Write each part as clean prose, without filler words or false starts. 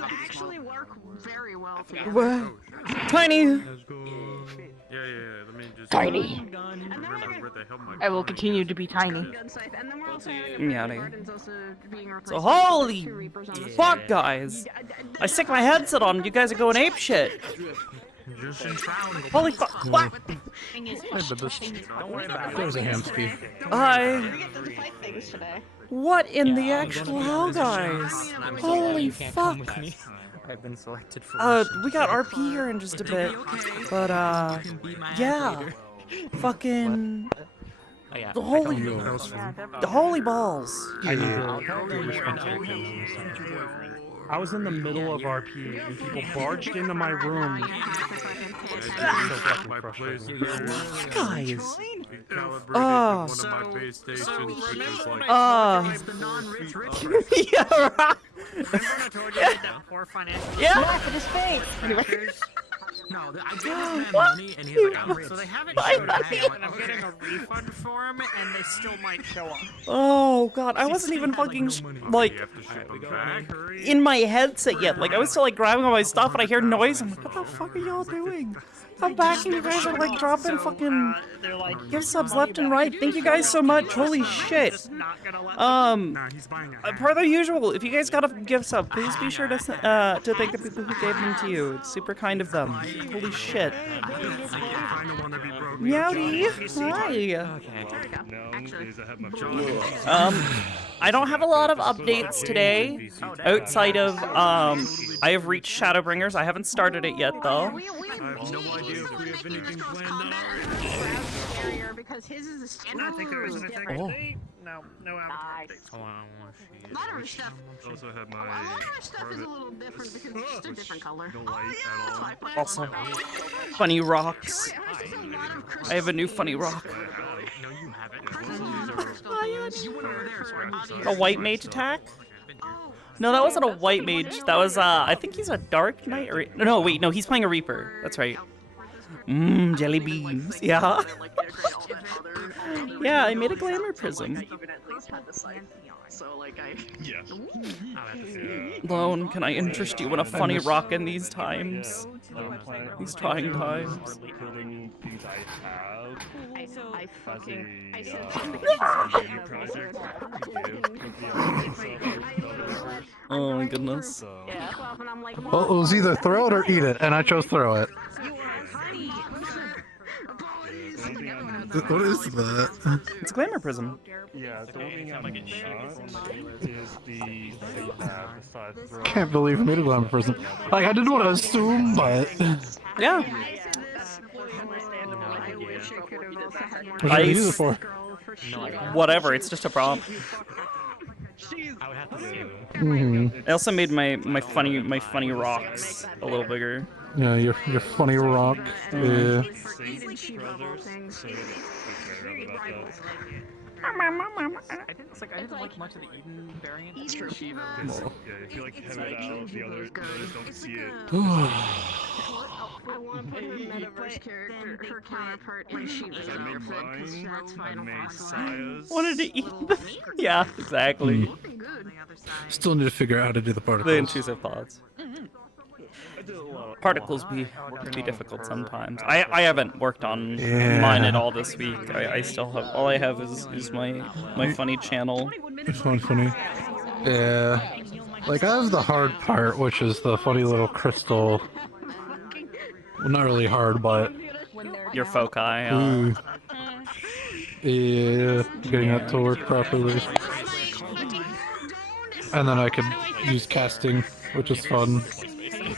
Actually work very well together. What? Tiny. Yeah. Let me just. Tiny. I will continue to be tiny. So holy fuck, guys! I stick my headset on, and you guys are going ape shit. Holy fuck! What? There's a hamster. What in the actual hell, guys? Holy fuck! I've been selected for. We got RP here in just a bit, but yeah, fucking. Oh, yeah. The holy balls. I was in the middle of RP and people barged into my room. Guys. Yeah, right. Yeah. For his face. No, I gave this man money, and he's like, so they haven't showed up yet, and I'm getting a refund for him, and they still might show up. Oh god, I wasn't even fucking like in my headset yet. Like I was still like grabbing all my stuff, and I hear noise. I'm like, what the fuck are y'all doing? I'm back, and you guys are like dropping fucking gift subs left and right. Thank you guys so much. Holy shit. Per the usual, if you guys got a gift sub, please be sure to thank the people who gave them to you. It's super kind of them. Holy shit. Meowdy. Hi. I don't have a lot of updates today, outside of, I have reached Shadowbringers. I haven't started it yet, though. I have no idea if we have anything planned out. Because his is a I think there is anything. No avatar updates. A lot of our stuff. Also have my A lot of our stuff is a little different because it's just a different color. Also, funny rocks. I have a new funny rock. No, you haven't. A white mage attack? No, that wasn't a white mage. That was, I think he's a dark knight or... No, wait, no, he's playing a reaper. That's right. Jelly beans. Yeah. Yeah, I made a glamour prism. Lone, can I interest you in a funny rock in these times? These trying times. Oh my goodness. Well, it was either throw it or eat it, and I chose throw it. What is that? It's a glamour prism. Yeah, the only thing I'm not is the throw. Can't believe I made a glamour person. Like, I didn't want to assume, but... Yeah. What should I use it for? Whatever, it's just a prompt. I also made my funny rocks a little bigger. Yeah, your funny rock. Yeah. I didn't like much of the Eden variant. It's true. Yeah, if you like have it out, the others don't see it. I want to put her Metaverse character, her counterpart in Shiva's outfit, because that's Final Boss. Wanted to eat them. Yeah, exactly. Still need to figure out how to do the particles. The intrusive pods. Particles be difficult sometimes. I haven't worked on mine at all this week. I still have, all I have is my funny channel. It's funny. Yeah. Like, I have the hard part, which is the funny little crystal. Well, not really hard, but... Your foci, Yeah, getting that to work properly. And then I could use casting, which is fun.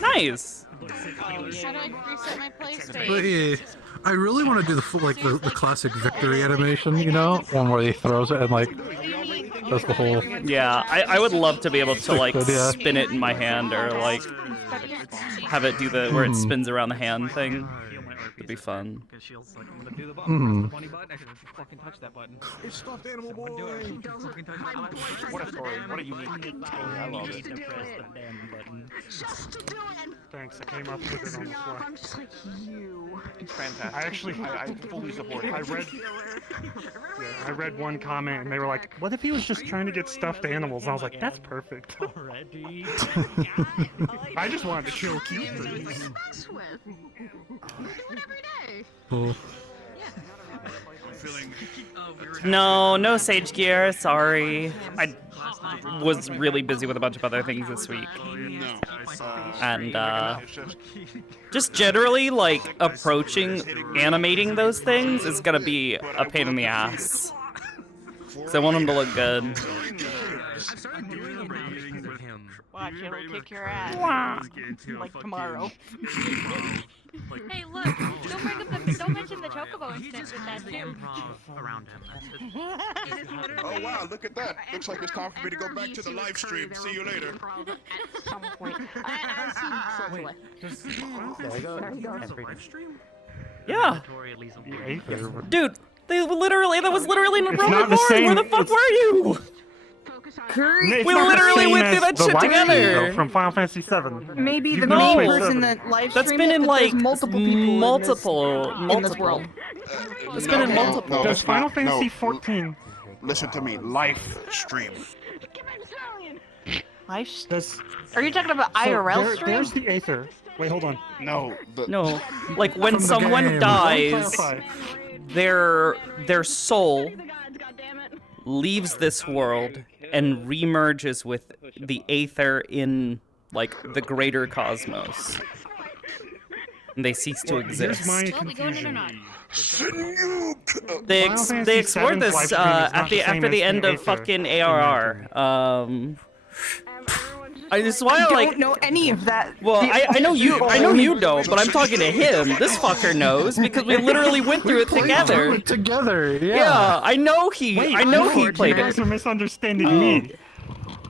Nice! But yeah, I really want to do the full, like, the classic victory animation, You know? One where he throws it and, like, does the whole... Yeah, I would love to be able to, like, spin it in my hand or, like, have it do the, where it spins around the hand thing. It'd be fun. Because Shield's like, I'm gonna do the button, press the bunny button. Actually, don't fucking touch that button. It's stuffed animal boy. Do it. Don't fucking touch that button. What a story. What a unique story. I love it. Just to do it. Thanks. I came up with it on the fly. I'm just like you. It's fantastic. I fully support it. I read one comment and they were like, "What if he was just trying to get stuffed animals?" And I was like, "That's perfect." Already. I just wanted to kill cute It's things. like to mess with. We do it every day. Oh. No Sage Gear. Sorry, I was really busy with a bunch of other things this week, and just generally like approaching animating those things is gonna be a pain in the ass. So I want them to look good. Watch, it'll kick your ass. Like tomorrow. Hey, look! Don't mention the chocobo incident with that too. Around him. Oh wow, look at that. Looks like it's time for me to go back to the live stream. See you later. At some point. There you go. Yeah, The Aether. dude, that was literally in a It's Roman not the Born. same- Where the fuck it's- were you? It's We not the literally same went as through that the shit live together. stream, though, from Final Fantasy VII. Maybe the You've No. main played person seven. that live That's streamed been it, in but like there's multiple people multiple in this world. It's been in multiple. No, Does that's Final not- Fantasy no. 14? Listen to me, live stream. Are you talking about IRL stream? There's the Aether. Wait, hold on. No, No, like when From the someone game. dies, Clarify. their soul leaves this world and remerges with the Aether in like the greater cosmos. And they cease to exist. Here's my Well, we going in or confusion. not? They Final Fantasy they explored VII's live this stream is not at the after same the as the end of Aether fucking in ARR. This is why I I like. don't know any of that. Well, I know you don't, but I'm talking to him. This fucker knows because we literally went through it together. Together, yeah. Yeah, I know he You played guys it. are misunderstanding me.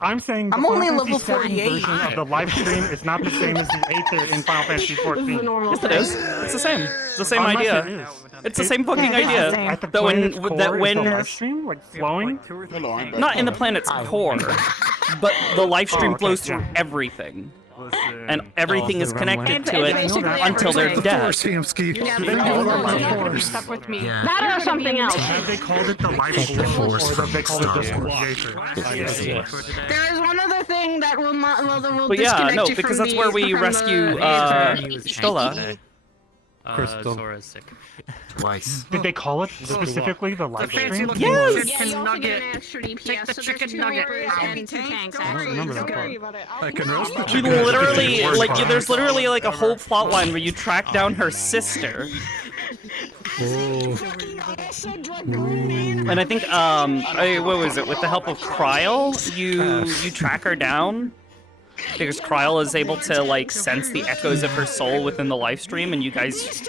I'm saying the I'm only Final level Fantasy VII 48. version of the live stream is not the same as the Aether in Final Fantasy 14. Yes, it is. It's the same. It's the same Unless idea. it is. It's the same fucking Yeah, it's the idea. same. At the That when planet's core that is when the live stream like flowing. Hello, I'm back. not in the planet's core, but the live stream Oh, okay, flows through yeah. everything, and everything is connected to it until they're dead. Force Hamsky. Stuck with me. That or something else. Have they called it the live stream or have they called it just the Aether? There is one other thing that will will But yeah, disconnect no, you because from that's where we from rescue the Stola. Crystal. Sora's sick. Twice. Did they call it specifically the live stream? Yes. Yeah, you also get an extra DPS. Take the so chicken there's two nugget. warriors and two tanks. I don't remember that part. I can roast the We chicken. literally, like, there's literally like a whole plot line where you track down her sister. And I think, what was it? With the help of Kryl, you track her down. Because Kryl is able to, like, sense the echoes of her soul within the live stream, and you guys,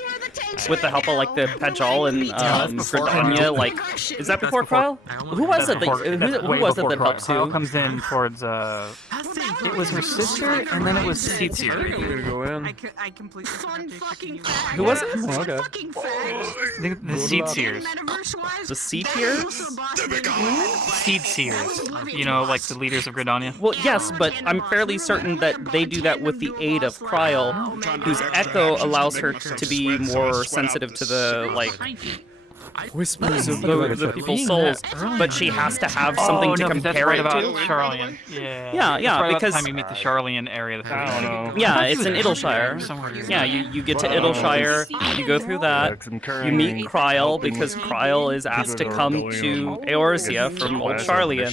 with the help of, like, the Pejal and Gridania, like, is that before Kryl? Who was it that, who was it that helped Kyle you? comes in towards, it was her sister, and then it was Seatsier. I completely Fun fucking you. fact. Who was it? Oh, okay. Fucking fact. The Seatsiers. Metaverse-wise, The Sea Tears? Seedseers. You know, like the leaders of Gridania. Well, yes, but I'm fairly certain that they do that with the aid of Kryl, whose echo allows her to be more sensitive to the, like, whispers of the people's souls, but she has to have something to that's compare right it about to. Charlian. Yeah. Yeah, That's yeah, right because- about the time you meet the Charlian area. I don't know. Yeah, it's in Idleshire. Somewhere. Yeah, you get to Idleshire, you go through that, you meet Kryl, because Kryl is asked to come to Eorzea from Old Charlian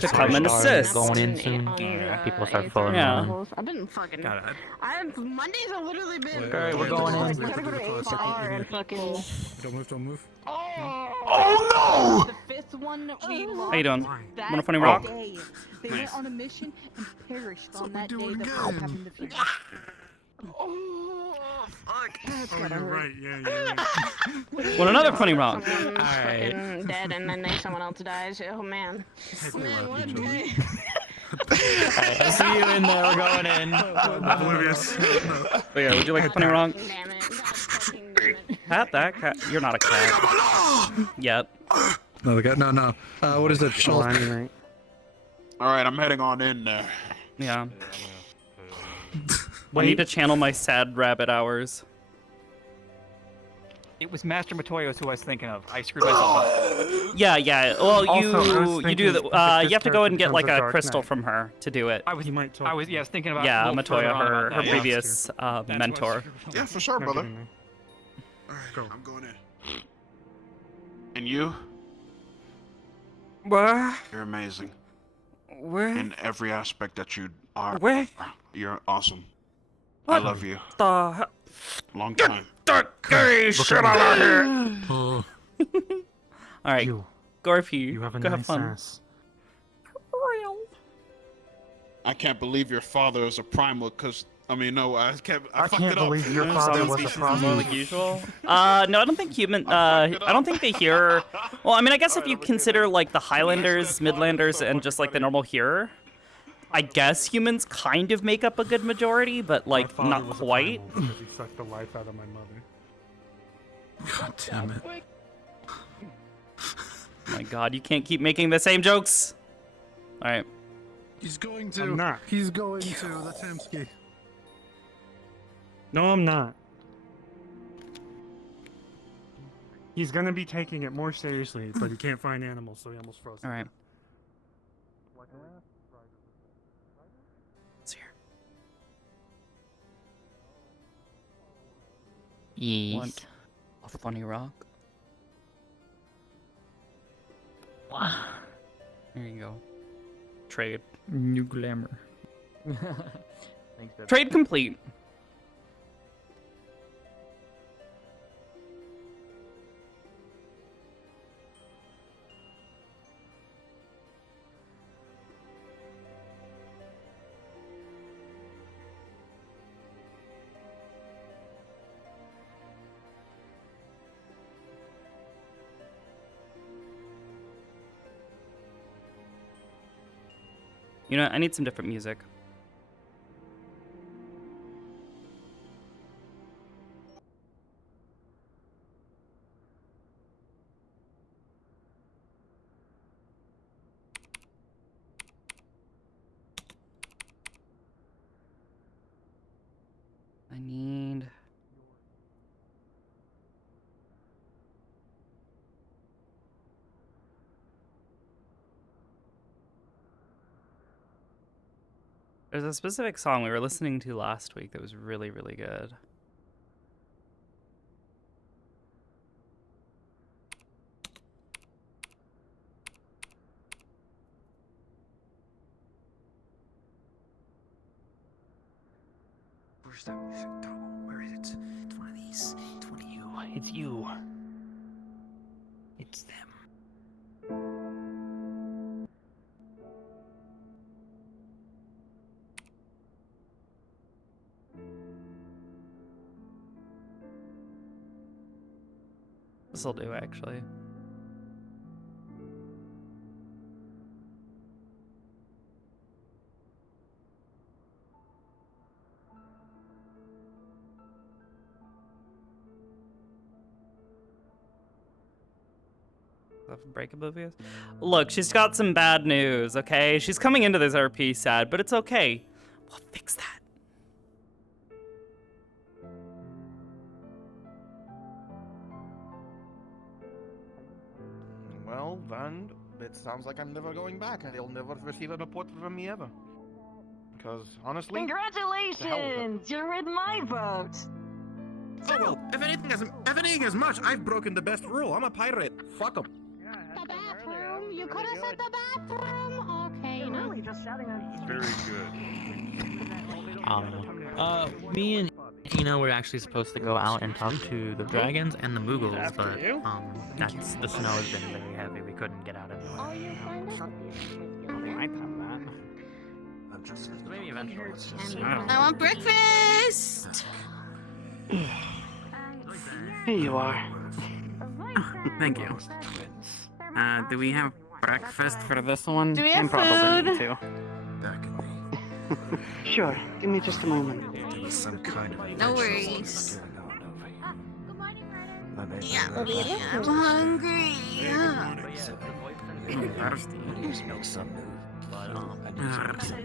to come and assist. Going in soon. Yeah, people start following Yeah. I've been fucking. Got it. Mondays have literally been. Okay, we're going in. We gotta go to HR and fucking. Don't move. Oh The fifth one we How you doing? that Want a funny rock? day. They Nice. went on a mission and perished on that day. doing The again. Pope happened to future. Oh, fuck. That's Oh, gotta you're hurt. right. Yeah. Want another funny rock? Someone's fucking dead and then someone else dies. Oh man. Man, what day? I see you in there. We're going in. Oblivious. But yeah, would you like a funny rock? Damn it. That's fucking Cat, that cat. You're not a cat. Yep. No, the guy. No. What is it? Shulk. All right, I'm heading on in there. Yeah. I need to channel my sad rabbit hours. It was Master Matoyos who I was thinking of. I screwed myself up. Yeah. Well, Also, you do the. You have to go and get like a crystal from her to do it. I was thinking about. Yeah, a little further Matoya, on her about that, yeah. previous mentor. Yeah, for sure, brother. All right, I'm going in. And you? What? You're amazing. Where? In every aspect that you are. Where? You're awesome. What I love you. The Long time. that gay shit out of here! Oh. Alright, Gorpy, You have a go nice have fun. ass. I can't believe your father is a primal, cause I fucked can't it up. believe your father was a primal. Like usual. No, I don't think I don't think they hear. Well, I mean, I guess if you consider like the Highlanders, Midlanders, and just like the normal hearer, I guess humans kind of make up a good majority, but like not quite. He sucked the life out of my mother. God damn it. Oh my god, you can't keep making the same jokes. All right. He's going to. I'm not. He's going to. That's Hamsky. No, I'm not. He's gonna be taking it more seriously, but he can't find animals, so he almost froze. All right. It's here. Yes. Want a funny rock? Wow. There you go. Trade. New glamour. Thanks, babe. Trade complete. You know, I need some different music. I need... There's a specific song we were listening to last week that was really, really good. Where's that music go? Where is it? It's one of these. It's one of you. It's you. It's them. This'll do, actually. Break oblivious. Look, she's got some bad news, okay? She's coming into this RP sad, but it's okay. We'll fix that. Well, then, it sounds like I'm never going back, and they'll never receive a report from me ever. Because, honestly... Congratulations! You're in my vote! Oh, well, if anything as much, I've broken the best rule. I'm a pirate. Fuck 'em. The bathroom? You could have said the bathroom! Okay, you know. Very good. Me and Tina were actually supposed to go out and talk to the dragons and the Moogles, but the snow has been very heavy. We couldn't get out anyway. Oh, you find it? Maybe eventually. I want breakfast! Here you are. Thank you. Do we have breakfast for this one? Do we have probably food? need to. Sure, give me just a moment. There was some kind of No worries. Yeah, I'm hungry.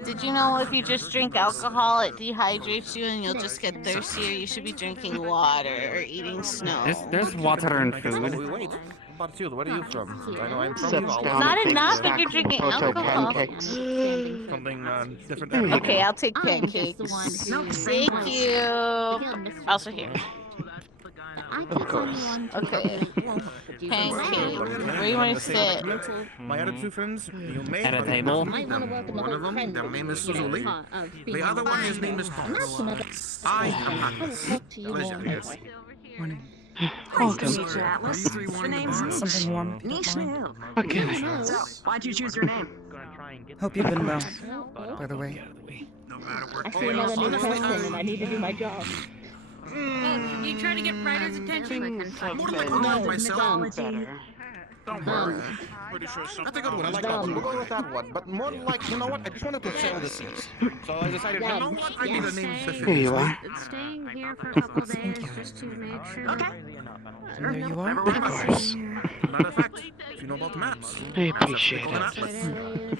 Did you know if you just drink alcohol, it dehydrates you and you'll just get thirstier? You should be drinking water or eating snow. There's water and food. Wait, but you, where are you from? I know I'm from Not enough if you're drinking alcohol. Something different. Okay, I'll take pancakes. Thank you. Also here. Of course. Okay. Pancake. Where do you want to sit? My other two friends, you may At a table? One of them, their name is Suzuli. The other one, his name is Thomas. I am Hannes. Pleasure. Welcome. Your name's Something warm. Niche. Okay. So, why'd you choose your name? Hope you've been well. By the way. I see another new person and I need to do my job. You trying to get writers' attention? Don't worry. That's a good one. I like that one. We'll go with that one. But more like, you know what? I just wanted to sail the seas. So I decided, you know what? I need a name specific. Here you are. Staying here for a couple days just to make sure. Okay. There you are. Of course. Matter of fact, if you know about maps, I appreciate it.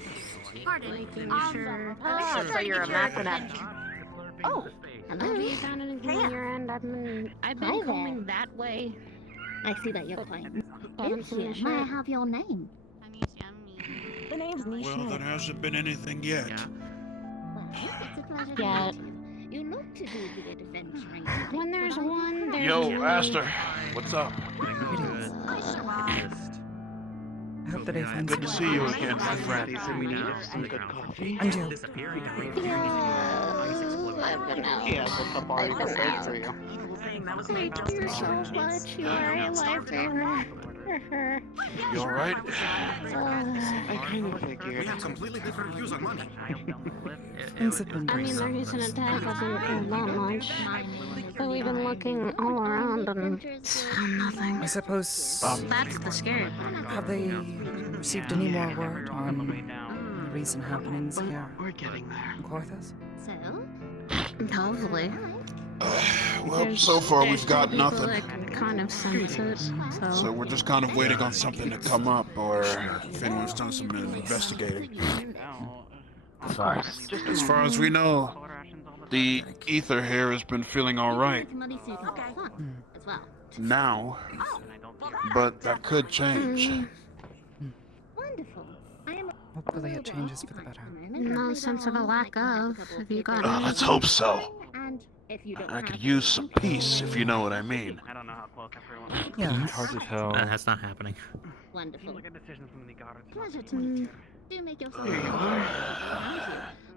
So you're a mathemat. Oh, have you found anything on your end? I've been going that way. I see that you're playing. May I have your name? The name's Niche. Well, there hasn't been anything yet. Yeah. You look to do the adventuring. When there's one, there's Yo, Aster, what's up? I hope the day finds Good to see you again, my friend. Some good coffee. And you. I've been out. Yeah, what's up, Ari? What's up for you? Thank you so much. You are a lifesaver. You alright? I kind of We figured. have completely different views on money. Things have been I mean, brief. the recent attack hasn't been that much. But we've been looking all around and nothing. I suppose. That's the scary part. Have they received any more word on the recent happenings here We're getting there. in Corthus? So? Hopefully. Well, so far we've got People nothing. that kind of sense it, So we're just kind of waiting on something to come up, or if anyone's done some investigating. As far as we know, the ether here has been feeling alright now, but that could change. Wonderful. Hopefully it changes for the better. No sense of a lack of. Have you got any? Let's hope so. And if you don't I could use some peace, if you know what I mean. Yeah. Hard to tell. That's not happening. Wonderful. Pleasure to meet you. Do make yourself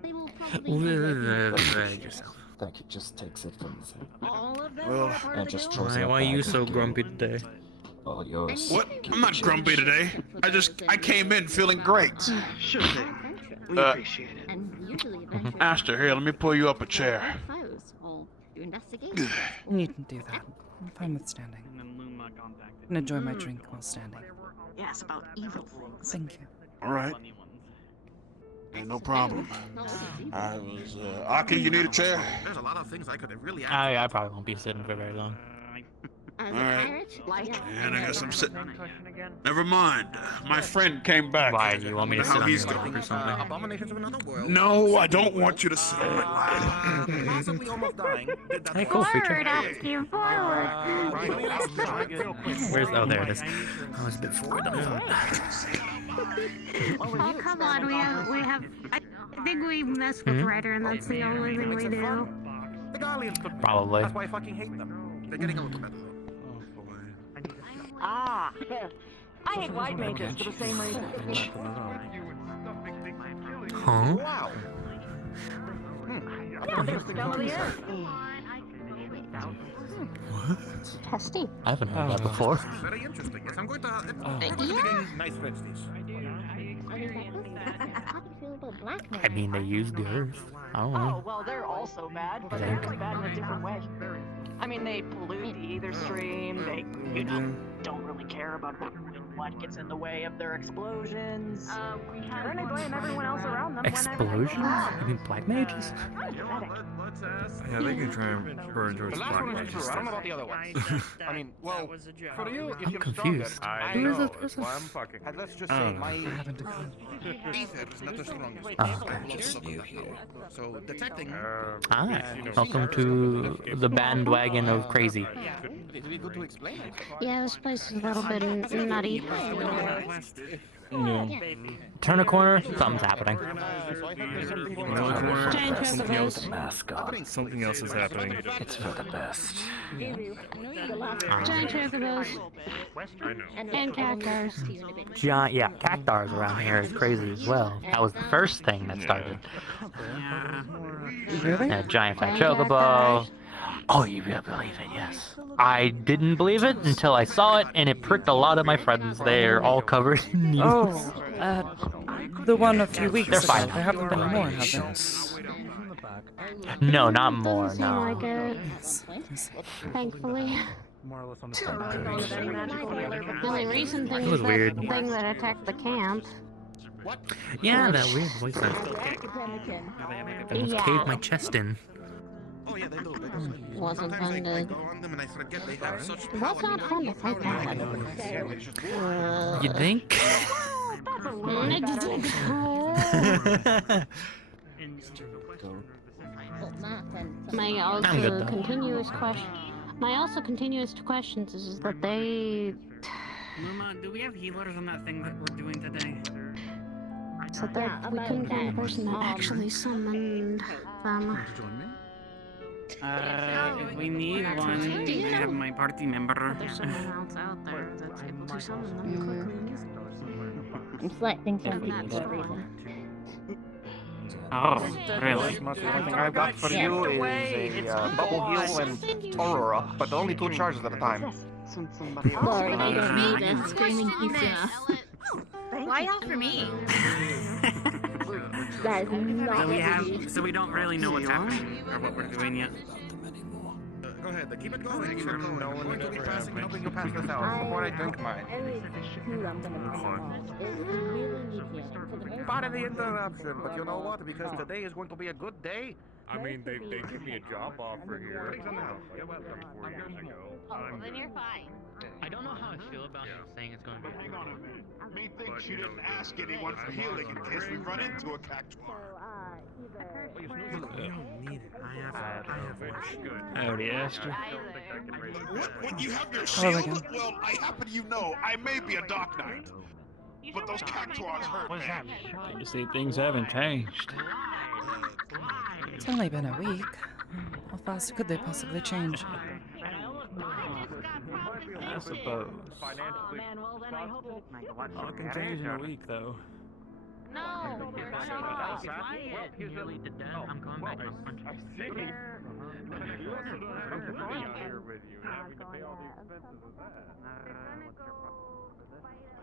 They will probably Yourself. Like it just takes it from all of them Well, are part and of the just guild. throws it Why are you back so into grumpy today? all yours. What? I'm not grumpy today. I came in feeling great. Sure thing. We appreciate it. And usually adventurers Aster, here, let me pull you up a chair. foes or do investigate. You needn't do that. I'm fine with standing. And enjoy my drink while standing. Yes, about evil things. Thank you. Alright. Ain't no problem. I was, Aki, you need a chair? There's a lot of things I could have really I probably won't be sitting for very long. As a Alright. pirate, like And I guess I'm sitting. Never mind. My friend came back. Why? Do you want me to sit on your he's lap doing. or something? Abominations of another world. No, I don't want you to sit on my lap. Possibly almost dying. Did that Hey, cool feature. Where's? Oh, there it is. I was a bit forward on that. Oh, come on, we have. I think we mess with Ryder, and that's the only thing we do. The Guardians took me. Probably. That's why I fucking hate them. They're getting a little better. Ah, fair. I hate white mages for the same reason. Huh? Wow. Yeah, they're scum of the earth. What? Testy. I haven't heard that before. Very interesting. Yes, I'm going to. Nice friends, these. I mean, they use the earth. I don't Oh, know. well, they're also bad, but they're just bad in a different way. I mean, they pollute the ether stream, they, don't really care about what gets in the way of their explosions. Then they blame everyone else around them. Explosions? You mean black mages? Yeah, they can try and burn towards The last black one was mages. true. I don't know about the other ones. I mean, well, for you, if I'm you're confused. strongest, Who is this That's person? why I'm fucking. and let's just say my ether is not the strongest. So detecting. Ah, welcome to the bandwagon of crazy. It'd be good to explain it. Yeah, this place is a little bit nutty. Yeah. Turn a corner, something's happening. Another corner, something else. Mascot. Something else is happening. It's for the best. Giant chocobos. And cactus. Giant, yeah, cactars around here is crazy as well. That was the first thing that started. Really? A giant fat chocobo. Oh, you really believe it? Yes. I didn't believe it until I saw it, and it pricked a lot of my friends. They're all covered in needles. Oh, the one a few weeks They're ago. fine. There haven't been more, have there? No, not more. Seem No. like it. Thankfully. More or less on the The only recent thing It was is weird. that thing that attacked the camp. Yeah, that weird voice. That almost caved my chest in. Oh yeah, they do. Wasn't Sometimes fun I to... go on them and I forget they have such That's not fun to fight that. You think? My I'm also good, though. continuous question. My also continuous questions is that they Luma, do we have healers on that thing that we're doing today? said that we couldn't find the person that actually summoned them. If we need one, I have my party member. There's someone else out there that's able to summon them quickly. I'm selecting something for a reason. Oh, really? The only thing I've got for you is a bubble heal and Aurora, but only 2 charges at a time. Sorry, I don't need a screaming pizza. Why all for me? That is not So we have, so we don't really know what's happening or what we're doing yet. Go ahead, keep it going. Keep it going. I'm going to be passing, helping you pass this out before I drink mine. Pardon the interruption, but you know what? Because today is going to be a good day. I mean, they gave me a job offer here. 4 years ago. Then you're fine. I don't know how I feel about saying it's going to be. Hang on a minute. Methinks you didn't ask anyone for healing in case we run into a cactuar. You don't need it. I have Good. Howdy, Aster. What? You have your Hello shield? again. Well, I happen you know, I may be a Dark Knight, but those cactuars hurt, man. You see, things haven't changed. It's only been a week. How fast could they possibly change? I suppose. Man, well then I hope All can change in a week, though. No, we're not. Quiet. Nearly to death. I'm going back to punch.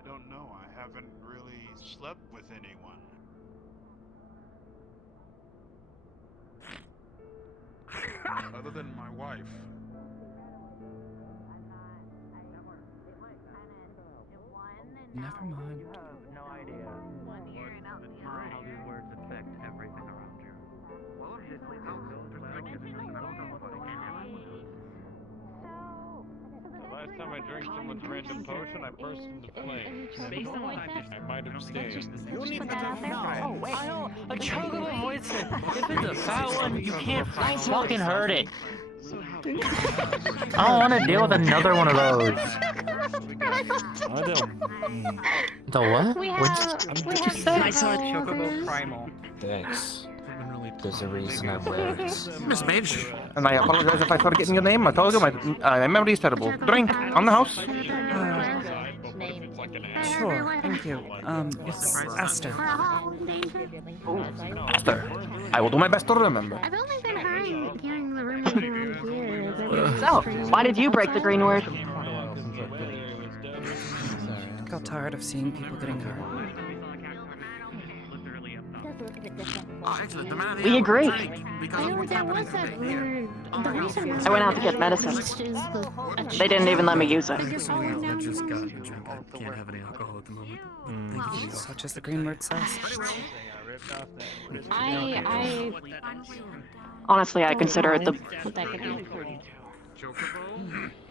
I don't know. I haven't really slept with anyone. Other than my wife. Never mind. No idea. How these words affect everything around you. Last time I drank someone's random potion, I burst into flames. I might abstain. You need to No, I don't. A chocobo voice. If it's a fat one, you can't fucking hurt it. I don't want to deal with another one of those. The what? What'd you say? I saw a chocobo primal. Thanks. There's a reason I wear it. Miss Mage. And I apologize if I started getting your name. I told you my memory is terrible. Drink on the house. Sure, thank you. It's Aster. Aster, I will do my best to remember. I've only been hearing the rumors around here. So, why did you break the green word? Got tired of seeing people getting hurt. Oh, excellent. The man of the We hour. agree. Because of what's There happening was that today here. weird. The reason why I went out to get medicine. They didn't even let me use it. I just got a drink. I can't have any alcohol at the moment. Thank you for the offer. Such as the green word says. I Honestly, I consider it the that could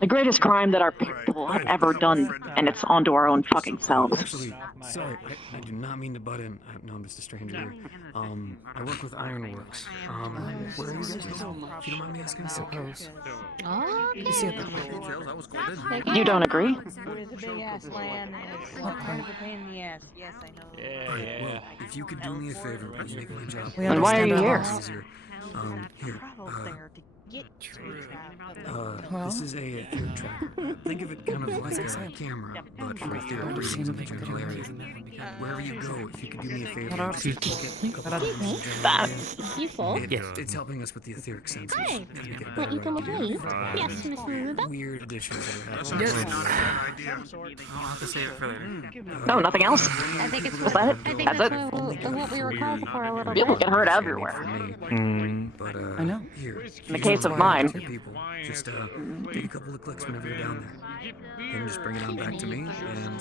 be. greatest crime that our people have ever done, and it's onto our own fucking selves. Actually, sorry, I do not mean to butt in. No, I'm just a stranger here. I work with Ironworks. Where are you guys? If you don't mind me asking, I suppose. Oh, You see it You don't agree? There's a big ass land and it's kind of a pain in the ass. Yes, I know. Alright, well, if you could do me a favor, it'd make my job We And why are you here? easier. Here, this is a third tracker. Think of it kind of like a camera, but for a third person in the general area. Wherever you go, if you could do me a favor, if you could get a couple You full? it's helping us with the etheric sensors. Hi. Kind of get a Want better you come with idea me? of, Yes, Miss Maruba. weird additions that are That's happening. actually not a bad idea. I'll have to save it for later. No, nothing else. I think it's Was that it? I think That's that's it. what we were called for a little People bit. get hurt everywhere. But I know. here. In the case of mine, People, just take a couple of clicks whenever you're down there. Then just bring it on back to me, and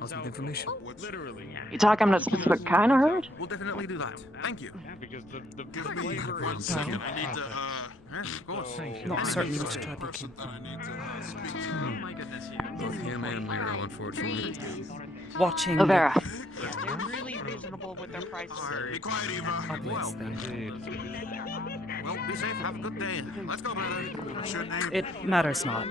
I'll speak information. you talking about a specific kind of hurt? We'll definitely do that. Thank you. Because the Not a flavor problem. is... I need to, of course. Not certain which tribe you came from. My goodness, Both him and Miro, unfortunately. Watching. Vera. They're really reasonable with their prices. Be quiet, Eva. Well, be safe. Have a good day. Let's go, brother. What's your name? It matters not.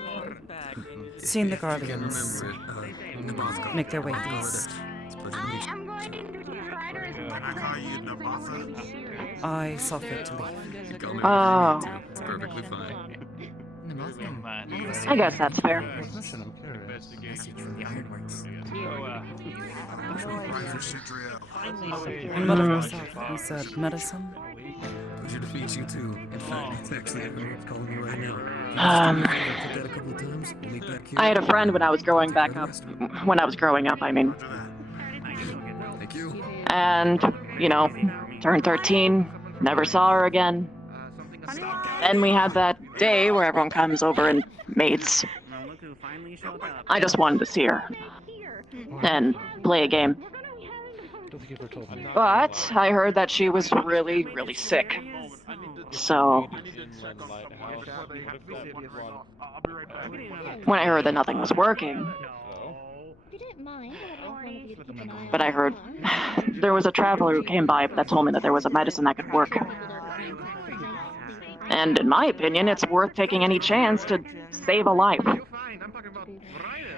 Seeing the Guardians Nabathka. make their way Nabathka. east, It's a pleasure to meet you. Can I call you Nabatha? I saw fit to leave. You call me Oh. whatever you need to. It's perfectly fine. I guess that's fair. Message from the Ironworks. And Mother herself, who said medicine? Pleasure to meet you too. In fact, it's actually everyone's calling me right now. Put that a couple of times. We'll meet back here. I had a friend when I was growing up, I mean. Thank you. And, turned 13, never saw her again. Then we had that day where everyone comes over and mates. I just wanted to see her. And play a game. But I heard that she was really, really sick. So, when I heard that nothing was working, but I heard there was a traveler who came by that told me that there was a medicine that could work. And in my opinion, it's worth taking any chance to save a life.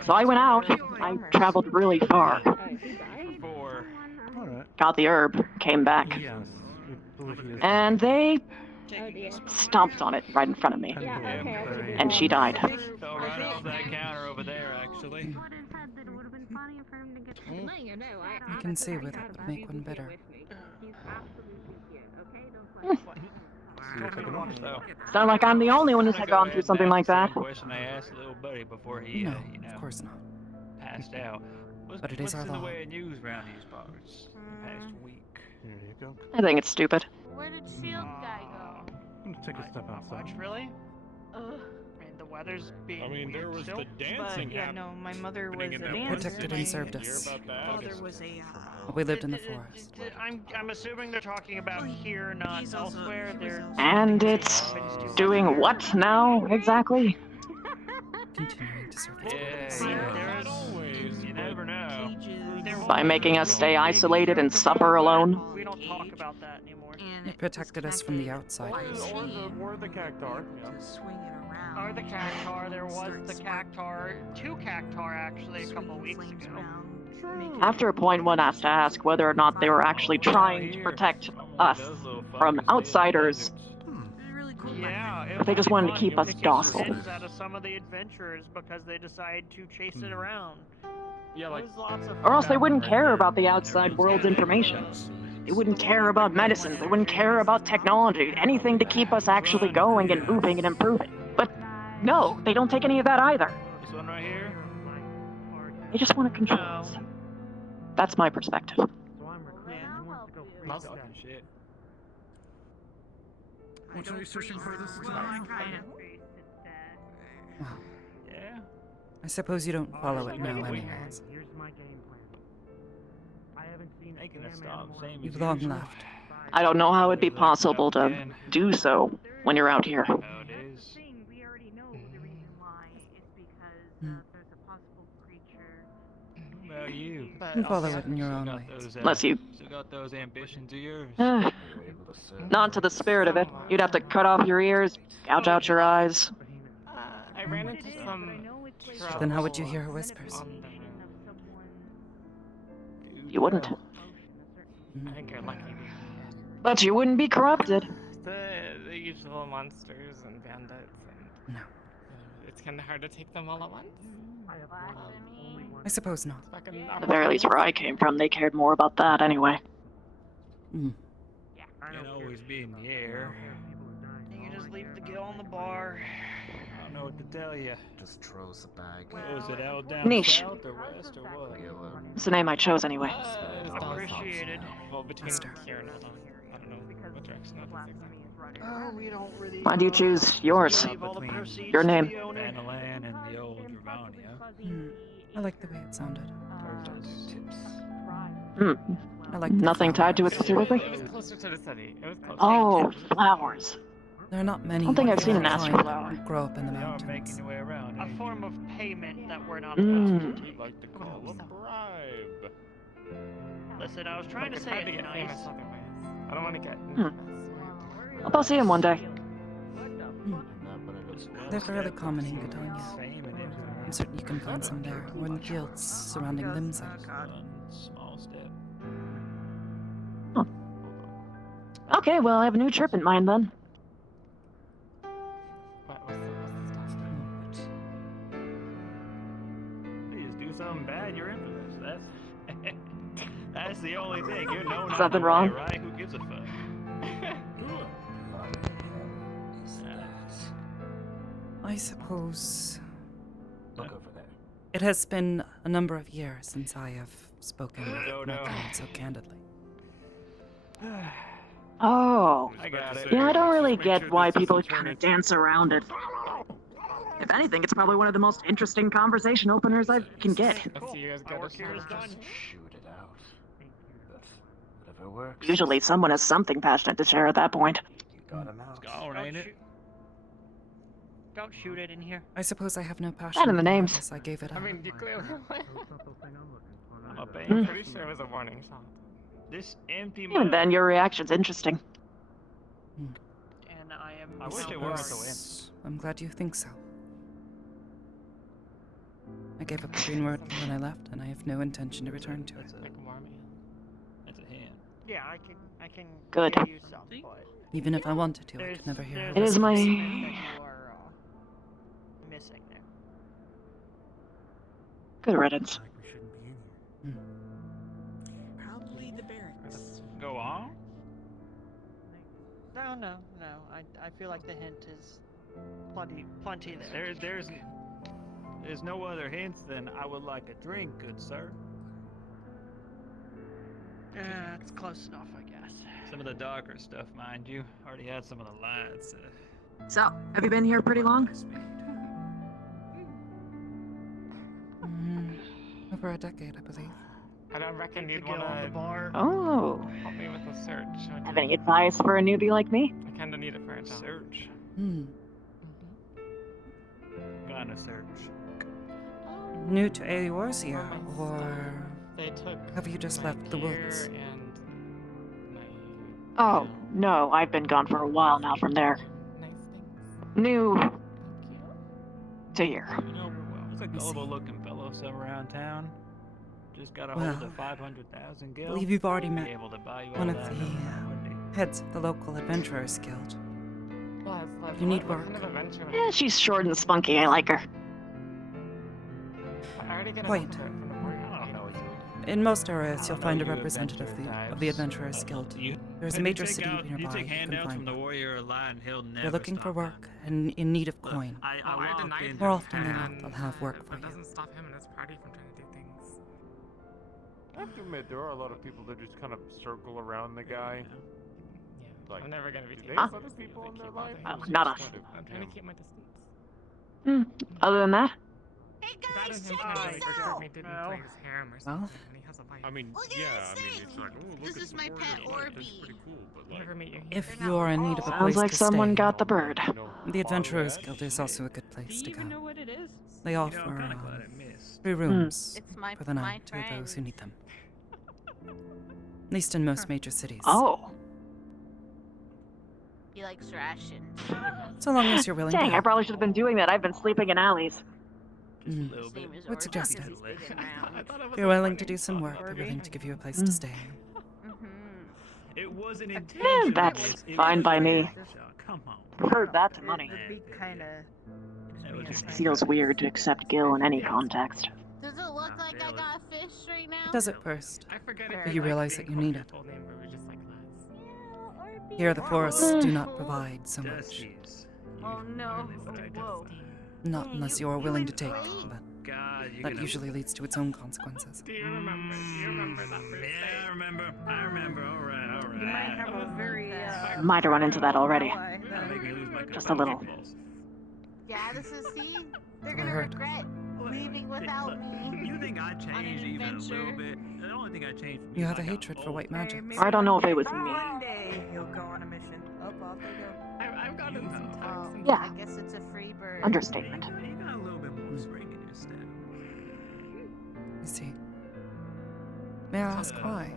So I went out, I traveled really far. Got the herb, came back. And they stomped on it right in front of me. And she died. Fell right off that counter over there, actually. You can see with it, but make one better. Sound like I'm the only one who's gone through something like that. Question I asked little buddy before he, No, of course not. passed out. But it is our What's in the law. way of news around these parts the past week? Here you go. I think it's stupid. Where did Shield Guy go? I'm gonna take a step outside. Much, really? And the weather's being I mean, there weird was still, the dancing but yeah, no, my mother was happening in a that dancer. Protected and served us. Father was a. We lived in the forest. I'm assuming they're talking about here, not elsewhere. They're And it's doing what now, exactly? Continuing to serve its Yeah, purpose. there's always, you never know. By making us stay isolated and suffer alone? We don't talk about that anymore. It protected us from the outsiders. Or the cactar. Or the cactar, there was the cactar, two cactar actually a couple weeks ago. After a point, one has to ask whether or not they were actually trying to protect us from outsiders. Yeah, But they just wanted to keep us docile. Out of some of the adventurers because they decided to chase it around. Yeah, like. Or else they wouldn't care about the outside world's information. They wouldn't care about medicine, they wouldn't care about technology, anything to keep us actually going and moving and improving. But no, they don't take any of that either. This one right here? They just want to control us. That's my perspective. Shit. What are you searching for this time? Well, Yeah. I suppose you don't follow it now anyways. Here's my game plan. I haven't seen Making a stop, same as You've long usual. left. I don't know how it'd be possible to do so when you're out here. How it is. We already know the reason why. It's because there's a possible creature. What about you? You follow it in your own way. Bless you. Still got those ambitions of yours. Not to the spirit of it. You'd have to cut off your ears, gouge out your eyes. I ran into some. Then how would you hear her whispers? You wouldn't. I think you're lucky. But you wouldn't be corrupted. The usual monsters and bandits, and it's kind of hard to take them all at once. I suppose not. At the very least, where I came from, they cared more about that anyway. Can't always be in the air. You can just leave the gill on the bar. I don't know what to tell you. Just throws the bag. Was it out down Niche. south or west or what? It's the name I chose anyway. Appreciated. Well, between Aster. here and I don't know what direction that is exactly. Oh, we don't really. Why do you choose yours? Leave all the proceeds Your to name. the owner. Vanalan and the old Ravania. I like the way it sounded. I like the Nothing tied to it specifically? It was closer to the city. It was closer. Oh, flowers. There are not many. I don't think I've seen an of Aster kind flower. who grow up in the You are mountains. making your way around. A form of payment that we're not. We like to call a bribe. Listen, I was trying to say it nice. I don't want to get. Hope I'll see him one day. They're fairly common in Gatonia. I'm certain you can find some there, or in the fields surrounding Limsa. Small step. Okay, well, I have a new trip in mind then. You just do something bad, you're in for this. That's the only thing. You know not Something to wrong? lie, right? Who gives a fuck? I suppose Look over there. it has been a number of years since I have spoken No, with my no. friend so candidly. Oh. I got it. Yeah, I don't really get why people kind of dance around it. If anything, it's probably one of the most interesting conversation openers I can get. Let's see you guys get us Shoot it out. Whatever works. Usually someone has something passionate to share at that point. You got him out. Gone, ain't it? Don't shoot it in here. I suppose I have no passion. And in the names. Yes, I gave it up. I mean, you clearly. I'm a bank. Hmm. Pretty sure it was a warning shot. This empty Even mug. then, your reaction's interesting. And I am. I wish it weren't so empty. Yes, I'm glad you think so. I gave up the green word when I left, and I have no intention to return to it. That's a hand. Yeah, I can. Good. Give you some, but Even if I wanted to, I could never hear her It is my... whispers. that you are missing there. Good riddance. Like we shouldn't be in here. Probably the barracks. Go on. No. I feel like the hint is plenty there. There's no other hints than I would like a drink, good sir. It's close enough, I guess. Some of the darker stuff, mind you. Already had some of the lights. So, have you been here pretty long? Over a decade, I believe. I don't reckon you'd want to Oh. help me with the search. Have any advice for a newbie like me? I kind of need it for a job. Search. Kind of search. New to Eorzea, or They took have you just left the woods? Oh, no, I've been gone for a while now from there. New to here. You know, there's a gullible-looking fellow somewhere around town. Just got a Well, hold of 500,000 I gil. believe you've already Be met able to buy you one all of that the heads of the local Adventurers Guild. You need work. She's short and spunky, I like her. Quite. In most areas, you'll find a representative of the Adventurers Guild. There's a major city nearby you can handouts from find the one. warrior line. He'll never They're looking for work and in need of coin. I walked in. More often than not, they'll have work for That you. doesn't stop him and his party from trying to do things. I have to admit, there are a lot of people that just kind of circle around the guy. Like, I'm never gonna be taking Huh? other people in their life. Oh, not us. I'm trying to keep my distance. Other than that, That and him trying to really record me didn't play his harem or something, and he has a wife. I mean, yeah, I mean, it's like, oh, look This at is the my bird pet in the light, that's Orby. pretty cool, but like, Never meet you. If you're in need of a sounds place like to someone stay, got the bird. the Adventurers Guild is also a good place to go. what it is? They offer 3 rooms It's my for the night to friend. those who need them. At least in most major cities. Oh. He likes rations. So long as you're willing Dang, to I help. probably should have been doing that. I've been sleeping in alleys. Would suggest it. If you're willing to do some work, they're willing to give you a place to stay. It wasn't That's fine by me. Heard that to money. Feels weird to accept Gil in any context. Does it look like I got fish right now? Does at first, I forget but you realize that you need it. Full name, but we're just like lads. Here, the forests do not provide so much. Oh no. Whoa. Not unless you are willing to take, but God, that usually leads to its own consequences. Do you remember? Do you remember that first day? Yeah, I remember. I remember. All right, all right. You might have a very, Might have run into that already. Make me lose my Just a little. Yeah, this is see? They're I gonna heard. regret leaving without me. You think I changed even a little adventure. bit? The only thing I changed. You have a hatred for white magic. I don't know if it was me. One day he'll go on a mission. Off they go. I've gotten some times. Yeah. I guess it's a free bird. Understatement. You got a little bit more spring in your step. You see. May I ask why?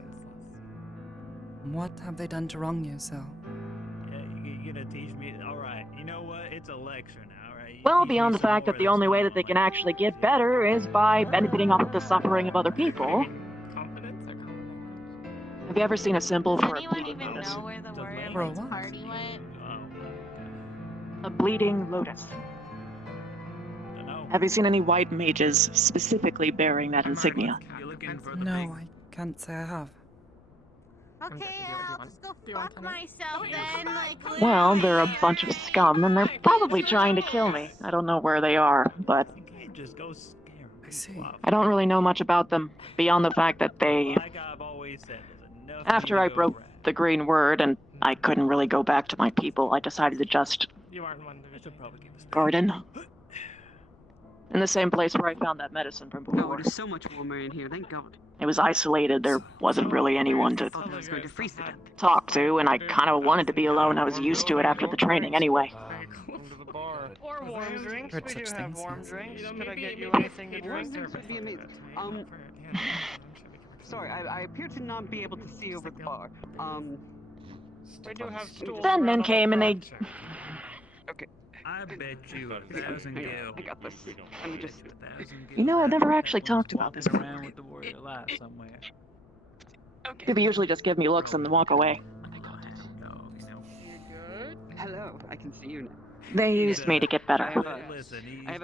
What have they done to wrong you so? Yeah, you're gonna teach me. All right. You know what? It's a lecture now, all right? You Well, teach me beyond the some fact more that of the this only way stuff that they on can my actually get better is by benefiting off the suffering of other people. Confidence or confidence? Have you ever seen a symbol Does for a anyone bleeding even lotus? know where the word For a of what? party went? A bleeding lotus. Dunno. Have you seen any white mages specifically bearing that insignia? You're looking for the No, big. I can't say I have. Okay, I'll just go fuck myself then. Like, Well, they're a bunch of scum, and they're probably trying to kill me. I don't know where they are, but You can't just go scare I see. I don't really know much about them, beyond the fact that they... Like I've always said, there's enough After I broke the green word and I couldn't really go back to my people, I decided to just You aren't one division. garden. In the same place where I found that medicine from Oh, before. it is so much warmer in here, thank God. It was isolated, there wasn't really anyone to I thought I was going to freeze to death. talk to, and I kind of wanted to be alone. I was used to it after the training anyway. Come to the bar. Or warm drinks. Heard We such do have things, warm yes. drinks. Could I Maybe- get you maybe anything to warm drink? service would be like amazing. that, Um, yeah, I'm sure we can Sorry, I appear to not be able to see over the bar. We do have stools. Then around men on the came and they... front. Okay, I bet you 1,000 gil. I got this. Let me just... 1,000 gil. You know, I've never actually talked about this Walking before. around with the warrior light somewhere. Okay. People usually just give me looks and walk away. Hello, I can see you now. They used me to get better. Listen, I have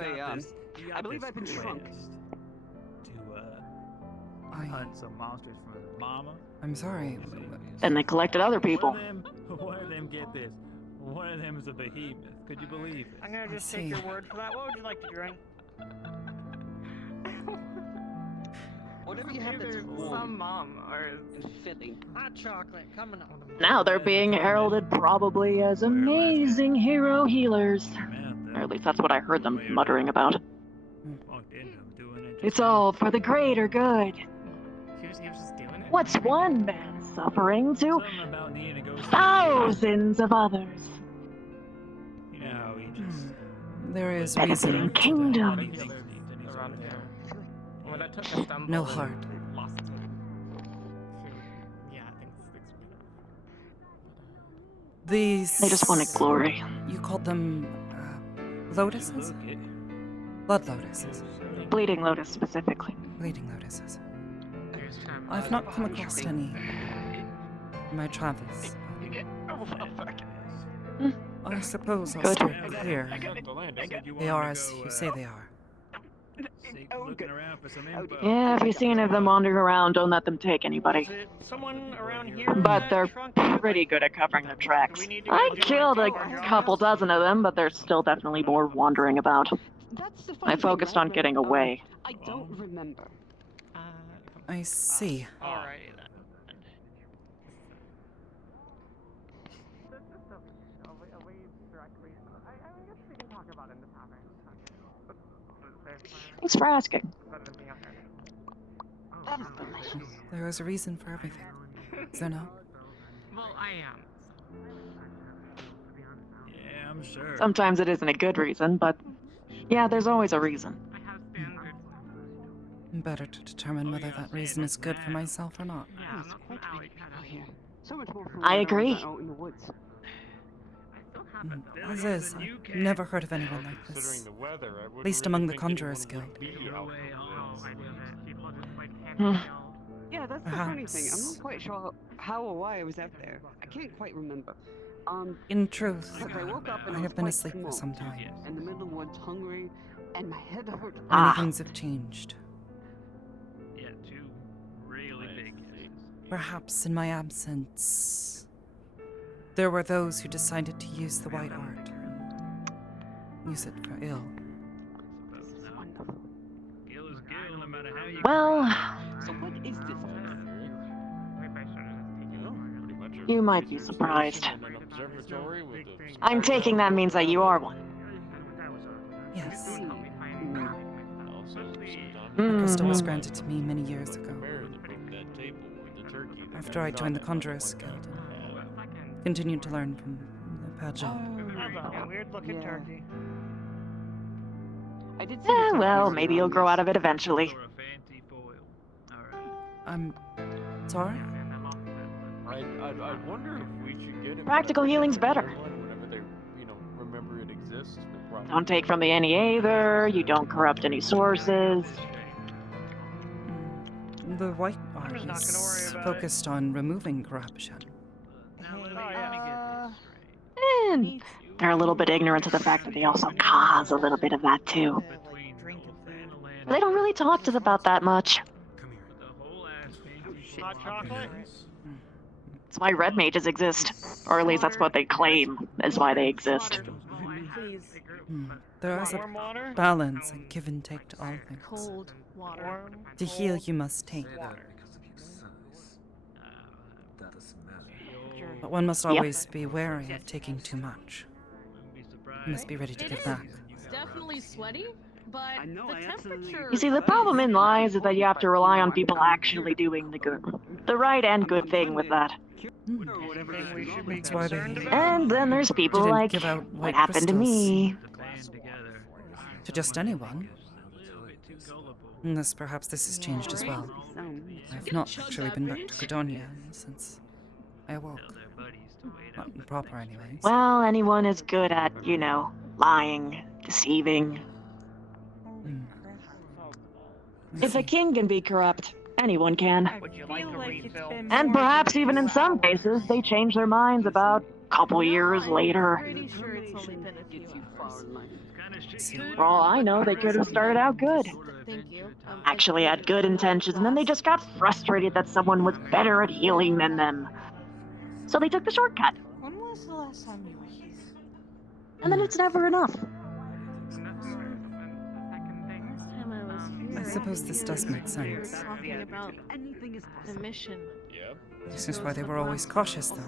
I believe I've been shrunk. To I... hunt some monsters for the mama. I'm sorry. Then they collected other people. One of them, get this. One of them is a behemoth. Could you believe it? I'm gonna I just take see. your word for that. What would you like to drink? Whatever you have that's Either warm some mom or and filling. Hot chocolate, coming on. Now they're being heralded probably as amazing hero healers. Or at least that's what I heard them muttering about. Walked in, I'm doing it. It's all for the greater good. he was just doing it. What's one man suffering to Something about needing to go see thousands of others? You know how he just There is Benefiting reason. kingdoms. Around here. When I took a stumble, No heart. lost to, yeah, I think it's These... They just wanted glory. You called them... lotuses? look it. Blood lotuses. Bleeding lotus specifically. Bleeding lotuses. There's charm. I've not come across any in my travels. I suppose I'll Good. steer clear. You They want are to as go, you say they are. looking around for some info. Yeah, if you see any of them wandering around, don't let them take anybody. Is it someone around here? But they're pretty good at covering their tracks. I killed a couple dozen of them, but there's still definitely more wandering about. That's the funny I thing, focused right? on getting away. I don't remember. I see. Alrighty then. Thanks for asking. That is delicious. There is a reason for everything. Is there not? Well, I am. Yeah, I'm sure. Sometimes it isn't a good reason, but yeah, there's always a reason. Better to determine whether that reason is good for myself or not. It's quite big out here. So much more fun I when agree. was out in the woods. As is, I've never heard of anyone like this. At least among the Conjurers Guild. Yeah, that's the funny thing. I'm not quite sure how or why I was out there. I can't quite remember. In truth, Look, I woke up and I was have been quite asleep for smoked, some time. in the middle of the woods, hungry, and my head hurt. Many things have changed. Yeah, two really big things. Perhaps in my absence, there were those who decided to use the white art and use it for ill. Well, So what is this? you might be surprised. I'm taking that means that you are one. Yes. Hmm. The crystal was granted to me many years ago. After I joined the Conjurers Guild and continued to learn from the Pajot. That's a weird-looking turkey. I did Yeah, well, maybe you'll grow out of it eventually. I'm sorry? I wonder if we should get it. Practical healing's better. Whenever they, remember it exists. Don't take from the NE either. You don't corrupt any sources. The white art is focused on removing corruption. And they're a little bit ignorant to the fact that they also cause a little bit of that too. They don't really talk to us about that much. Hot chocolate? That's why red mages exist. Or at least that's what they claim is why they exist. There is a balance and give and take to all things. Cold water. To heal, you must take. But one must always be wary of taking too much. You must be ready to give back. It's definitely sweaty, but the temperature... You see, the problem in lies is that you have to rely on people actually doing the right and good thing with that. That's why they And then there's people didn't like give out what white happened to me. to just anyone. Unless perhaps this has changed as well. I've not actually been back to Credonia since I awoke. Not proper, anyways. Well, anyone is good at, lying, deceiving. If a king can be corrupt, anyone can. Would you like a refill? And perhaps even in some cases, they change their minds about a couple years later. Pretty sure it's only been a few hours. For all I know, they could have started out good. Thank you. Actually had good intentions, and then they just got frustrated that someone was better at healing than them. So they took the shortcut. When was the last time you were here? And then it's never enough. I suppose this does make sense. Talking about the mission. This is why they were always cautious, though.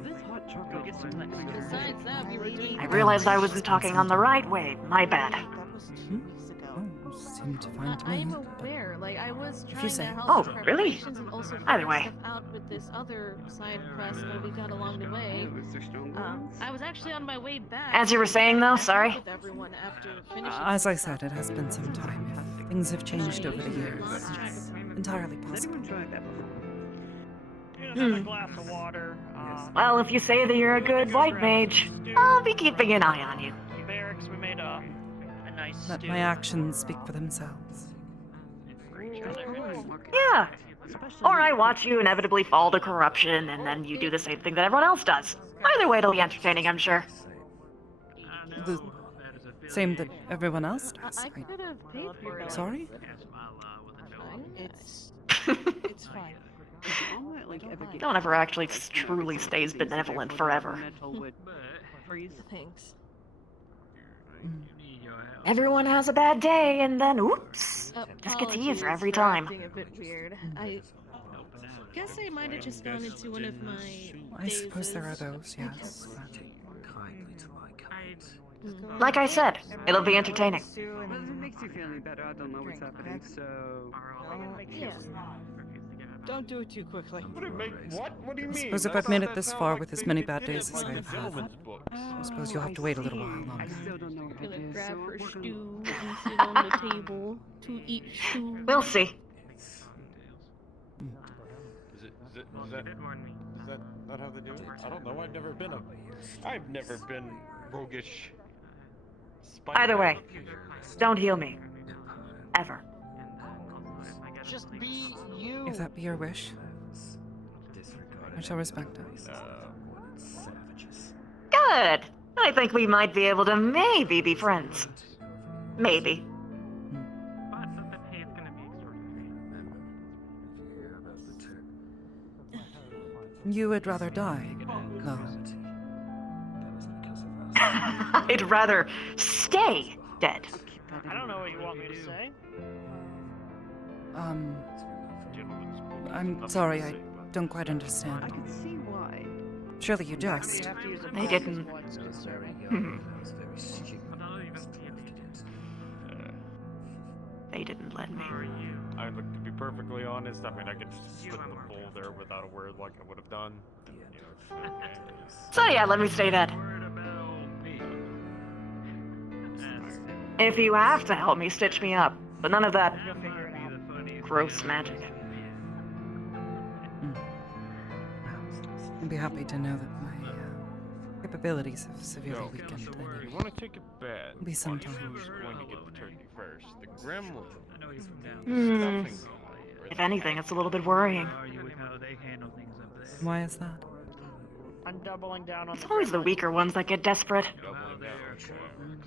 Besides that, we were doing... I realized I wasn't talking on the right way. My bad. Oh, seem to find me. I'm aware. Like, I was If trying you to say. help Oh, with really? preparations and also Either figure way. stuff out with this other side quest that we got along the way. I was actually on my way back. As you were saying, though, I met sorry. with everyone after finishing As I said, it has been some time. If things have changed over the years, it's entirely possible. Here's a glass of water. Well, if you say that you're a good white mage, I'll be keeping an eye on you. Barracks, we made a nice Let stew. my actions speak for themselves. Yeah. Or I watch you inevitably fall to corruption, and then you do the same thing that everyone else does. Either way, it'll be entertaining, I'm sure. The same that everyone else does. I could have paid for it. Sorry? It's fine. No one ever actually truly stays benevolent forever. Thanks. Everyone has a bad day, and then, oops, just gets Apologies easier every for time. acting a bit weird. I guess I might have just gone into one of my I suppose there are dazes. those, yes. Like I said, it'll be entertaining. Well, if it makes you feel any better, I don't know what's happening, so... Don't do it too quickly. What do you I mean? suppose if I've made it this far with as many bad days as I have had, I suppose you'll have to wait a little while longer. I still don't know what to do, Grab so her we're gonna- stew and sit on the table to eat stew. We'll see. Is that not how they do it? I don't know. I've never been roguish. Either way, don't heal me. Ever. Just be you. If that be your wish, I shall respect it. Good. I think we might be able to maybe be friends. Maybe. You would rather die, though. I'd rather stay dead. I don't know what you want me to say. I'm sorry, I don't quite understand. I can see why. Surely you just. They didn't. They didn't let me. I look, to be perfectly honest, I mean, I could just split the bowl there without a word like I would have done. You know, So yeah, let me stay dead. If you have to help me, stitch me up. But none of that gross magic. I'd be happy to know that my capabilities have severely weakened. You want to take a bet? Be sometime. Who's going to get the turkey first? The gremlin. If anything, it's a little bit worrying. Why is that? I'm doubling down on It's always the weaker ones that get desperate.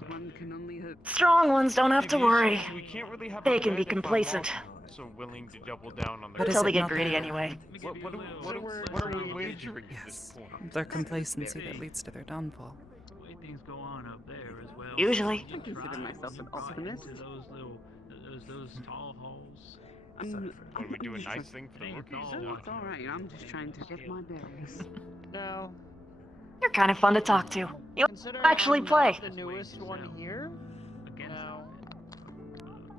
One can only hope. Strong ones don't have to worry. We can't really have They a can be bet if I'm complacent. So willing to double down on the. But is Until they it get not greedy their- anyway. What are we wagering at this point? Their complacency that leads to their downfall. Things go on up there as well. Usually. I consider myself an optimist. Those tall holes. When we do a nice thing for the rookies? It's alright, I'm just trying to get my bearings. No. You're kind of fun to talk to. You Considering actually I'm play. not the newest one here. No.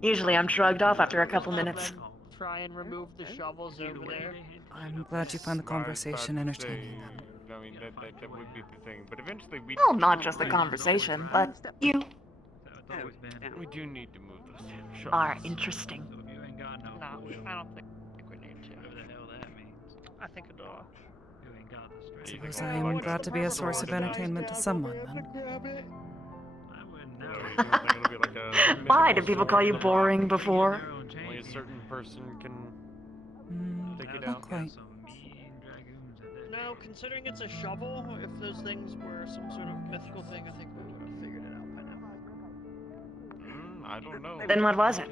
Usually I'm shrugged off after a couple minutes. Try and remove the shovels over there. I'm glad you find the conversation entertaining. I mean, that would be the thing. But eventually we. Well, not just the conversation, but you We do need to move those damn shovels. are interesting. No, I don't think we need to. I think it all. Suppose I am glad to be a source of entertainment to someone, then. Why did people call you boring before? Only a certain person can take it Not out. quite. No, considering it's a shovel, if those things were some sort of mythical thing, I think we would have figured it out by now. I don't know. Then what was it?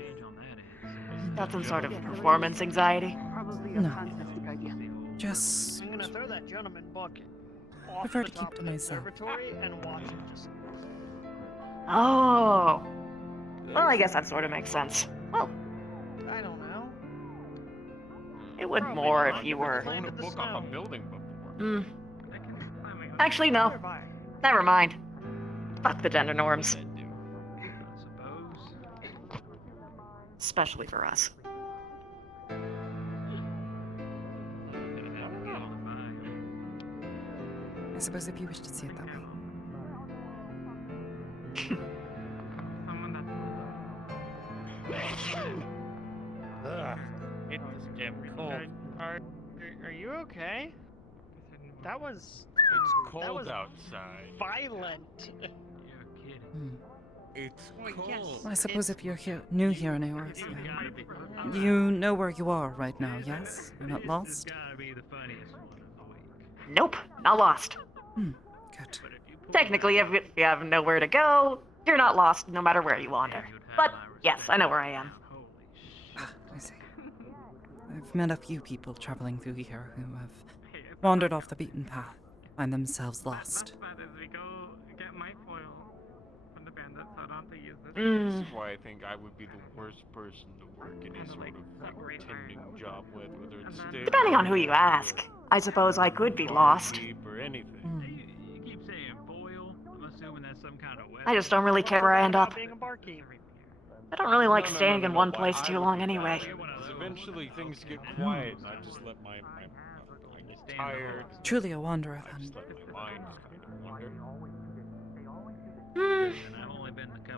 Got some sort of performance anxiety? Probably a No. fantastic idea. Just I'm gonna throw that gentleman bucket off prefer the to keep top to of the myself. observatory and watch it just. Oh. Well, I guess that sort of makes sense. Well, I don't know. it would more if you were. Thrown a book off a building before. Hmm. Actually, no. Never mind. Fuck the gender norms. Especially for us. I suppose if you wish to see it that way. It's damn cold. Are you okay? That was. It's that cold was outside. violent. It's cold. I suppose if you're new here in Eorzea, you know where you are right now, yes? You're not lost? Nope, not lost. Good. Technically, if you have nowhere to go, you're not lost no matter where you wander. But yes, I know where I am. I see. I've met a few people traveling through here who have wandered off the beaten path, find themselves lost. This is why I think I would be the worst person to work any sort of like, tending job with, whether it's stable Depending on who you ask. I suppose I could be lost. or anything. You keep saying foil. I'm assuming that's some kind of weapon. I just don't really care where I end up. Being a barkeep. I don't really like staying in one place too long anyway. Eventually things get quiet, and I just let I get tired. Truly a wanderer, I just then. let my mind just kind of wander.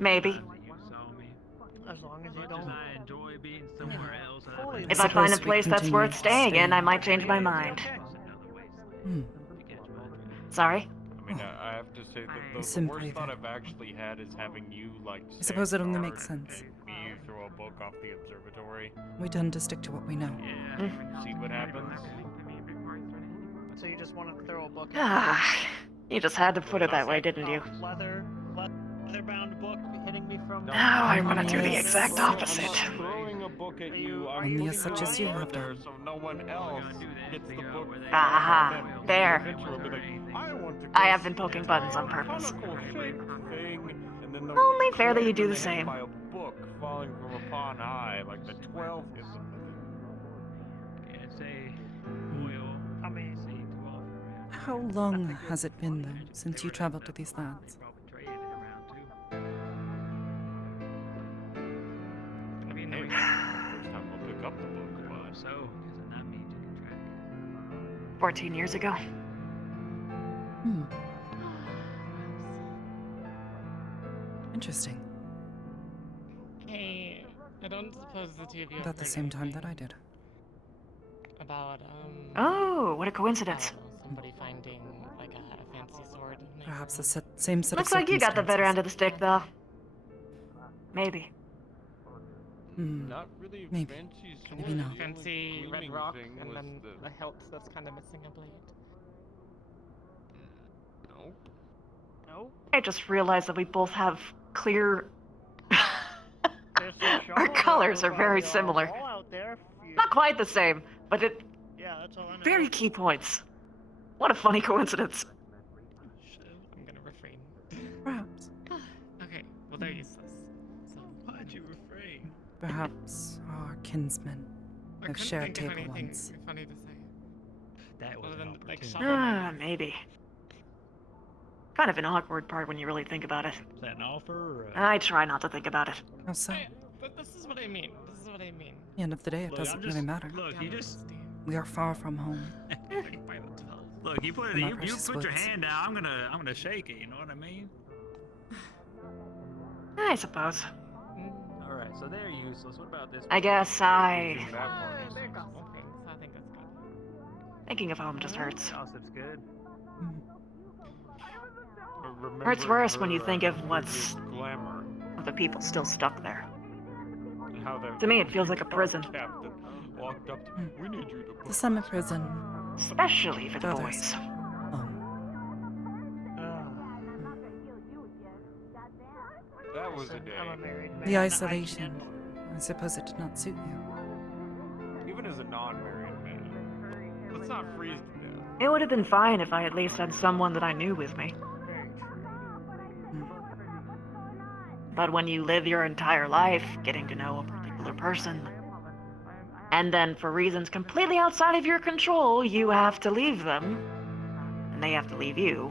Maybe. As long as you don't. If I find a place that's worth staying in, I might change my mind. Sorry? I mean, I have to say that the Simply worst thought that. I've actually had is having you, like, I suppose it only stand makes guard sense. and me throw a book off the observatory. We tend to stick to what we know. See what happens. So you just want to throw a book Ah, you just had to put it that way, didn't you? Leather-bound book hitting me from. Now I want to do the exact opposite. Throwing a book at you, I'm Only putting such it as you over have there done. so no one else gets the book. Aha, there. Adventure will be like, I want to I go have been see poking this buttons on purpose. conical shaped thing, and then the Only fair that you do the dragon same. by a book falling from upon high, like the 12 is How long has it been, though, since you traveled to these lands? Hey, first time I'll pick up the book, but So, does it not mean you can track it? 14 years ago. Interesting. Hey, I don't suppose the two of you About the same time that I did. about Oh, what a coincidence. somebody finding like a fancy sword. Perhaps the same set Looks of like you got the better circumstances. end of the stick, though. Maybe. not really Maybe. fancy sword. Maybe not. The only Fancy red gleaming rock, thing and was then the hilt that's kind of missing a blade. No. No. I just realized that we both have clear. Our colors are very similar. All out there. Not quite the same, but it. Yeah, that's all I know. Very key points. What a funny coincidence. I'm gonna refrain. Perhaps. Okay, well they're useless. So Why'd you refrain? Perhaps our kinsmen I have couldn't shared think of table anything once. funny to say. That was Other an than like opportunity. shovel Ah, maybe. Kind of an awkward part when you really think about it. Is that an offer? Or I try not to think about it. How so? But this is what I mean. This is what I mean. At the end of the day, it Look, doesn't I'm really just- matter. Look, you just We are far from home. look. You put In our you precious put your woods. hand out. I'm gonna shake it. You know what I mean? I suppose. All right, so they're useless. What about this? I guess I. They're gossiping, so I think that's good. Thinking of home just hurts. Gossip's good. Hurts worse when you think of what's. glamour. Of the people still stuck there. And how the To me, it feels like a prison. captain walked up to we need you to The summer prison. Especially for the Others. boys. That was a day. The isolation. I suppose it did not suit you. Even as a non-married man, let's not freeze to death. It would have been fine if I at least had someone that I knew with me. But when you live your entire life getting to know a particular person, and then for reasons completely outside of your control, you have to leave them, and they have to leave you,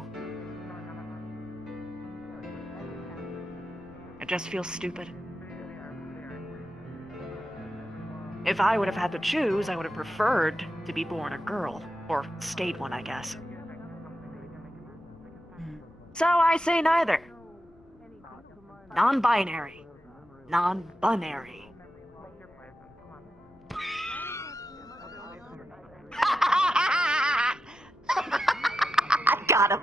it just feels stupid. If I would have had to choose, I would have preferred to be born a girl, or stayed one, I guess. So I say neither. Non-binary. Non-binary. I got him.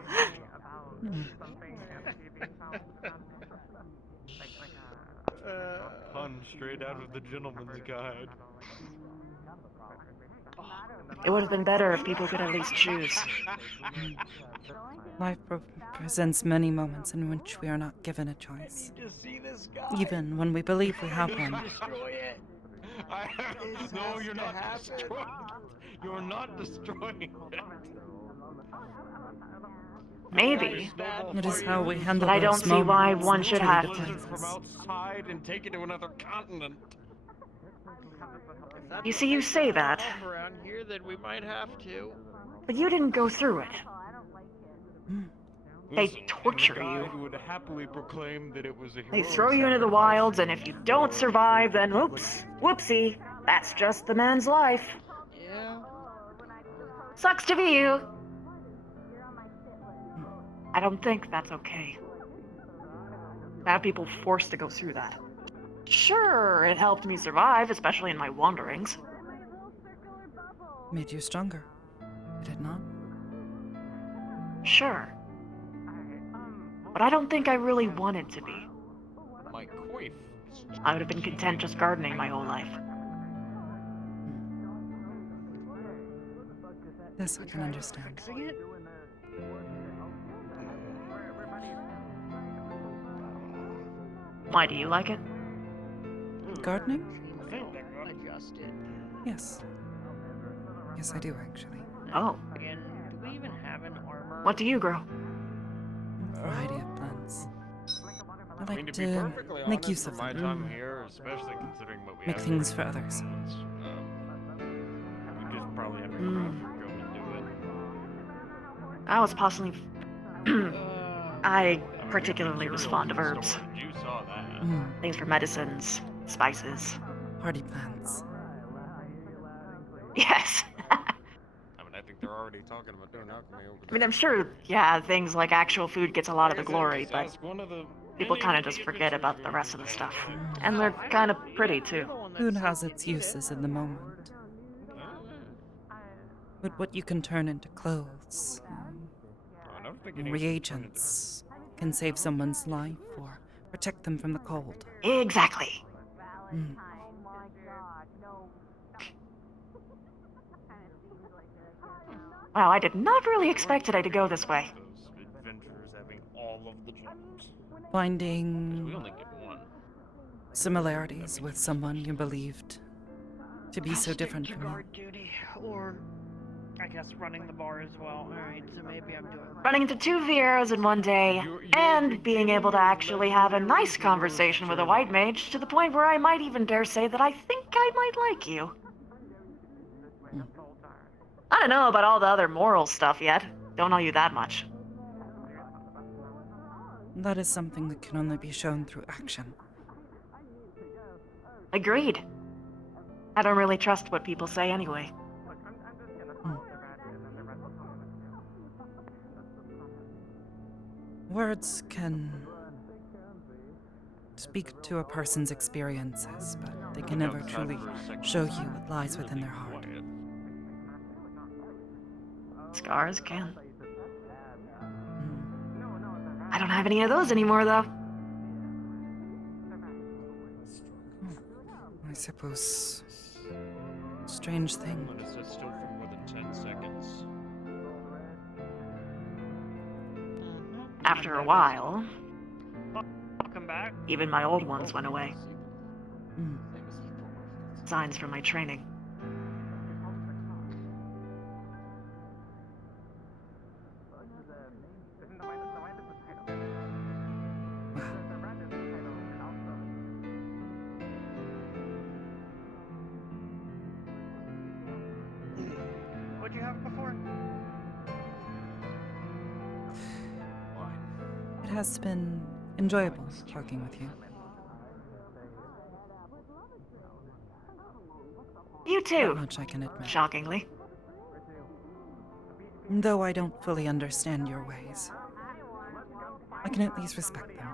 Pun straight out of the Gentleman's Guide. It would have been better if people could at least choose. Life presents many moments in which we are not given a choice. Even when we believe we have one. No, you're not destroying it. You're not destroying it. Maybe. It is how we handle But I don't those see why moments one that should truly have defines From us. outside and take it to another continent. You see, you say that, Around here, then we might have to. but you didn't go through it. They torture you. Who would happily proclaim that it was a They heroic throw you into the wilds, and if you don't survive, then oops, whoopsie, that's just the man's life. Yeah. Sucks to be you. I don't think that's okay. To have people forced to go through that. Sure, it helped me survive, especially in my wanderings. Made you stronger, did it not? Sure. But I don't think I really wanted to be. My coif. I would have been content just gardening my whole life. This I can understand. Why do you like it? Gardening? Adjusted. Yes. Yes, I do actually. Oh. Again, do we even have an armor? What do you grow? A variety of plants. I I mean, like to be to perfectly make honest, use for of my them. time here, especially considering what we Make have things going for on, others. we just probably have to go and do it. I was possibly... I particularly was fond of herbs. You saw that. Things for medicines, spices. Party plants. Yes. I mean, I think they're already talking about doing alchemy over I mean, I'm sure, yeah, things like actual food gets a lot of the glory, but people kind of just forget about the rest of the stuff. And they're kind of pretty, too. Food has its uses in the moment. But what you can turn into clothes, reagents, can save someone's life or protect them from the cold. Exactly. Wow, I did not really expect today to go this way. adventurers having all of the gems. Finding We only get one. similarities with someone you believed to be so different from you. Guard duty, or I guess running the bar as well. Alright, so maybe I'm doing... Running into 2 Vieras in one day, and being able to actually have a nice conversation with a white mage to the point where I might even dare say that I think I might like you. I don't know about all the other moral stuff yet. Don't know you that much. That is something that can only be shown through action. Agreed. I don't really trust what people say anyway. Words can speak to a person's experiences, but they can never truly show you what lies within their heart. Scars can. I don't have any of those anymore, though. I suppose. Strange thing. Let us sit still for more than 10 seconds. After a while, Welcome back. even my old ones went away. Signs from my training. What'd you have before? It has been enjoyable talking with you. You too. That much I can admit. Shockingly. Though I don't fully understand your ways, I can at least respect them.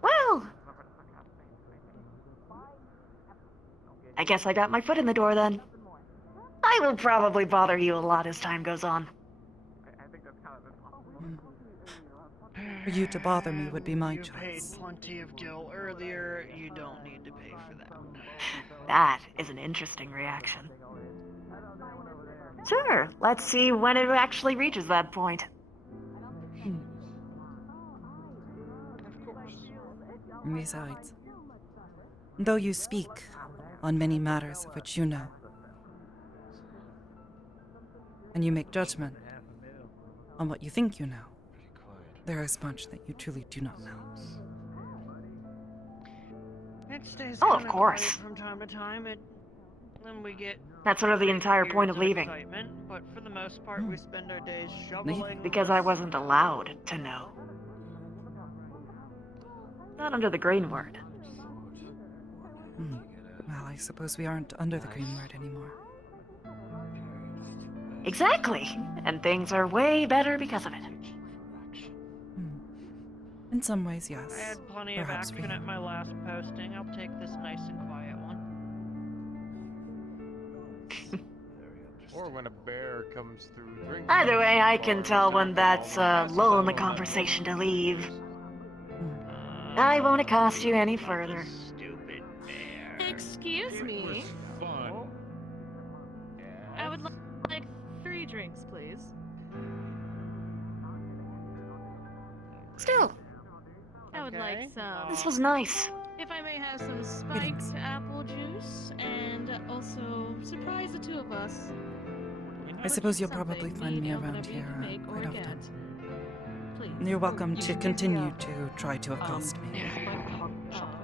Well, I guess I got my foot in the door then. I will probably bother you a lot as time goes on. For you to bother me would be my You paid choice. plenty of gil earlier. You don't need to pay for that. That is an interesting reaction. Sure, let's see when it actually reaches that point. Besides, though you speak on many matters of which you know, and you make judgment on what you think you know, there is much that you truly do not know. It stays Oh, of kinda course. quiet from time to time. It Then we get. That's sort of the entire point of leaving. Excitement, but for the most part, we spend our days shoveling. Because I wasn't allowed to know. Not under the green word. Well, I suppose we aren't under the green word anymore. Exactly. And things are way better because of it. In some ways, yes. I had plenty Perhaps of action at my last posting. I'll take this nice and quiet one. Or when a bear comes through drinking. Either way, I can tell when that's a lull in the conversation to leave. I won't accost you any further. Excuse me. Fun. I would like 3 drinks, please. Still. I would like some. This was nice. If I may have some spiked apple juice, and also surprise the 2 of us. I suppose you'll probably find me around here quite often. You're welcome to continue to try to accost me.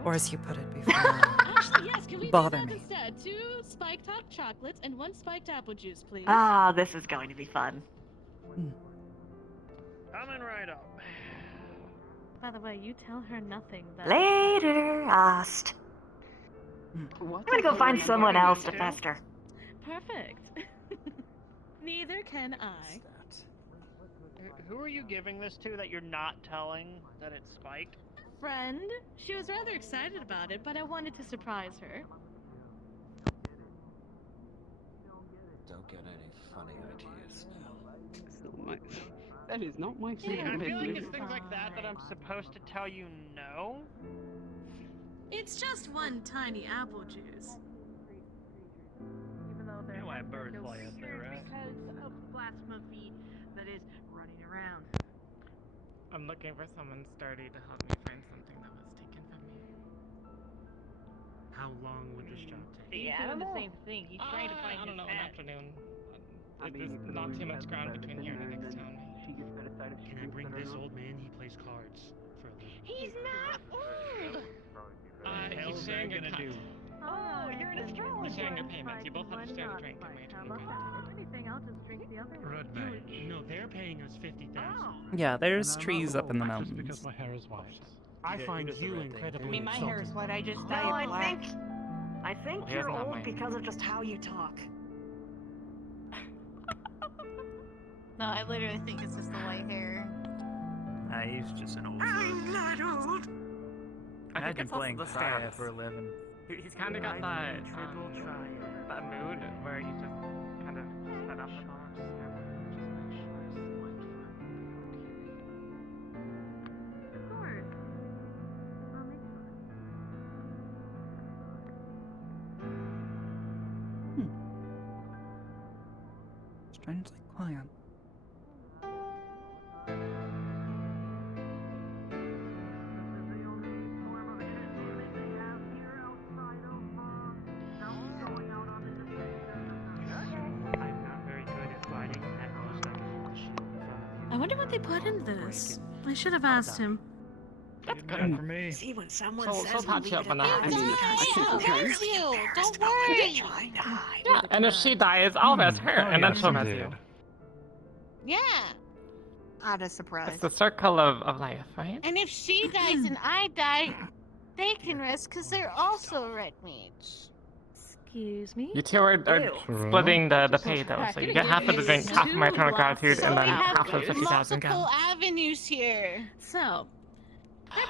Or as you put it before, Actually, yes, can we bother do that me. instead? 2 spiked hot chocolates and 1 spiked apple juice, please. Ah, this is going to be fun. Coming right up. By the way, you tell her nothing. Later, Ast. I'm gonna go find someone else to pester. Perfect. Neither can I. Who are you giving this to that you're not telling that it's spiked? Friend. She was rather excited about it, but I wanted to surprise her. Don't get any funny ideas now. That is not my I feel like business. it's things like that that I'm supposed to tell you no. It's just 1 tiny apple juice. You know why birds fly up there, right? Because of blasphemy that is running around. I'm looking for someone sturdy to help me find something that was taken from me. How long would this job take? He's doing the same thing. He's trying to find I don't his know, an hat. afternoon. There's not too much ground between here and the next town. Can I bring this old man? He plays cards for a living. He's not old! He's sharing a cut. Oh, you're an astrologer. He's sharing a payment. You both have to share the drink in my turn. If anything, I'll just drink the other one. Rudbag. No, they're paying us 50,000. Yeah, there's trees up in the mountains. Because my hair is white. I find you incredibly I mean, my hair is insulting. white. I just No, dye it black. I think He you're doesn't have old mine. because of just how you talk. No, I literally think it's just the white hair. He's just an old. I'm not old. I think it's also the staff for a living. He's kind of got that that mood where he's just kind of fed up with all of this. Of course. I'll make Strangely quiet. I'm not very good at fighting that close. I can hold the shield in front of you. I wonder what they put in this. I should have asked him. That's good for me. See, when someone So says touch leave up it on at that. that, I'll miss you. Don't worry. trying to hide. Yeah, and if she dies, I'll miss her, and then she'll miss you. Yeah. Not a surprise. It's the circle of life, right? And if she dies and I die, they can rest because they're also red meats. Excuse me? You two are splitting the pay though, so you get half of the drink, half of my eternal gratitude, and then half of 50,000 multiple gallons. avenues here. So,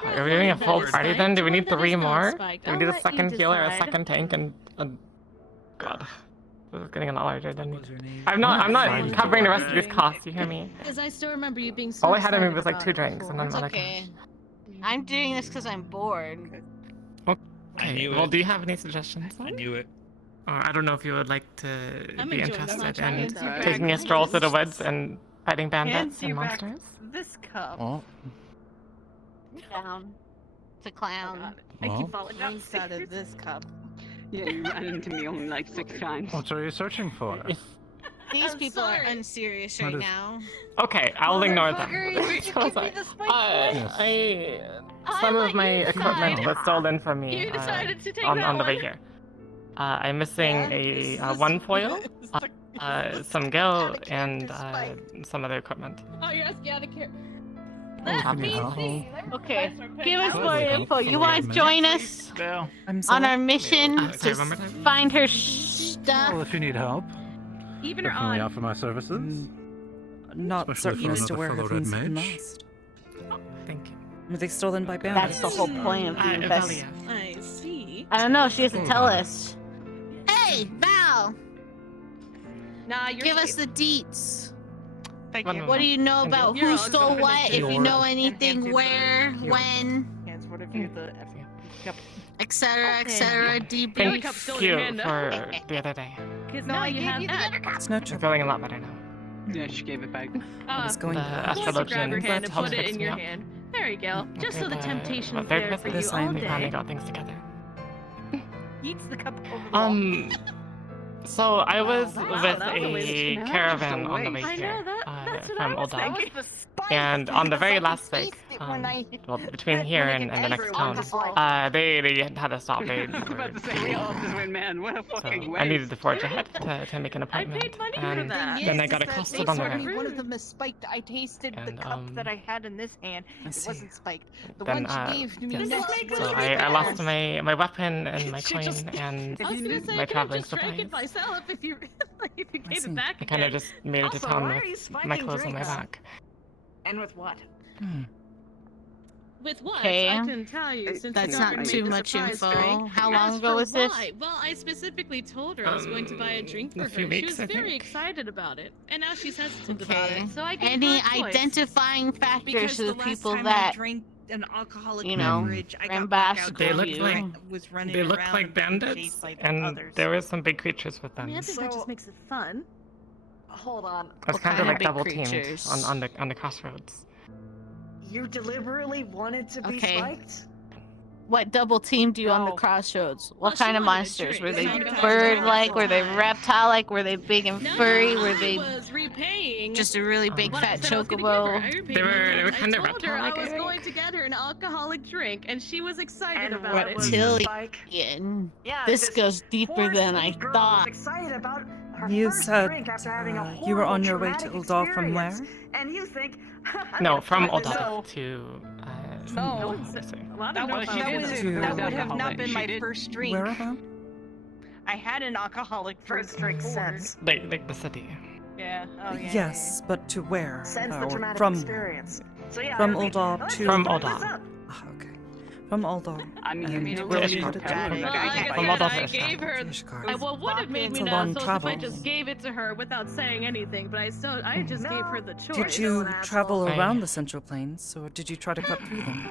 Are we doing a full party then? Do we need One that 3 is not more? spiked. Do we I'll need a let second you healer, a decide. second tank, and God, this is getting a lot larger than me. What's her name? I'm not Fine. covering the rest of these costs. You hear me? Because I still remember you being so All I had to move excited was like about 2 it drinks, and then before. when I It's okay. I'm doing this because I'm bored. Okay. Well, do you have any suggestions? I knew it. I don't know if you would like to I'm be enjoying this interested much. in It's taking a stroll through the woods and fighting bandits and monsters. This cup. Oh, Down. It's a clown. I Well. keep falling outside of this cup. Yeah, you ran into me only like 6 times. what are you searching for? These I'm people are sorry. unserious What right is- now. Okay, I'll ignore them. Motherfucker, you So give me sorry. the spike Some let of my you equipment decide. was stolen from me You decided to take on that the way one. here. I'm missing a one foil, some gil, and some other equipment. Oh, you're asking out of care. Okay, give us more info. You want to join us on our mission to find her stuff? Well, if you need help, Even or definitely on. offer my services. Not Especially certain for as to another where her fellow red things have been mage. lost. Thank you. Were they stolen by bandits? That's the whole point of the invest. I see. I don't know. She has to tell us. Hey, Val! Nah, you're Give us the deets. Thank you. What do you know about You're who all stole good. what? If you Sure. know anything, where, when, Hands, what if you the Yep. etc., etc. Deep. Thank you for the other day. Because now you have that. It's no I'm trouble. feeling a lot better now. Yeah, she gave it back. I was going The to Grab her hand and helps put it fix in me your up. hand. There you go. Just so the temptation is third there for visit, you all we finally day. got things together. Eats the cup over the wall. So I was Wow, with that was a waste. a No, caravan just a on the way waste. I here know, that's what from I was Old Dog. thinking. And on the very last week, well, between here and the next town, they had to stop. They I was about to say, we all just went, man, what a fucking so waste. I needed to forge ahead to make an appointment. And then I got accosted on the way. One of them is spiked. I tasted the cup that I had in this hand. It wasn't spiked. The Then, one she gave me yes. next So was I lost my weapon and my coin and I was gonna say, my I could have traveling just drank supplies. it myself if you, if you gave it back I kind of again. just made it to Also, town why are you with my spiking clothes on my drinks? back. And with what? With what? Okay. I can tell you since That's you not offered me too the much surprise info. drink. How long As ago for was this? why, well, I specifically told her I was going to buy a drink for a her. few She weeks, was I very think. excited about it, and now she's hesitant about Okay. it. So I gave Any her a choice. identifying factors Because to the the last people time that I drank an alcoholic you know, beverage, I got ambassador blackout They looked you. like I was running they looked around like and being bandits, chased by the and others. there were some big creatures with I them. mean, I think that just makes it fun. Hold on. I was What kind kind of of like big double teamed creatures? on the crossroads. You deliberately wanted to be Okay. spiked? What double teamed you on the No. crossroads? Well, What she kind of wanted a monsters? drink. Were they It's not gonna bird-like? happen Were they all the time. reptile-like? Were they big and furry? Were they was repaying. just a really big what I fat said I was gonna give her. I chocobo? repaid They my were debt. kind of I told her I reptile-like, I was think. going to get her an alcoholic drink, and she was excited And about what it. was the Tilly. spike? Yeah, This this goes deeper poor than I sweet girl thought. was excited about her You first said drink after having a you were on horrible your way to traumatic Uldal from where? experience. And you think No, from Old Oldal to No. Well, That would, that would have not been my did. first drink. Where about? I had an alcoholic drink First drink before. sense. like the city. Yeah. Oh yeah. Yes, but to where? Sense the Or traumatic from experience. So yeah, from I mean, Uldal let's to From start this Uldal. up. Ah, okay. From Uldal. I mean, you and made it where really did short. it Yeah. take? Well, Okay. like From I said, Oldal I to gave her. Ishkar. What would have made It's me a long nuts was if I travel. just gave it to her without saying anything. But I just gave her the choice. Did you travel I- around the Central Plains, or did you try to cut through them?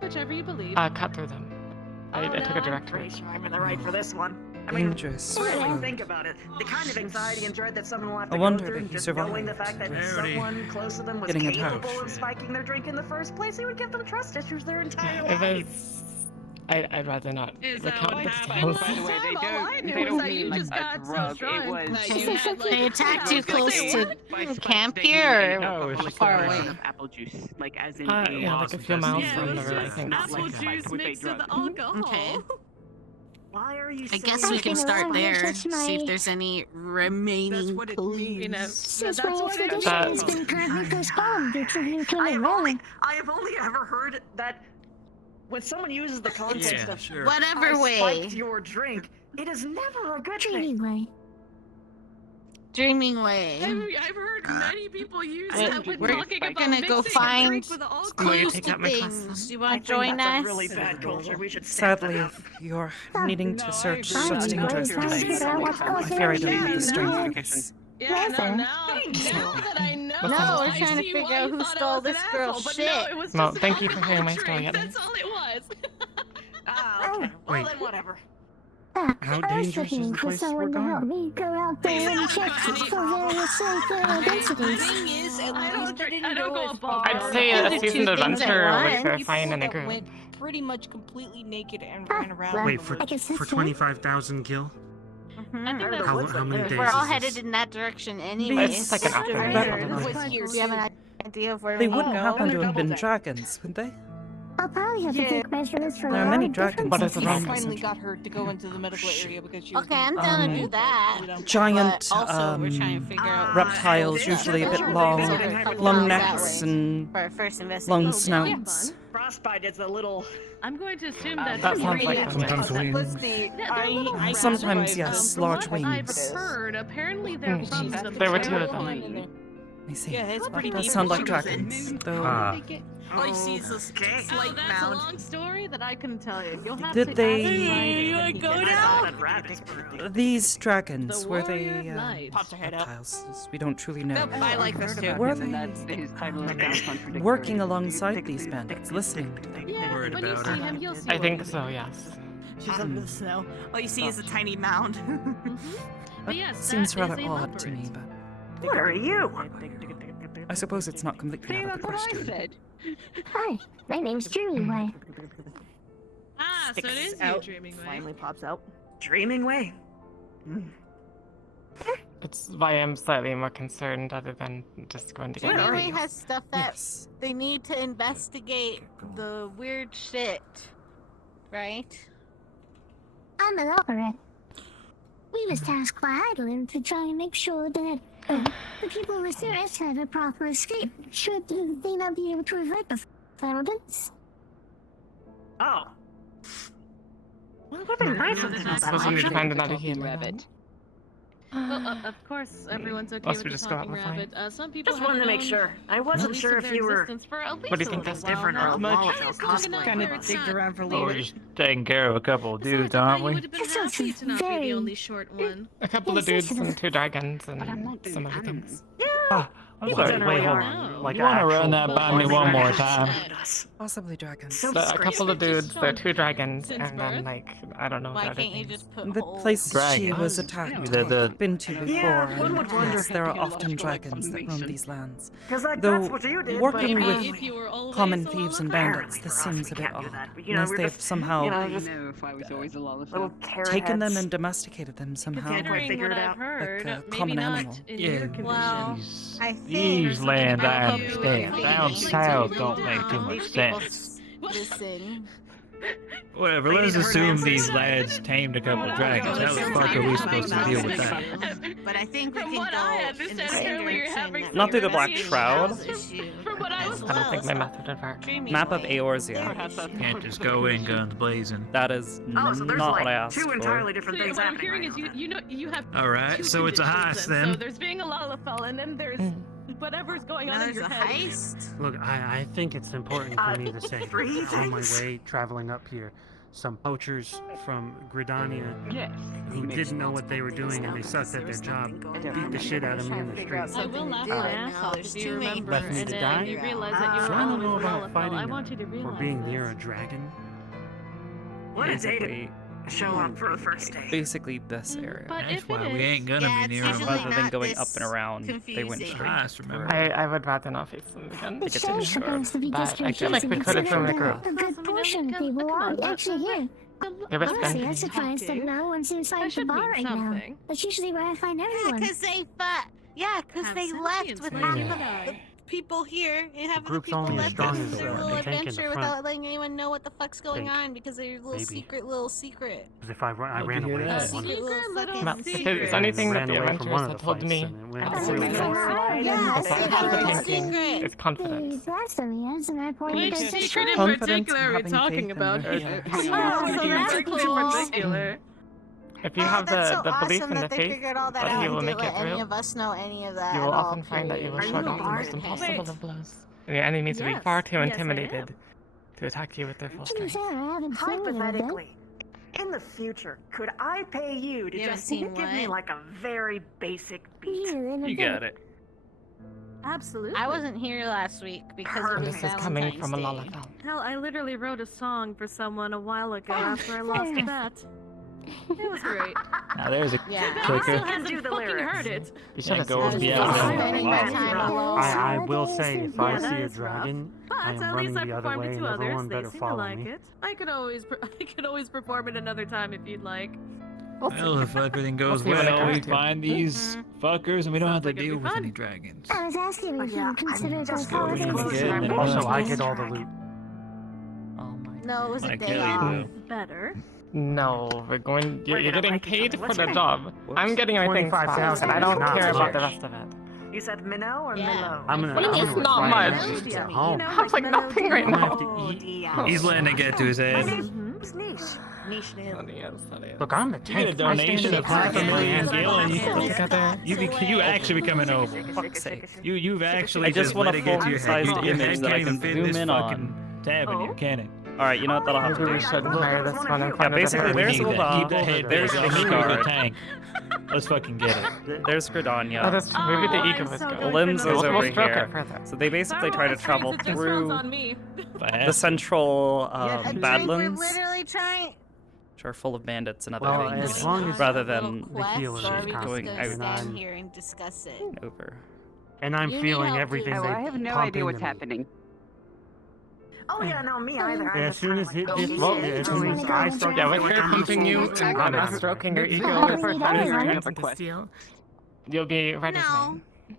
Whichever you believe. Cut through them. I took a direct Pretty route. sure I'm in the right for this one. I mean, Dangerous. really road. think about it. The kind of anxiety and dread that someone will have I to wonder go through, that you just survived. knowing the fact that Howdy. someone close to them was Getting it capable out. of spiking their drink in the first place, it would give them trust issues their entire It life. was. I'd rather not Is that recount what the happened? details. By the way, they All I don't. knew They was don't that you mean just like got a so drug. drunk It was. that you had, like, They attacked I you was gonna close say, to what? camp here, No, or it was far like away? of apple juice, like as in Yeah, like a few miles Yeah, from it the was river, I just think. apple juice mixed with alcohol. Okay. Why are you I guess saying we can that? start there. That's See my- if there's any remaining clues. You know, Since that's my what it is. expedition has been currently postponed due to the inclement weather. I have only ever heard that when someone uses the context Yeah, of sure. Whatever I way. spiked your drink, it is never a good thing. Anyway, Dreaming way. I've heard many people use Wait, that when we're talking about gonna go mixing a find drink with alcohol. Will you clues take to out my things. classes? You I want think to join that's us? a really bad culture. We should stamp Sadly, that out. if you're needing to search I'm such very dangerous sorry places, about what I goes fear I on don't have here. the strength. Yeah, no, Listen. now that I know, No, we're I trying to see figure why out you who thought I stole was an this girl's asshole, but shit. No, it was Well, just thank an you for hearing my alcohol story, drink, Eddie. That's all it was. Ah, okay. Well, Wait. then whatever. How I was dangerous is looking the for place we're someone to help going? me go out there and check for various identities. Thing is, at I least don't- I didn't I don't go go as above far. I'd say You a do seasoned two things at adventure once. with fine in a that group. went pretty much completely naked and ran around. Wait, in the for woods. guess that's 25,000 gil? I think that's How many days We're all is headed this? in that direction anyway. It's like an afternoon. That- probably. Was here Do you have too. an idea of where They we wouldn't go? happen to have double been deck. dragons, would they? I'll probably have to take measurements for There are all many different dragons. I finally got her to go into the medical area because she was. Okay, I'm down to do that. Giant But also, we're trying to figure out reptiles, usually a bit long, long necks and for our first long investigation. snouts. Frostbite is a little. I'm going to assume that. That sounds like sometimes wings. Let's see. Sometimes, yes, large I've wings. heard apparently they're from the There were two of them. timeline. I see. Yeah, it's pretty That does deep. sound like dragons, though. All you see is this slight Oh, that's mound. a long story that I couldn't tell you. You'll have Did to they- ask go down? These dragons, The were warrior they of light. Pops her head out. reptiles? We don't truly know. Nope, I like this too. Were That's his title is now contradictory. working alongside these bandits, listening to them? Yeah, Worried when you about see her. him, you'll see I what think he so, is. yes. She's under the snow. All you see is a tiny mound. But yes, Seems that rather is a odd to me, leopard. but What are you? I suppose it's not completely out of the question. said. Hi, my name's Dreamy Way. Ah, so it is you dreaming way. Finally pops out. Dreaming way. It's why I'm slightly more concerned other than just going to get Dreamy married. Way has stuff that they need to investigate the weird shit, right? I'm an operator. We was tasked by Idolin to try and make sure that the people with Sirius have a proper escape, should they not be able to avert the evidence. Oh. Well, it would be nice if I suppose we need to find another human rabbit. Well, of course, everyone's okay Unless with we the just go out talking and find- rabbit. Some people Just wanted to make have sure. I wasn't sure if you were. What do you think that's different or or much? Kind of digged around for Oh, we're just taking care of a couple of dudes, aren't we? would have been happy to not be the only short one. A couple of dudes and two dragons and some other things. I'm sorry, wait, hold on. Like, You wanna run actual that by me one more time? Possibly dragons. A couple of dudes, they're two dragons, and then like I don't know. Why the other can't you things. just put The holes? place she Dragons. was attacked, The- been to before, Yeah, one and would wonder yes, if there are you lost often your dragons that roam information. these lands. Because like, Though that's what you did. working but, with If you were always common a thieves and Lollapalooza. bandits, this seems a bit odd. But, you know, Unless we're they've just, somehow you know, I just know if I was always a little Lollapalooza. carrot taken them heads. and domesticated them somehow. Considering Considering what figured I've out. heard, Like a maybe common not animal. in Yeah. your condition. Well, I think These lands, I about understand. you. Down Like, south to don't people make too now. much these people sense. listen. Whatever, let's assume these lads tamed a couple dragons. How the fuck are we supposed to deal with that? But I think we From can what go I in the understand, same earlier you're direction having that Not through the Black Metaverse Shroud. issue From what I was as I don't think my well, method would work. Dreaming Map of Way, Eorzea. their issue. Can't just go in guns blazing. That is Oh, so there's not like what I asked two for. entirely different So things what I'm happening. hearing is you know you have Alright, two so it's a conditions heist then. So then. there's being a Lollapalooza and then there's whatever's going on Now in there's your a head. heist. Look, I think it's important for me to say three on my things? way traveling up here, some poachers from Gridania Yes. who didn't know what they were doing and they sucked at their job beat the shit out of me in the street. I will laugh my ass off if you remember Left me and to then die? you realize that you So were I don't always know a about Lollapalooza. fighting I want you to or realize being near a this. dragon. What a day Basically, to show up for the first day. basically this area. But That's if why it we is, ain't gonna Yeah, be it's near usually them. Rather than not going up this and around, they went confusing. straight. Nice, remember. I would rather not face them again. Get to It's the supposed to be just But I feel like we could have shown the group. a good portion of people are actually here. There was Honestly, I'm plenty. surprised that no one's inside the should bar mean right now. something. That's usually where I find Yeah, everyone. because they Have they left sentience, with like half you of and I. the people here and half of the group's people only as left strong on as their the little tank in the adventure front. without letting anyone know what the fuck's going Think. on because of your little Maybe. little secret. Because if I Love ran to hear away that. from one, Secret little Well, fucking if there's anything that ran the away from Avengers one of had the told fights, me, and it went absolutely really not. fast. Yeah, It's secret not little thinking, secret. it's confidence. Blasphemy is an important Which decision. secret in Confident particular are we having talking faith in about? their- Oh, so that's Secret cool. in particular. If you Oh, have that's so the belief awesome in the that they faith figured all that that out he and will didn't make it let any through, of us know any of that you will at all, often find that you will period. shut off the most impossible of blows. And your enemies will be Yes. far too Yes, I intimidated to attack you with their full To be strength. fair, I haven't played it a bit. Hypothetically, in the future, could I pay you to You haven't just seen give me what? like a very basic beat? Yeah, in a You bit. got it. Absolutely. I wasn't here last week because it was This is coming Valentine's from a Day. Lollapalooza. Hell, I literally wrote a song for someone a while ago after I lost a bet. It was great. Now there's a Yeah. Still clicker. hasn't do the fucking lyrics. heard it. You should Can't have go seen be it. out there. Spending my time alone. I will say, if I Yeah, see that a is rough. dragon, But I am at running least I the other performed way, it and to others. everyone They better seem to follow like me. it. I could always perform it another time if you'd like. Well, if everything goes We'll see when it well, comes we to. find these fuckers and we don't have to like it'd deal be with fun. any dragons. I was asking if Yeah, you considered I'm those just going holidays to as get your in and birthday. Also, I get all the loot. No, it was a I day kill you, off. though. Better. No, we're going. You're gonna getting like each paid other. for What's the your job. name? I'm getting my things back, 25,000 and I don't is not care about much. the rest of it. You said Minnow or Yeah. Milo? I'm gonna. What do you I'm mean gonna it's not reply much? to Dia, home. you know, I'm like nothing right I'm gonna now. have to eat. Dia. He's letting it get to his My head. name's Niche. Niche nail. Look, I'm the You get a 10th. donation of $500,000, Gil, and you put together. You actually becoming over. Fuck's sake. You've actually I just want let a it get to your head. full-sized Your image head that I can't can even fit zoom this in fucking on. tab in here, can it? Alright, you know what? That'll have to Maybe we do. should hire this one in Yeah, front of the basically, there's Keep Ulda, the head there's back. Maybe we go Ishgard, tank. Let's fucking get it. there's Oh, Gridania, that's true. Maybe the I'm ego is so going. good. Limbs is We'll over stroke here. it further. So they basically try to travel It just runs through on me. the central A drink, we're Badlands, literally trying. which are full of bandits and other Well, things, as long as rather Little than the healer quest, or are is we just going gonna out stand and here and discuss it? over. And I'm You need feeling help, everything dude. they Oh, I have no pump idea what's into me. happening. Oh yeah, no, me either. I'm As just soon kinda as like, it oh, dips, shit. well, as soon as I start Yeah, to when feel we're like I'm pumping you full, and I'm not out. stroking your ego How with do we do our that, right? experience into steel, you'll be ready for No. me.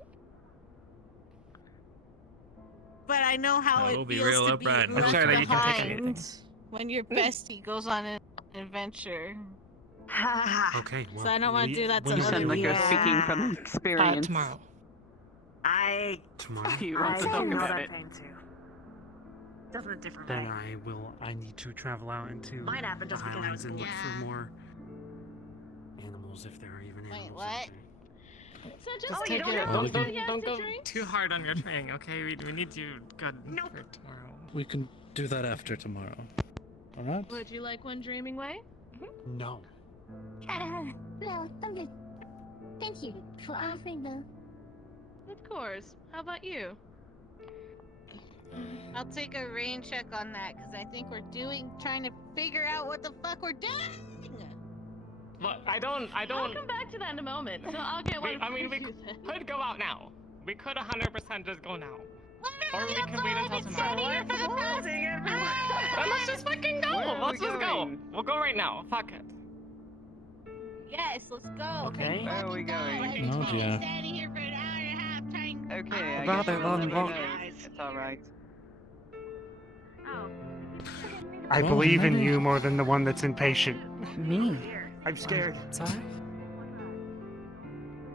But I know how We'll it be feels real to be upright. left I'm sure that you can take behind anything. when your bestie goes on an adventure. Okay, well, So I don't want to do that to when You other sound like you're people. speaking from experience. Tomorrow. I tomorrow, You I want to talk know about that it. pain too. Just in a different then way. I need to travel out into Might happen the just because I highlands was and look Yeah. for more animals if there are even Wait, animals. what? out there. So just Just take take it. it. Well, Don't go too hard on your training, okay? We need you good Nope. for tomorrow. We can do that after tomorrow. Alright? Would you like one dreaming way? No. No, I'm good. Thank you for offering the. Of course. How about you? I'll take a rain check on that because I think we're trying to figure out what the fuck we're doing. Look, I don't. I'll come back to that in a moment. So I'll get one. I mean, we for you then. could go out now. We could 100% just go now. Or we Literally, can wait until it's tomorrow. already half-past. Then let's just fucking go. Where are Let's we just go. going? We'll go right now. Fuck it. Yes, let's go. Okay. Where are we going? Oh, yeah. Standing here for an hour and a half trying. Okay, I Rather guess we'll long never walk. know. It's alright. Oh. I Well, believe in maybe- you more than the one that's impatient. Me? I'm scared. Sorry?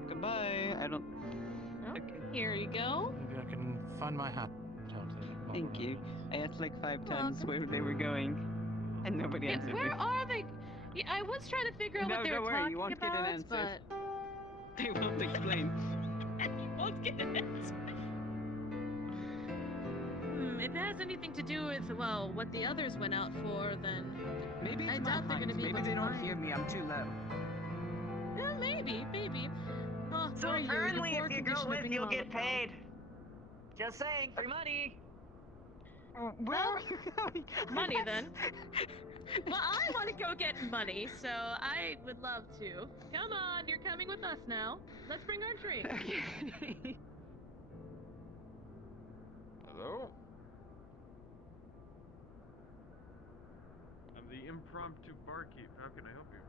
Goodbye. I don't. Oh, Okay. here you go. Maybe I can find my hat. Thank you. I asked like 5 times where they were going, and nobody Yeah, answered me. where are they? Yeah, I was trying to figure out No, what they don't were worry, talking you won't get an about, answer. but They won't explain. you won't get an answer. If it has anything to do with, well, what the others went out for, then Maybe it's I my doubt they're height. gonna be Maybe able they to don't find. hear me. I'm too low. Yeah, maybe. Oh, So who are you? apparently, The poor if you go condition of with, being you'll on get the phone. paid. Just saying, free money. Where are you going? Money then. Well, I want to go get money, so I would love to. Come on, you're coming with us now. Let's bring our drink. Okay. Hello? I'm the impromptu barkeep. How can I help you?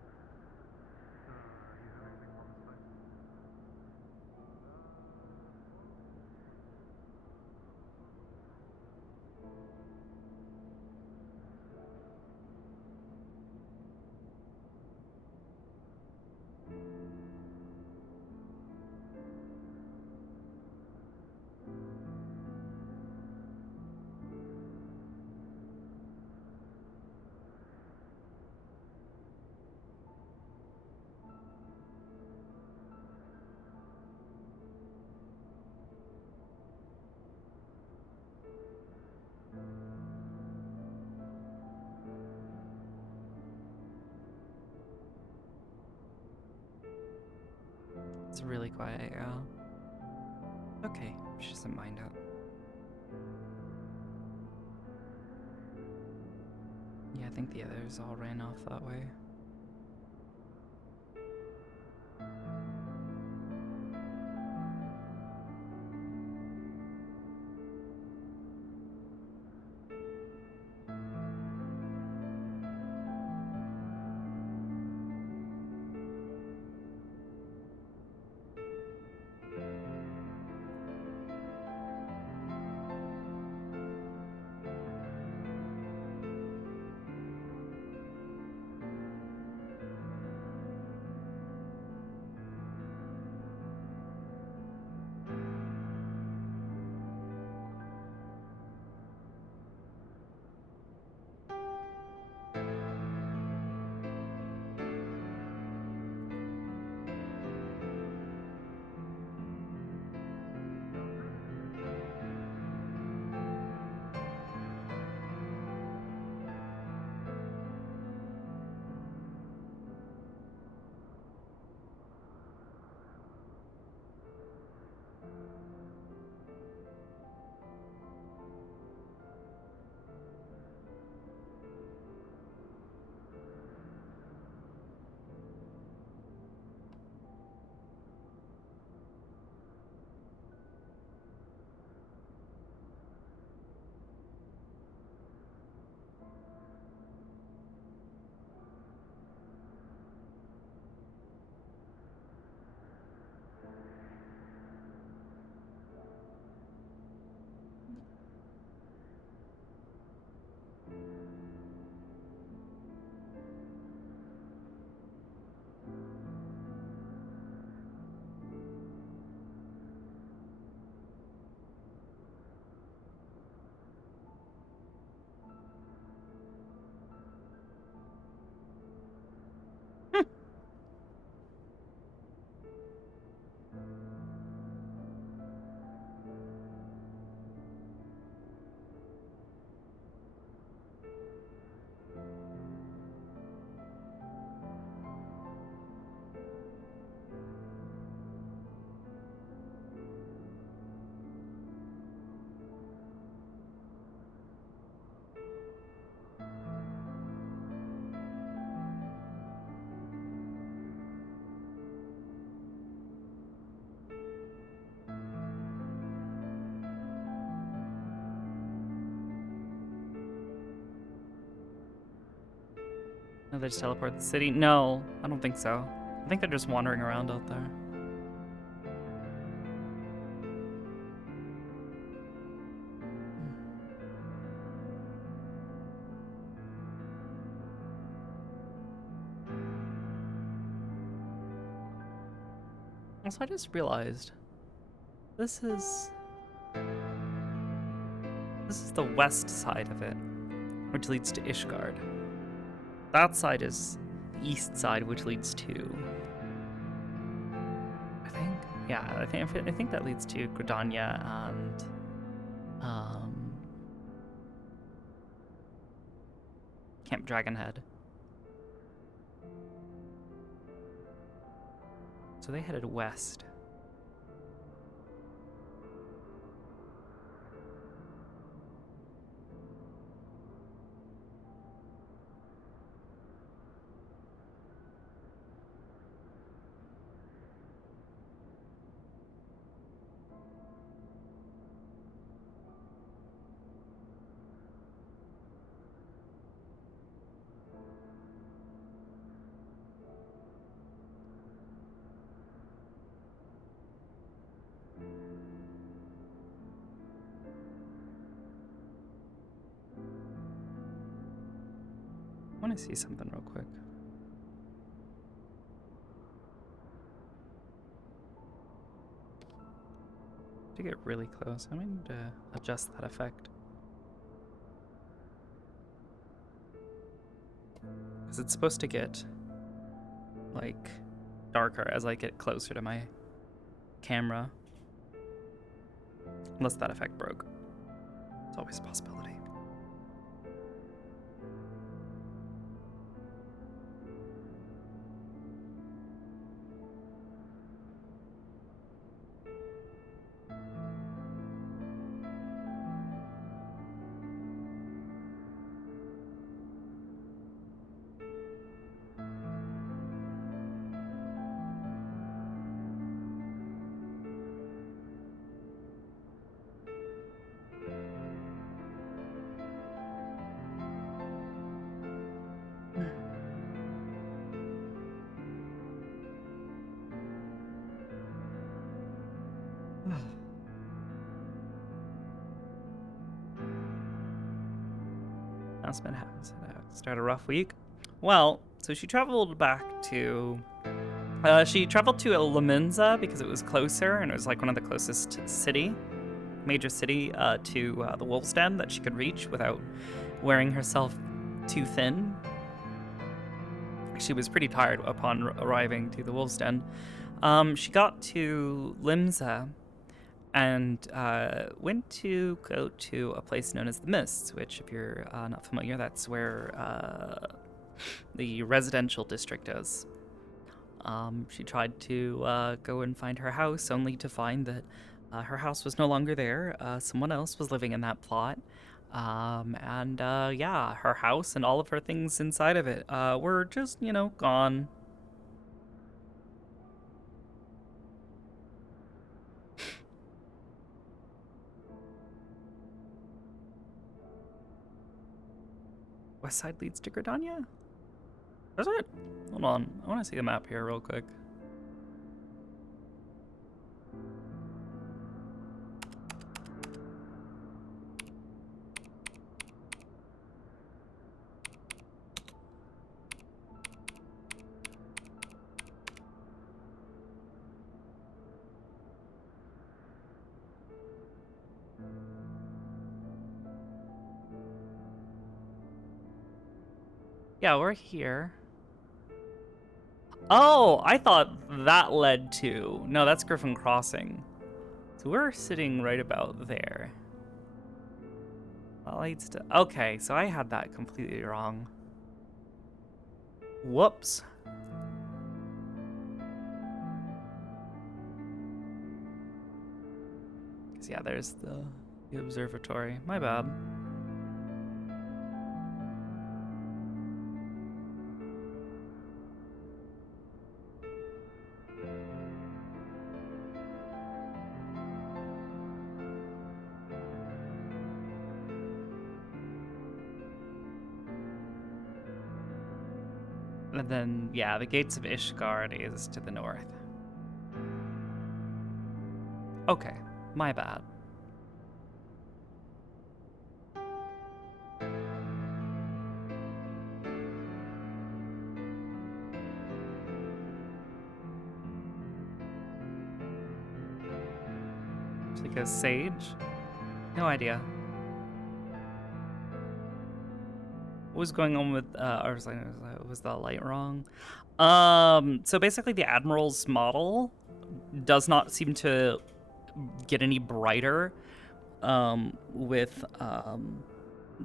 It's really quiet, yeah. Okay, she doesn't mind it. Yeah, I think the others all ran off that way. Or they just teleport the city? No, I don't think so. I think they're just wandering around out there. Also, I just realized this is the west side of it, which leads to Ishgard. That side is the east side, which leads to, I think that leads to Gridania and Camp Dragonhead. So they headed west. I want to see something real quick. To get really close, I need to adjust that effect. Because it's supposed to get, like, darker as I get closer to my camera. Unless that effect broke. It's always a possibility. Announcement happens. Start a rough week. Well, so she traveled back to. She traveled to Laminza because it was closer and it was like one of the closest major city to the Wolf's Den that she could reach without wearing herself too thin. She was pretty tired upon arriving to the Wolf's Den. She got to Limsa and went to go to a place known as the Mists, which, if you're not familiar, that's where the residential district is. She tried to go and find her house, only to find that her house was no longer there. Someone else was living in that plot. Yeah, her house and all of her things inside of it were just, gone. West side leads to Gridania? Does it? Hold on. I want to see the map here real quick. Yeah, we're here. Oh, I thought that led to... No, that's Griffin Crossing. So we're sitting right about there. That leads to... Okay, so I had that completely wrong. Whoops. Because, yeah, there's the observatory. My bad. And then, yeah, the gates of Ishgard is to the north. Okay, my bad. It's like a sage? No idea. What was going on with, was the light wrong? So basically the Admiral's model does not seem to get any brighter with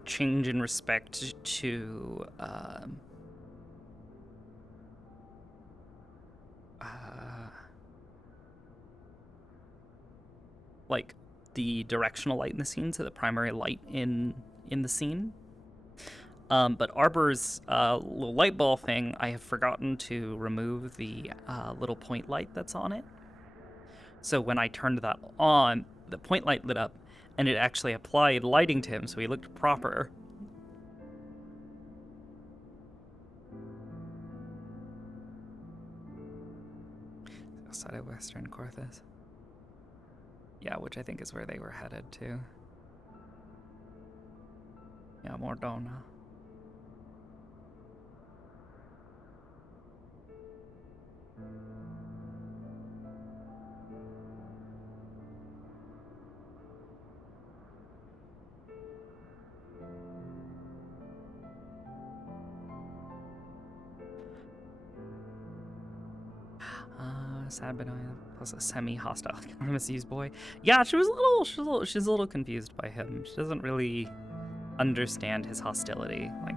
change in respect to like the directional light in the scene, so the primary light in the scene. But Arbor's little light ball thing, I have forgotten to remove the little point light that's on it. So when I turned that on, the point light lit up, and it actually applied lighting to him, so he looked proper. Outside of Western Corthus. Yeah, which I think is where they were headed to. Yeah, Mordona. Sad but plus a semi-hostile Nemesis boy. Yeah, she's a little confused by him. She doesn't really understand his hostility. Like,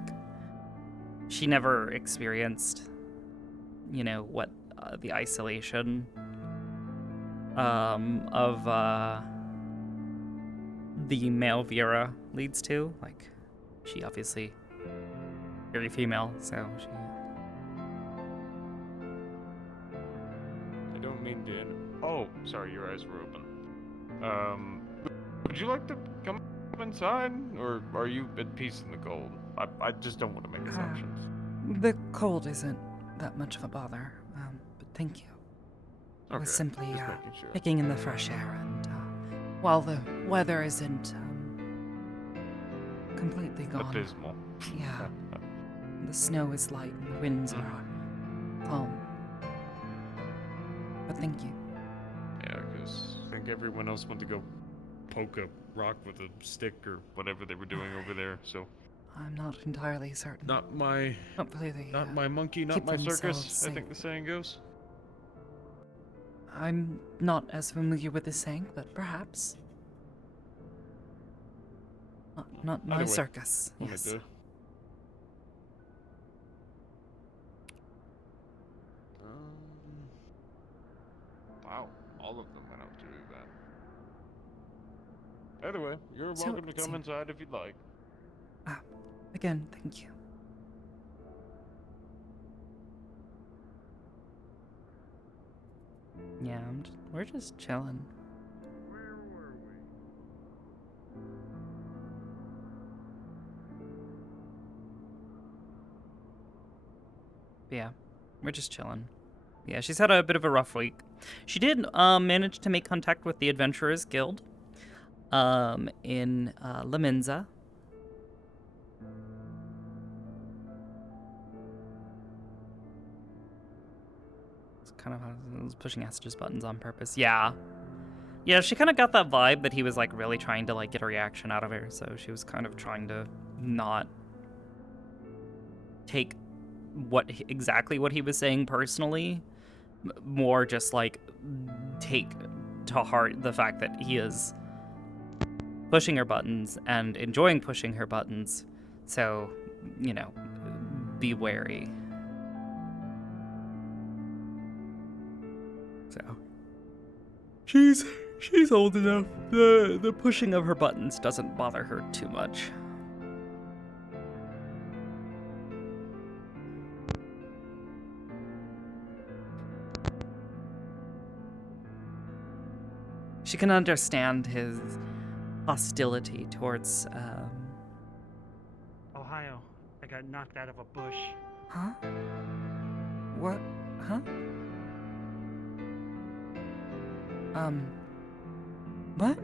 she never experienced, you know, what the isolation of the male Vera leads to. Like, she obviously very female, so she. I don't mean to. Oh, sorry, your eyes were open. Would you like to come inside, or are you at peace in the cold? I just don't want to make assumptions. The cold isn't that much of a bother, but thank you. I was simply picking in the fresh air, and while the weather isn't completely gone. Abysmal. Yeah. The snow is light and the winds are calm. But thank you. Yeah, because I think everyone else went to go poke a rock with a stick or whatever they were doing over there, so. I'm not entirely certain. Not my monkey, not my circus, I think the saying goes. I'm not as familiar with the saying, but perhaps. Not my circus. Yes. Wow, all of them went out to do that. Anyway, you're welcome to come inside if you'd like. Again, thank you. Yeah, we're just chilling. Where were we? Yeah, we're just chilling. Yeah, she's had a bit of a rough week. She did manage to make contact with the Adventurers Guild in La Minza. Kind of was pushing Aster's buttons on purpose. Yeah, she kind of got that vibe that he was like really trying to like get a reaction out of her, so she was kind of trying to not take exactly what he was saying personally, more just like take to heart the fact that he is pushing her buttons and enjoying pushing her buttons, so, you know, be wary. So she's old enough. The pushing of her buttons doesn't bother her too much. She can understand his hostility towards Ohio, I got knocked out of a bush. Huh? What? Huh? What?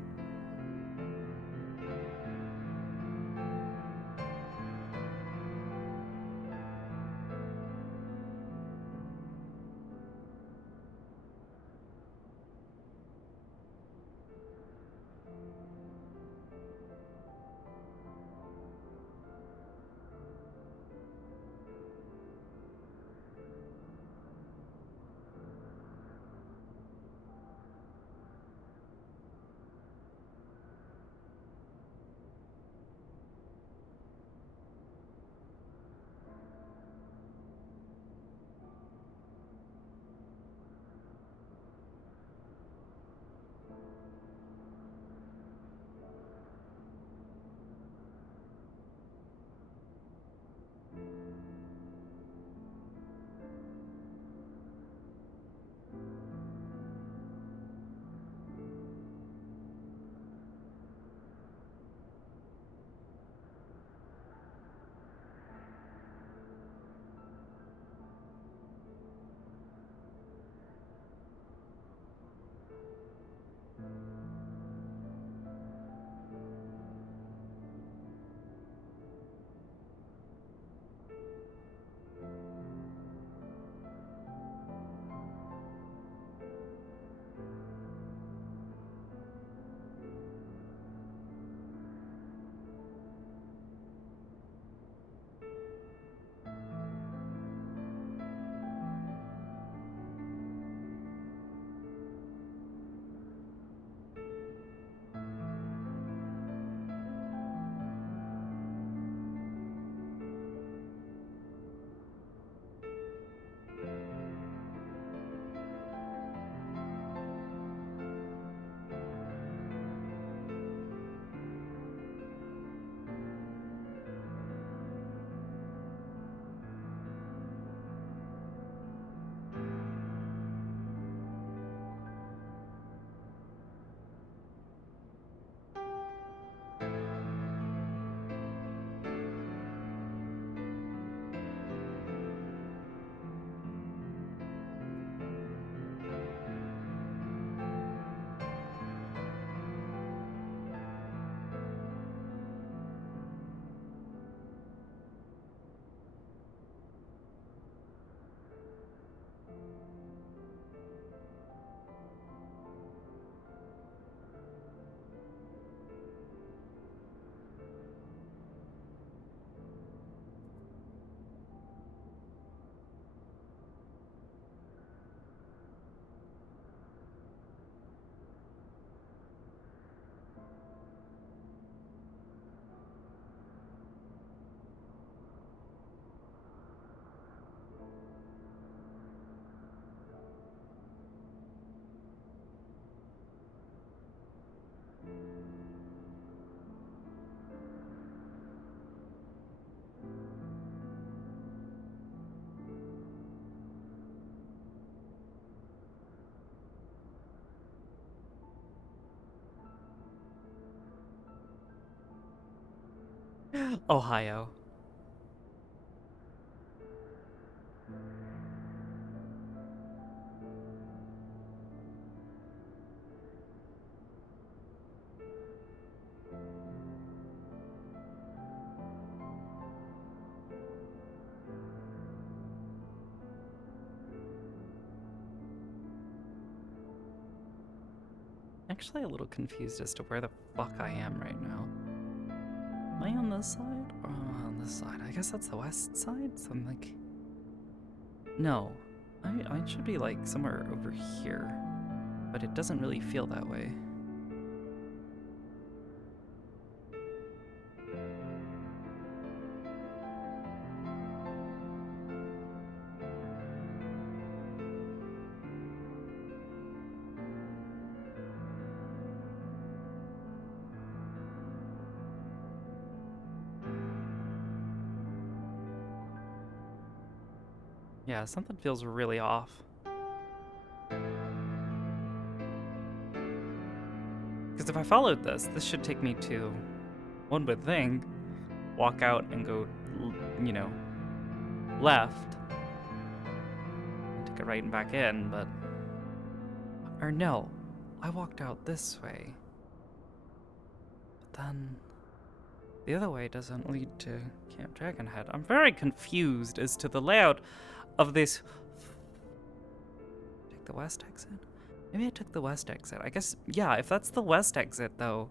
Ohio. Actually a little confused as to where the fuck I am right now. Am I on this side or on this side? I guess that's the west side, so I'm like... No. I should be like somewhere over here, but it doesn't really feel that way. Yeah, something feels really off. Because if I followed this should take me to, one would think, walk out and go, you know, left. it right and back in, but... Or no, I walked out this way. But then... The other way doesn't lead to Camp Dragonhead. I'm very confused as to the layout of this... Take the west exit? Maybe I took the west exit. I guess, yeah, if that's the west exit, though...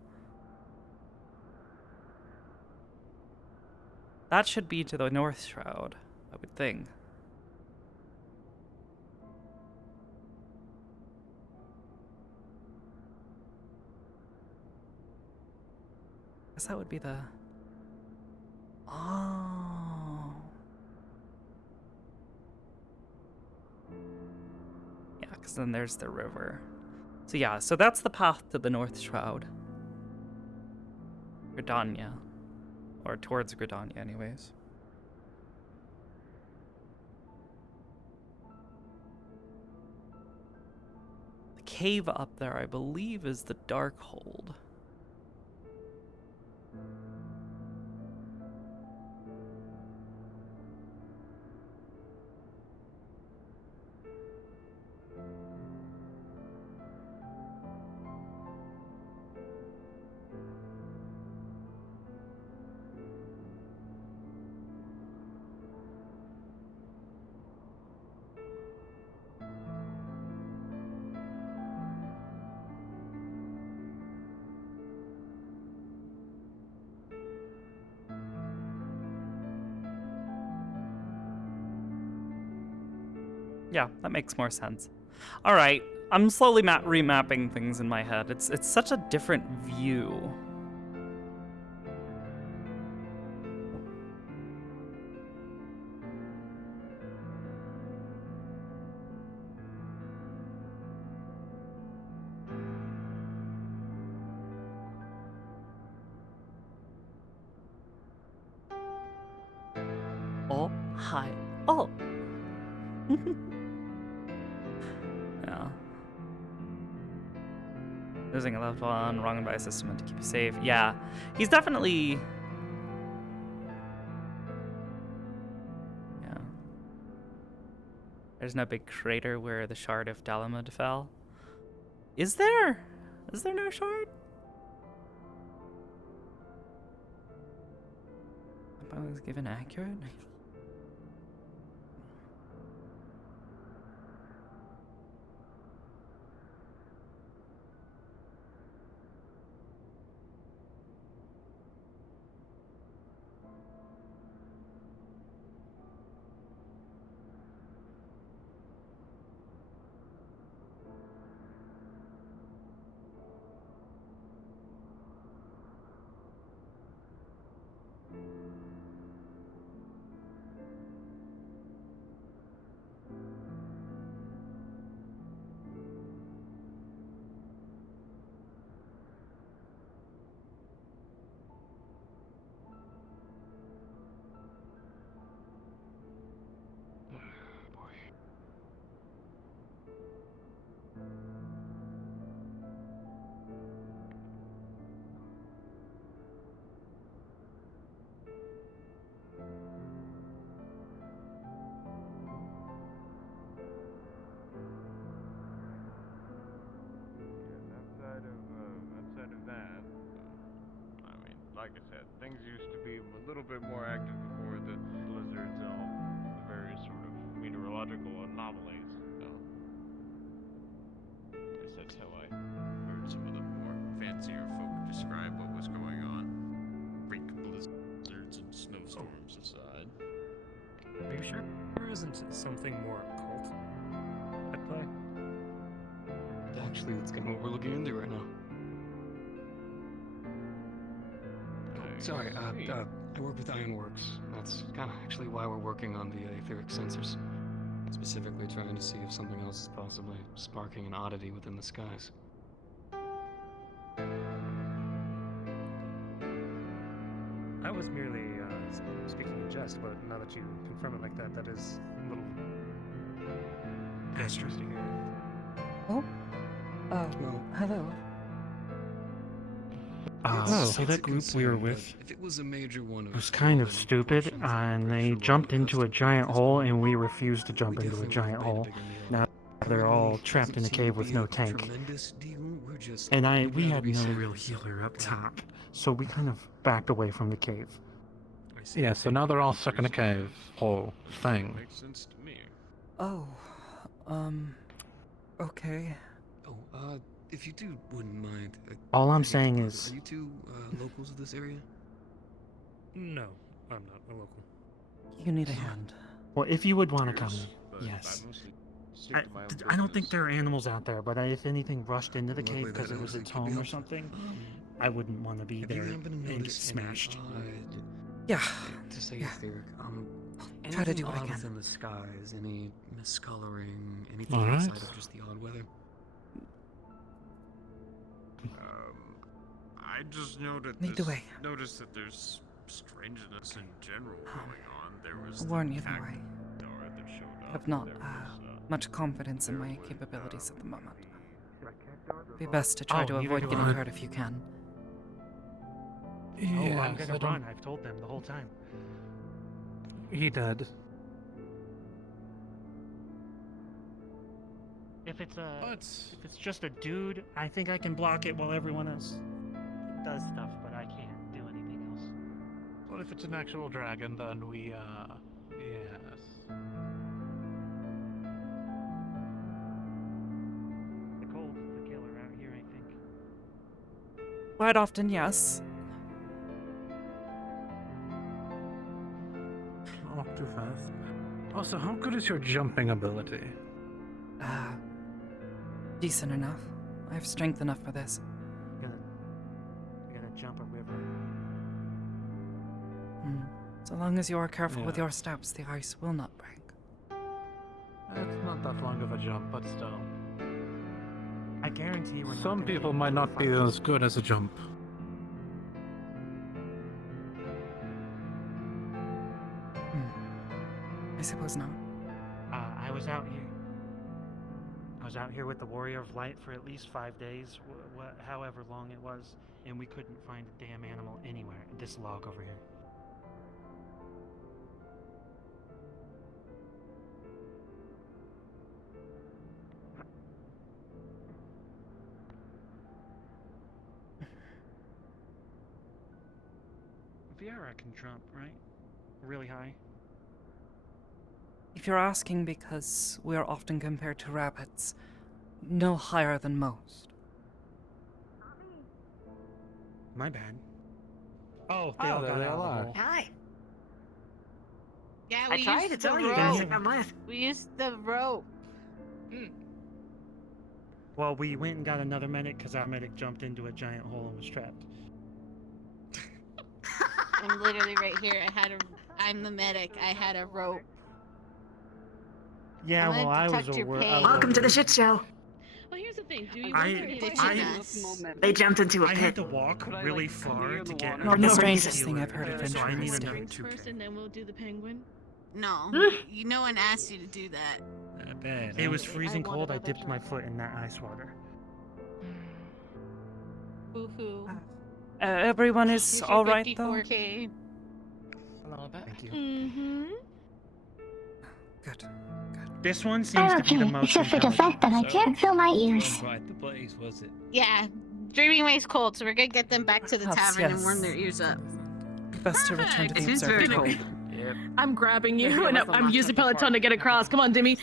That should be to the north shroud, I would think. I guess that would be the... Oh. Yeah, because then there's the river. So yeah, so that's the path to the North Shroud. Gridania. Or towards Gridania, anyways. The cave up there, I believe, is the Darkhold. Yeah, that makes more sense. All right, I'm slowly remapping things in my head. It's such a different view. Oh, hi. Oh. Yeah. Losing a loved one, wronged by a system meant to keep you safe. Yeah, he's definitely... Yeah. There's no big crater where the shard of Dalamud fell. Is there? Is there no shard? I was given accurate? Outside of that, I mean, like I said, things used to be a little bit more active before the blizzards and all the various sort of meteorological anomalies. So, I guess that's how I heard some of the more fancier folk describe what was going on. Freak blizzards and snowstorms aside. Are you sure there isn't something more occult at play? Actually, that's kind of what we're looking into right now. Sorry, I work with Ironworks. That's kind of actually why we're working on the etheric sensors. Specifically trying to see if something else is possibly sparking an oddity within the skies. I was merely speaking in jest, but now that you confirm it like that, that is a little... Aster. Oh? No. Hello. So that group we were with if it was a major one was kind of stupid, and they jumped into a giant hole, and we refused to jump into a giant hole. Now they're all trapped in a cave with no tank. And we had no real healer up top, so we kind of backed away from the cave. Yeah, so now they're all stuck in a cave hole thing. Makes sense to me. Oh, okay. Oh, if you two wouldn't mind. All I'm saying is... Are you two locals of this area? No, I'm not a local. You need a hand. Well, if you would want to come, yes. I don't think there are animals out there, but if anything rushed into the cave because it was its home or something, I wouldn't want to be there and get smashed. Yeah. To say etheric, try to do what I can. In the skies, any miscoloring, anything All right. outside of just the odd weather. I just noticed that there's strangeness in general going on. There was Warn you though, I that showed up. have not much confidence in my capabilities at the moment. Be best to try to avoid getting hurt if you can. Oh, I'm gonna run. I've told them the whole time. He did. If it's just a dude, I think I can block it while everyone else does stuff, but I can't do anything else. Well, if it's an actual dragon, then we, yes. The cold's the killer out here, I think. Quite often, yes. Not too fast. Also, how good is your jumping ability? Decent enough. I have strength enough for this. I'm gonna jump a river. So long as you are careful with your steps, the ice will not break. It's not that long of a jump, but still. I guarantee we're Some people might not be as good as a jump. I suppose not. I was out here with the Warrior of Light for at least 5 days, however long it was, and we couldn't find a damn animal anywhere. This log over here. Viera can jump, right? Really high. If you're asking because we are often compared to rabbits, no higher than most. My bad. Oh, they all are. Hi. Yeah, I we tried to used tell the you rope. guys to come with. We used the rope. Well, we went and got another medic because our medic jumped into a giant hole and was trapped. I'm literally right here. I'm the medic. I had a rope. Yeah, well, I was Welcome to the shit show. Well, here's the thing. Do you They jumped into a I pit. had to walk really far to get. Nor the strangest thing I've heard adventurers do. first, and then we'll do the penguin? No, no one asked you to do that. Not bad. It was freezing cold. I dipped my foot in that ice water. Boo-hoo. Everyone is all right though. 54K. Thank you. Mm-hmm. Good. This one seems to be the most except for the fact that I can't feel my ears. Quite the place, was it? Yeah, Dreaming Way's cold, so we're gonna get them back to the Yes, tavern and yes. warm their ears up. Best to return to the It is very observatory. cold. Yep. I'm grabbing you, and I'm using Peloton to get across. Come on, Dimmy.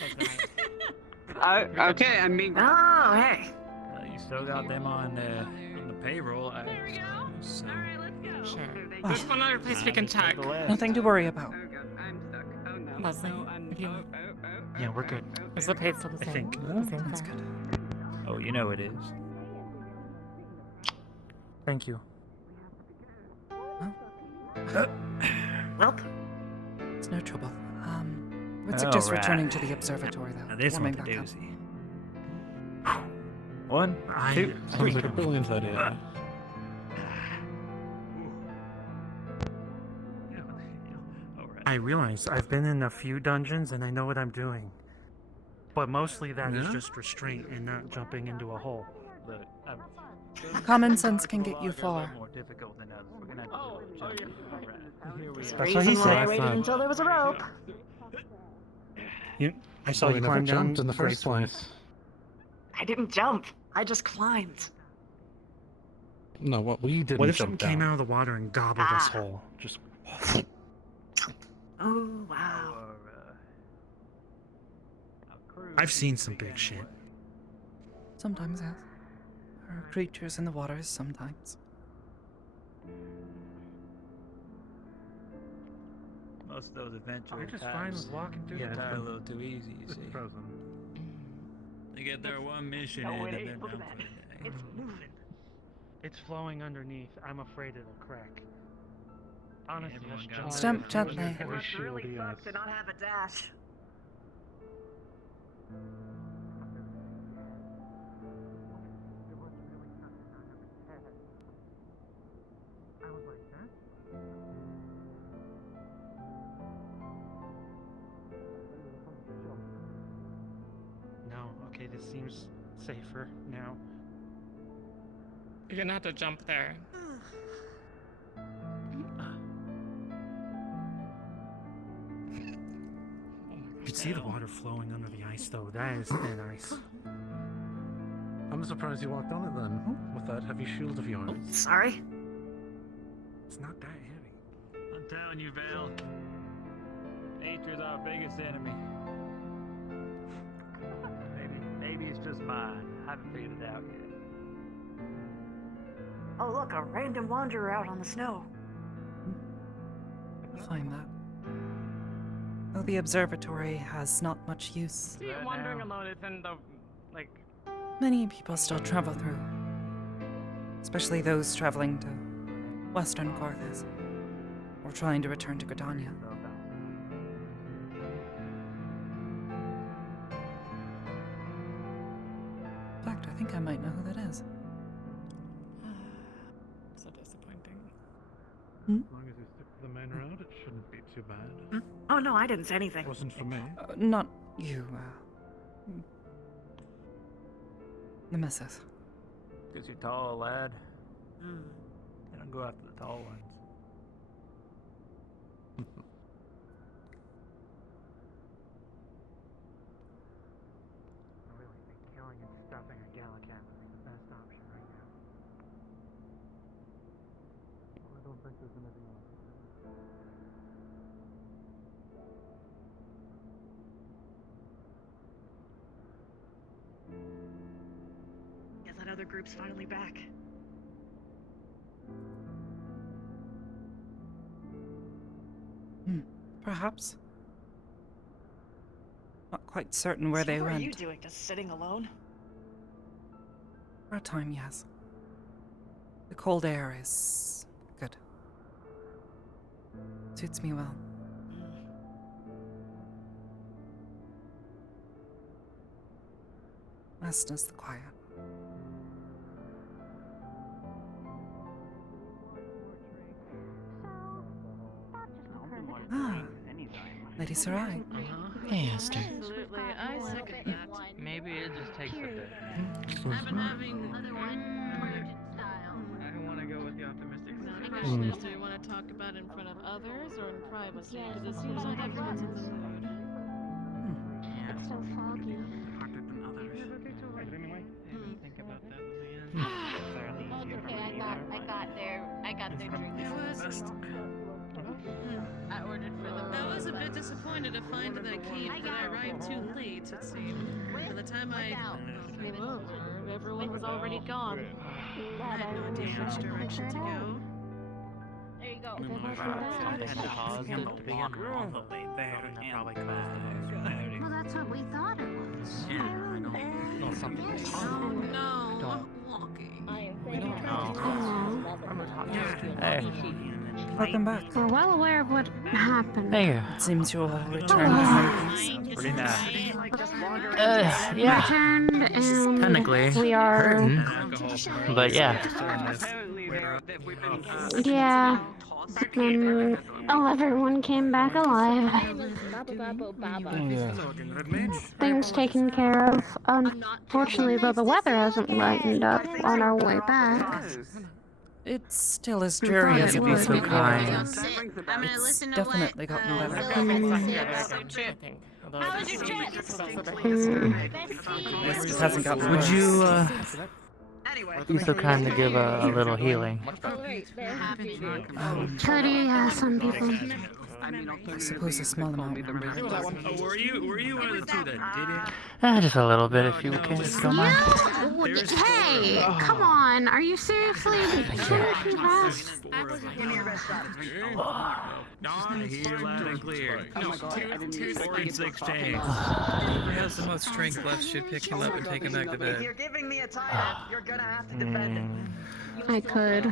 Okay, I mean. Oh, hey. You still got them on the payroll. There we go. So. All right, let's go. Sure. There's one other place we can check. Nothing to worry about. Oh god, I'm stuck. Oh no. Leslie, No, I'm. if you- Yeah, we're good. Is the pay still the I same? think. That's good. Oh, you know it is. Thank you. Well, It's no trouble. Would suggest returning to the observatory though. Now this Warming one's a back up. doozy. 1, 2, Sounds like a brilliant idea. I realize I've been in a few dungeons and I know what I'm doing. But mostly that is Yeah? just restraint and not jumping into a hole. Common sense can get you far. That's what he said. I waited until there was a rope. I saw Well, you we never climb down jumped in the first gracefully. place. I didn't jump. I just climbed. No, what we didn't What if jump something came down. out of the water and gobbled us whole? Just. Oh, wow. I've seen some big shit. Sometimes, yes. There are creatures in the waters sometimes. Most of those adventures. I just fine with walking through the die a tunnel. little too easy, you see. Frozen. They get their one mission No, in it and ain't. then Look at down that. for the day. It's moving. It's flowing underneath. I'm afraid it'll crack. Honestly, Everyone that's got just Step gently. It must really suck to not have a dash. No, okay, this seems safer now. You're gonna have to jump there. You could see the water flowing under the ice, though. That is thin ice. I'm surprised you walked on it then, with that heavy shield of yours. Sorry. It's not that heavy. I'm telling you, Val. Nature's our biggest enemy. Maybe it's just mine. I haven't figured it out yet. Oh, look, a random wanderer out on the snow. We'll find that. Though the observatory has not much use. See, wandering alone isn't the, like... Many people still travel through. Especially those traveling to Western Carthage. Or trying to return to Gridania. In fact, I think I might know who that is. So disappointing. As long as you stick to the main route, it shouldn't be too bad. Oh, no, I didn't say anything. Wasn't for me. Not you, the missus. Because you're tall, lad. They don't go after the tall ones. I really think killing and stuffing a Gallicat would be the best option right now. I don't think there's anything else. Guess that other group's finally back. Perhaps. Not quite certain where So they what went. are you doing? Just sitting alone? For a time, yes. The cold air is good. Suits me well. Best is the quiet. Ah, Lady Sarai. Hey, Aster. Absolutely, I second that. Maybe it just takes a bit. I've been having other one. I want to go with the optimistic The side. question is, do you want to talk about it in front of others or in privacy? Because it seems like everyone's in the mood. It's so foggy. Harder than others. Think about that, Lillian. Fairly easier for me either. I got their drinks. I ordered for them. I was a bit disappointed to find that I arrived too late, it seemed. By the time I came over, everyone was already gone. I had no idea which direction to go. There you go. I had to pause it to begin all the way there, and that probably caused the most. Well, that's what we thought it was. Yeah, I know. No, something was Oh no, Don't. walking. We don't know. Hey. Welcome back. We're well aware of what happened. Hey. It seems you all returned in one piece. Pretty bad. Yeah. Returned and Technically, we are. hurting. But yeah. Apparently, we've been Yeah. everyone came back alive. Things taken care of. Unfortunately, though, the weather hasn't lightened up on our way back. It's still as dreary as it You'd be was so before. kind. It's definitely gotten better. How was your trip? Yes, it hasn't gotten Would worse. you, be so kind to give a little healing? Pretty, some people. I suppose a small amount. Were you one of the two that did it? Just a little bit, if you can, if you don't mind. Hey, come on. Are you seriously finishing fast? I hear loud and clear. No, 4 and 6 change. Whoever has the most strength left should pick him up and take him back to If bed. you're giving me a title, you're gonna have to defend it. I could.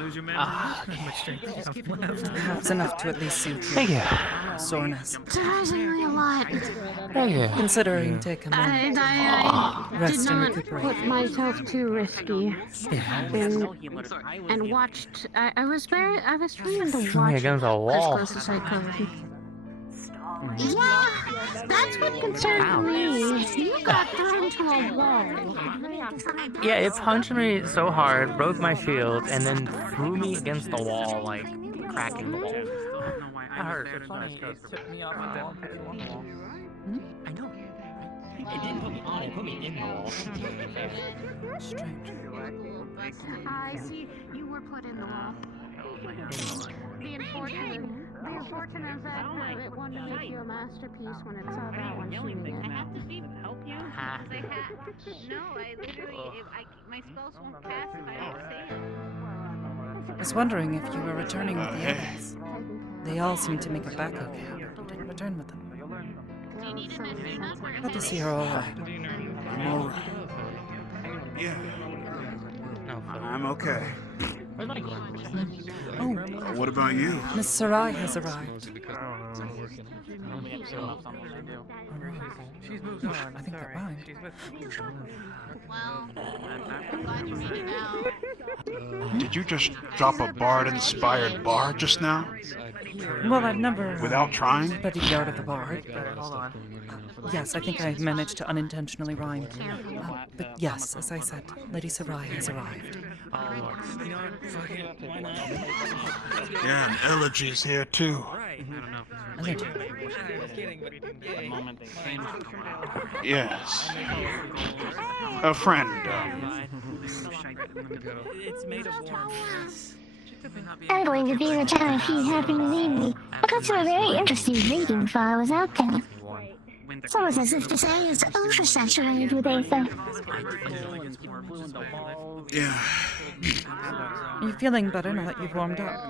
Lose your memory. How much strength do you have left? Perhaps enough to at least soothe Thank you. your soreness. Surprisingly a lot. Thank you. Considering take a minute. I Rest did and not recuperate. put myself too risky. And watched. I was trying to Threw me watch against a as wall. close as I could. Yeah, that's what concerns me. You got thrown to a wall. Yeah, it punched me so hard, broke my shield, and then threw me against the wall, like, cracking the wall. That hurt. It's funny, it took me off the wall and put you on the wall. I know. It didn't put me on, it put me in the wall. Strange. I see you were put in the wall. The unfortunate is that it wanted to make you a masterpiece when it saw that one shooting it. I have to be help you? No, I literally, my spells won't cast if I don't say it. I was wondering if you were returning with the others. They all seemed to make it back okay, but you didn't return with them. Do you need an extra help or Glad to see you're all right. I'm all right. Yeah. I'm okay. Oh, What about you? Miss Sarai has arrived. She's moved on. I think that rhymed. Well, I'm glad you made it out. Did you just drop a bard-inspired bar just now? Well, I've never Without trying? studied the art of the bard. Hold on. Yes, I think I managed to unintentionally rhyme. But yes, as I said, Lady Sarai has arrived. Yeah, and Elegy's here too. Elegy. Yes. A friend. It's made of warmth. I'm going to be the town if you happen to need me. I got some very interesting reading while I was out there. It's almost as if the sand is oversaturated with ether. Yeah. Are you feeling better now that you've warmed up?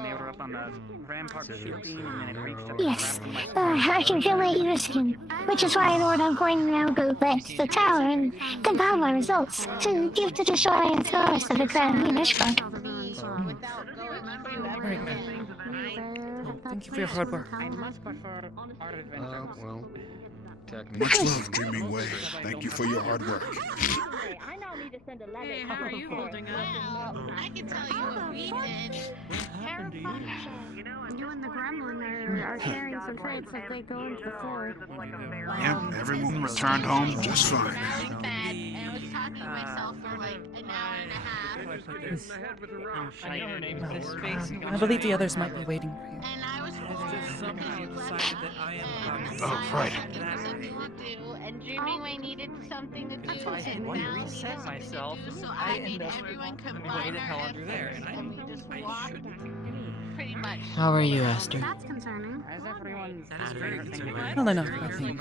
Yes, I can feel my ear skin, which is why I know I'm going to now go back to the tower and compile my results to give to the Shorian scholars of the Grand Mishra. Very good. Thank you for your hard work. Well, technically. Much love, Dreaming Way. Thank you for your hard work. Hey, how are you holding up? I can tell you what we did. You and the gremlin are sharing some traits as they go into the fort. Yep, everyone returned home just fine. Really bad, and I was talking to myself for like an hour and a half. I believe the others might be waiting for you. And I was Oh, right. something to do, and Dreaming Way needed something to do, and Val needed something to do, so I made everyone combine our efforts, and we just walked pretty much. How are you, Aster? That's concerning. Well enough, I think.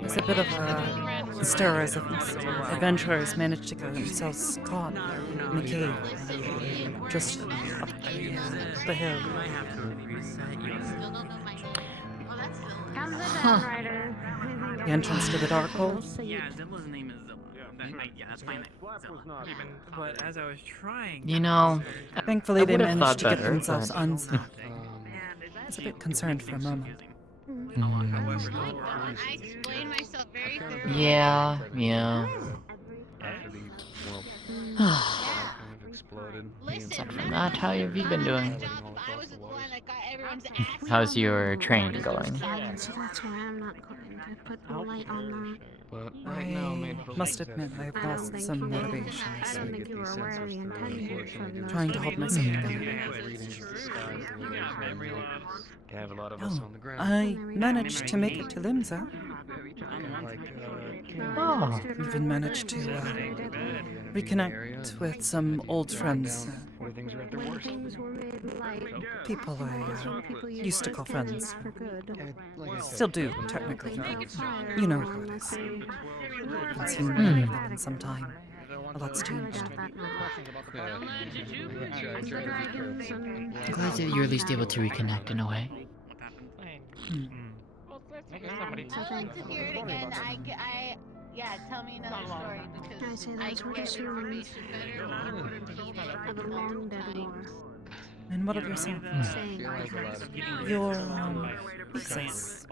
There's a bit of a stir as adventurers managed to get themselves caught in a cave just up the hill. The entrance to the dark hole. Yeah, Zilla's name is Zilla. Yeah, that's my name. Zilla. But as I was trying... You know, Thankfully, they would've managed to thought get better, themselves but- unseen. I was a bit concerned for a moment. I explained myself very thoroughly. Yeah. After the, well, kind of exploded. Listen, Aside from that, how have you been doing? I was the one that got everyone's ass. How's your training going? So that's why I'm not going to put the light on that. But right now, I must admit, I've I don't lost think some you did. motivation I this don't week. think you were aware of the intention from the Trying to hold myself together. They have a lot of us on the ground. I managed to make it to Limsa. Oh. Even managed to reconnect with some old friends. Where things are at their worst. People I used to call friends. Like I said, Still do, technically. You know how it is. Haven't seen Hmm. any of them in some time. A lot's changed. I'm glad that you're at least able to reconnect in a way. Yeah, tell me another story because I say that's what it's ruined. Of a long dead war. And what of yourself? Your thesis.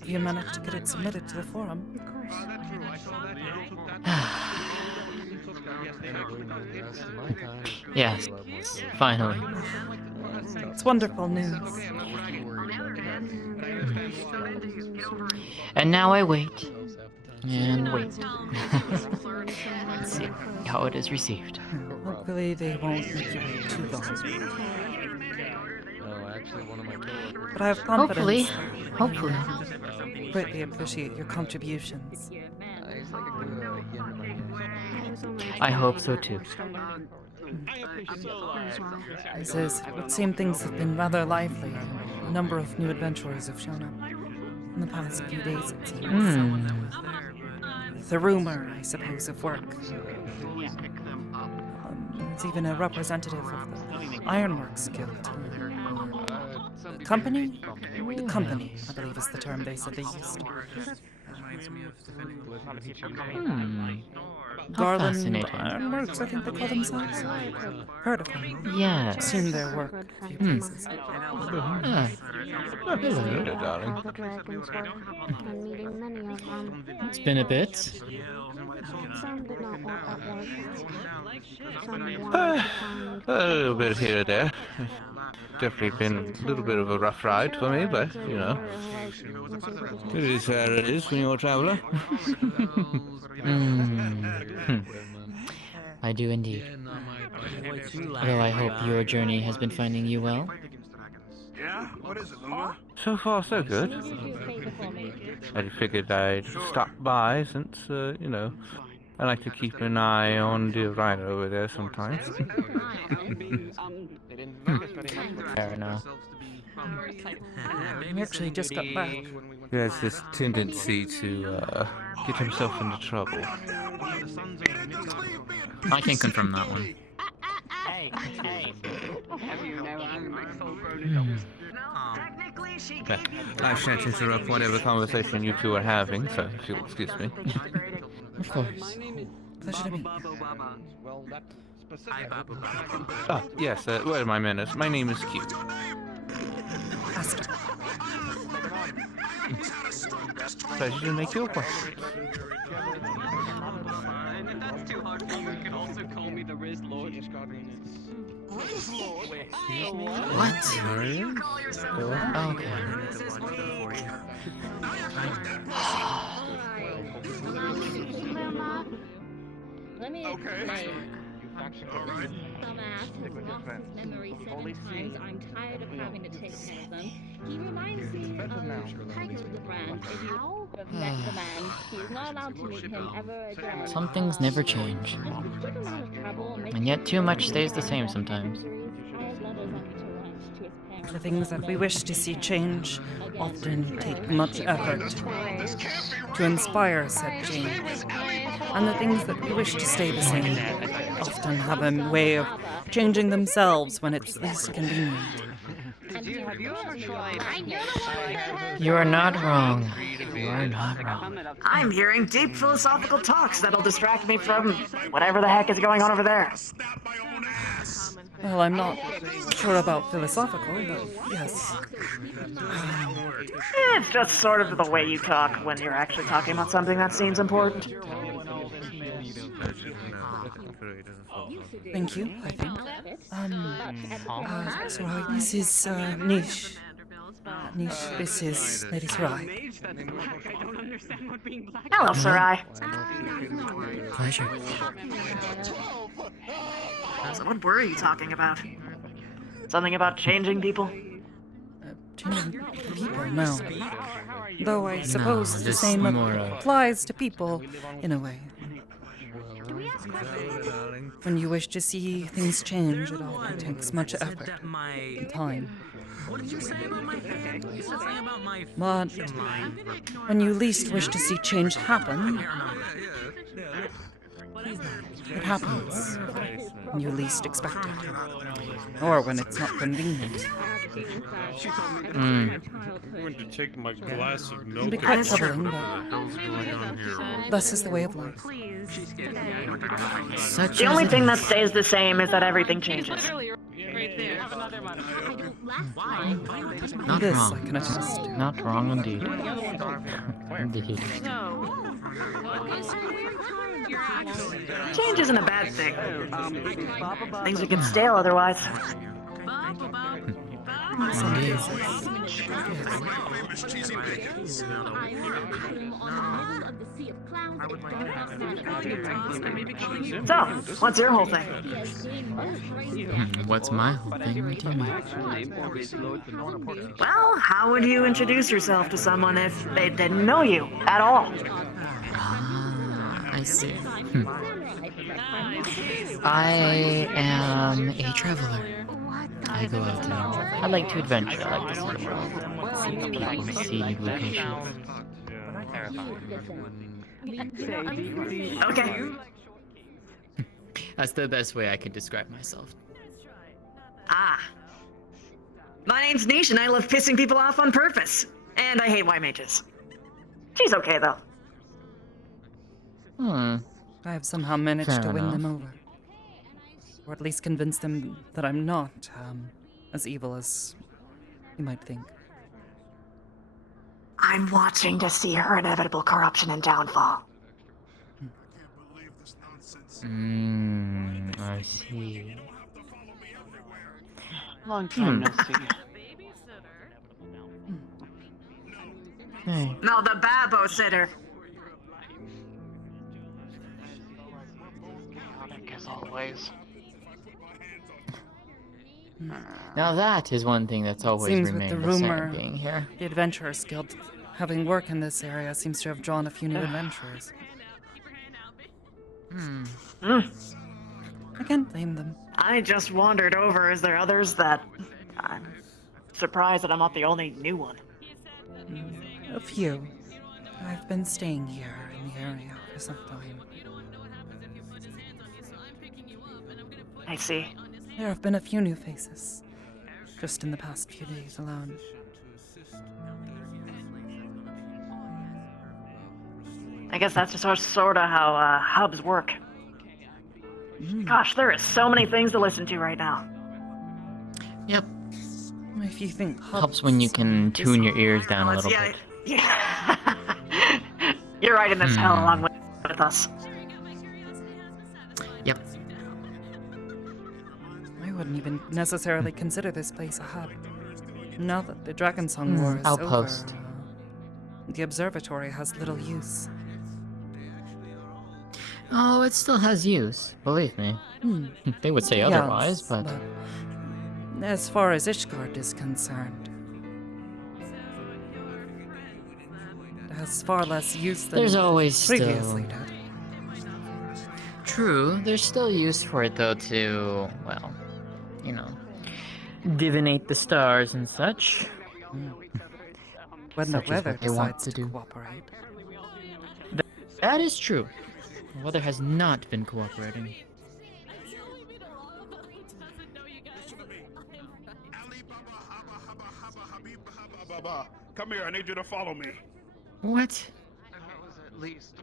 Have you managed to get it submitted to the forum? Yes, finally. It's wonderful news. And now I wait. And wait. Let's see how it is received. Hopefully they won't make you wait too long. But I have confidence. Hopefully. Greatly appreciate your contributions. I hope so too. It would seem things have been rather lively. A number of new adventurers have shown up in the past few days, it seems. The rumor, I suppose, of work. There's even a representative of the Ironworks Guild. Company? The company, I believe is the term they said they used. How Garland fascinating. Ironworks, I think they call themselves. Heard of them. Yes. Seen their work a few places. Ah. Hello. Darling. The dragons were, and meeting many of them. It's been a bit. Some did not want that work. Some wanted to find A little bit here and there. Definitely been a little bit of a rough ride for me, but, you know, it is how it is when you're a traveler. I do indeed. Well, I hope your journey has been finding you well. Yeah? What is it, Luma? So far, so good. I figured I'd stop by since, you know, I like to keep an eye on the rider over there sometimes. Fair enough. He actually just got back. He has this tendency to get himself into trouble. I can confirm that one. But I shan't interrupt whatever conversation you two are having, so if you'll excuse me. Of course. Pleasure to meet Ah, yes, where are my manners? My name is Q. Aster. Pleasure to make your acquaintance. And if that's too hard for you, you can also call me the Riz Lord. What? Let me explain. Alright. Dumbass has lost his memory 7 times. I'm tired of having to take care of them. He reminds me of Tiger the Brand. If you have met the man, he is not allowed to meet him ever again. Some things never change. And yet too much stays the same sometimes. The things that we wish to see change often take much effort to inspire said change. And the things that we wish to stay the same often have a way of changing themselves when it's least convenient. Have you ever tried? You are not wrong. You are not wrong. I'm hearing deep philosophical talks that'll distract me from whatever the heck is going on over there. Well, I'm not sure about philosophical, but yes. It's just sort of the way you talk when you're actually talking about something that seems important. Thank you, I think. Sarai, this is Niche. Niche, this is Lady Sarai. Hello, Sarai. Pleasure. So what were you talking about? Something about changing people? Changing people, no. Though I suppose the just same more of- applies to people, in a way. When you wish to see things change, it often takes much effort and time. What did you say about my head? You said something about my But when you least wish to see change happen, it happens when you least expect it. Or when it's not convenient. I'm going to take my glass of It milk. can be quite troubling, but thus is the way of life. The only thing that stays the same is that everything changes. Not This wrong. I can attest to. Not wrong indeed. Indeed. Change isn't a bad thing. Things would get stale otherwise. So, what's your whole thing? What's my whole thing? What do you mean? Well, how would you introduce yourself to someone if they didn't know you at all? I see. I am a traveler. I go out and I like to adventure. I like to see the world, see people, see locations. Okay. That's the best way I can describe myself. Ah. My name's Niche and I love pissing people off on purpose. And I hate white mages. She's okay though. I have somehow managed Fair to win them enough. over. Or at least convince them that I'm not as evil as you might think. I'm watching to see her inevitable corruption and downfall. I see. Long time no see. Hey. No, the babo sitter. As always. Now that is one thing that's always Seems with remained the the same rumor, being here. the Adventurers Guild, having work in this area, seems to have drawn a few new adventurers. I can't blame them. I just wandered over. Is there others that... I'm surprised that I'm not the only new one. A few. I've been staying here in the area for some time. I see. There have been a few new faces, just in the past few days alone. I guess that's just sort of how hubs work. Gosh, there is so many things to listen to right now. Yep. If you think Helps when you can tune your ears down a little bit. Yeah. You're right in this hell along with us. Yep. I wouldn't even necessarily consider this place a hub. Now that the Dragon Song War is Outpost. over, the observatory has little use. Oh, it still has use, believe me. They would say otherwise, Yes, but... As far as Ishgard is concerned, it has far less use than There's always previously still... did. True, there's still use for it though to, well, you know, divinate the stars and such. When the Such is weather what they want decides to to do. cooperate. That is true. The weather has not been cooperating. Come here, I need you to follow me. What? At least.